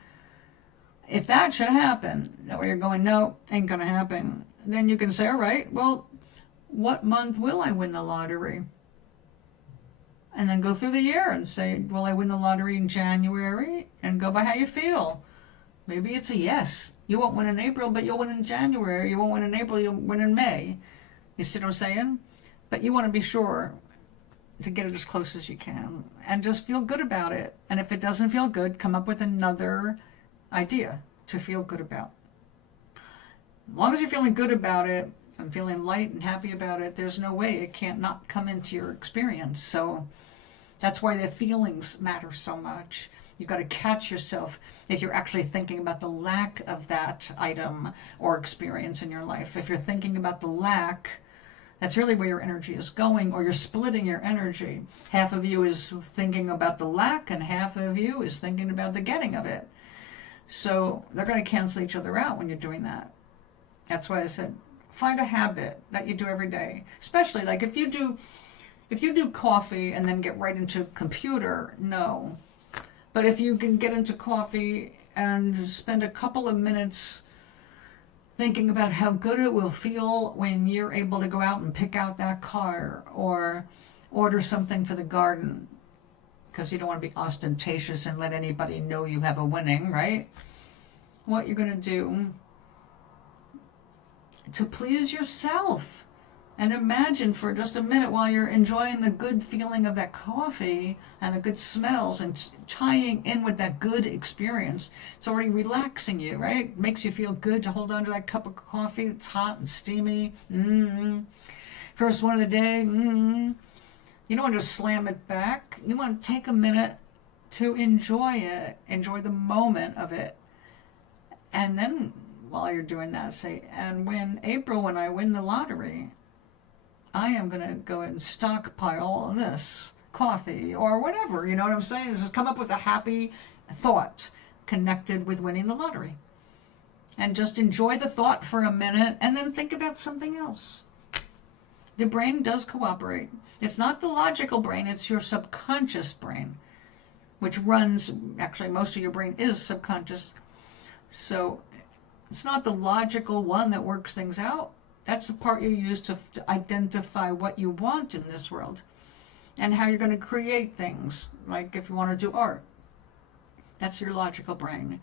If that should happen, where you're going, no, ain't going to happen, then you can say, all right, well, what month will I win the lottery? And then go through the year and say, will I win the lottery in January? And go by how you feel. Maybe it's a yes. You won't win in April, but you'll win in January. You won't win in April, you'll win in May. You see what I'm saying? But you want to be sure to get it as close as you can. And just feel good about it. And if it doesn't feel good, come up with another idea to feel good about. As long as you're feeling good about it, and feeling light and happy about it, there's no way it can't not come into your experience. So that's why the feelings matter so much. You've got to catch yourself if you're actually thinking about the lack of that item or experience in your life. If you're thinking about the lack, that's really where your energy is going, or you're splitting your energy. Half of you is thinking about the lack, and half of you is thinking about the getting of it. So they're going to cancel each other out when you're doing that. That's why I said, find a habit that you do every day. Especially like if you do coffee and then get right into computer, no. But if you can get into coffee and spend a couple of minutes thinking about how good it will feel when you're able to go out and pick out that car or order something for the garden, because you don't want to be ostentatious and let anybody know you have a winning, right? What you're going to do to please yourself. And imagine for just a minute while you're enjoying the good feeling of that coffee and the good smells and tying in with that good experience. It's already relaxing you, right? It makes you feel good to hold on to that cup of coffee that's hot and steamy. First one of the day. You don't want to just slam it back. You want to take a minute to enjoy it, enjoy the moment of it. And then while you're doing that, say, and when I win the lottery, I am going to go and stockpile this coffee or whatever. You know what I'm saying? Just come up with a happy thought connected with winning the lottery. And just enjoy the thought for a minute and then think about something else. The brain does cooperate. It's not the logical brain, it's your subconscious brain, which runs, actually most of your brain is subconscious. So it's not the logical one that works things out. That's the part you use to identify what you want in this world and how you're going to create things, like if you want to do art. That's your logical brain.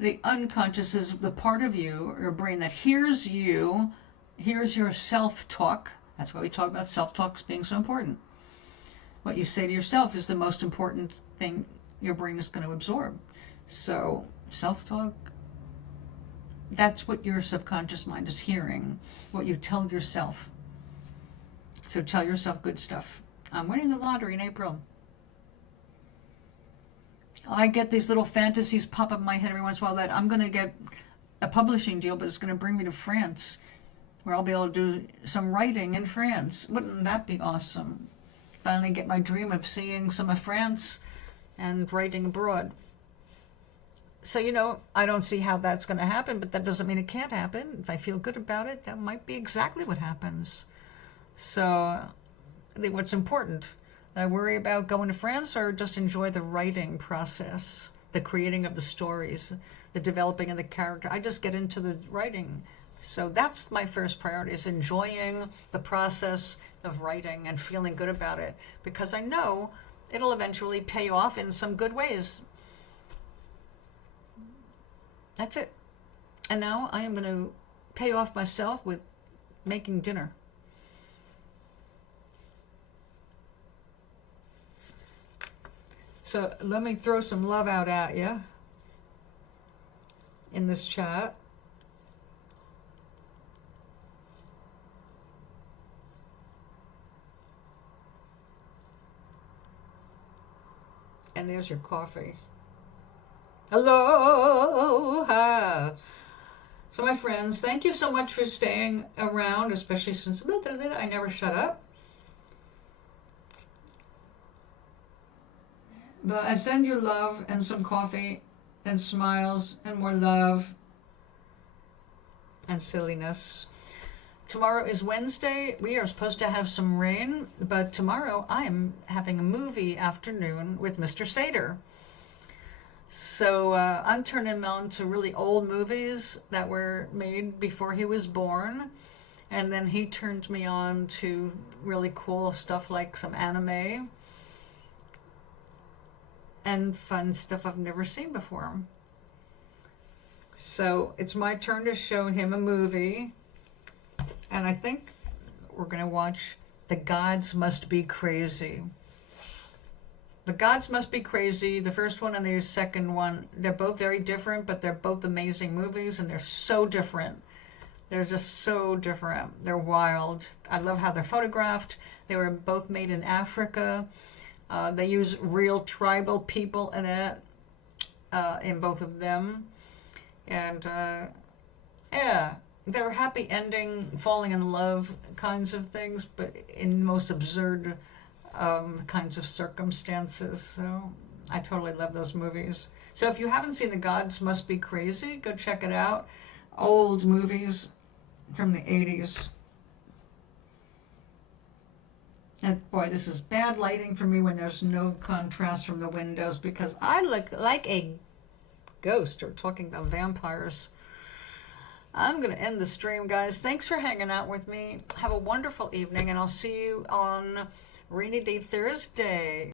The unconscious is the part of you, your brain, that hears you, hears your self-talk. That's why we talk about self-talk being so important. What you say to yourself is the most important thing your brain is going to absorb. So self-talk, that's what your subconscious mind is hearing, what you tell yourself. So tell yourself good stuff. I'm winning the lottery in April. I get these little fantasies pop up in my head every once in a while that I'm going to get a publishing deal, but it's going to bring me to France, where I'll be able to do some writing in France. Wouldn't that be awesome? Finally get my dream of seeing some of France and writing abroad. So, you know, I don't see how that's going to happen, but that doesn't mean it can't happen. If I feel good about it, that might be exactly what happens. So, I think what's important, I worry about going to France or just enjoy the writing process, the creating of the stories, the developing of the character. I just get into the writing. So that's my first priority, is enjoying the process of writing and feeling good about it, because I know it'll eventually pay off in some good ways. That's it. And now I am going to pay off myself with making dinner. So let me throw some love out at you in this chat. And there's your coffee. Aloha. So my friends, thank you so much for staying around, especially since I never shut up. But I send you love and some coffee and smiles and more love and silliness. Tomorrow is Wednesday. We are supposed to have some rain, but tomorrow I am having a movie afternoon with Mr. Sater. So I'm turning him on to really old movies that were made before he was born. And then he turned me on to really cool stuff like some anime and fun stuff I've never seen before. So it's my turn to show him a movie. And I think we're going to watch The Gods Must Be Crazy. The Gods Must Be Crazy, the first one and the second one, they're both very different, but they're both amazing movies, and they're so different. They're just so different. They're wild. I love how they're photographed. They were both made in Africa. They use real tribal people in it, in both of them. And, yeah, they're happy ending, falling in love kinds of things, but in most absurd kinds of circumstances. So I totally love those movies. So if you haven't seen The Gods Must Be Crazy, go check it out. Old movies from the 80s. And boy, this is bad lighting for me when there's no contrast from the windows, because I look like a ghost, or talking about vampires. I'm going to end the stream, guys. Thanks for hanging out with me. Have a wonderful evening, and I'll see you on Rainy Day Thursday.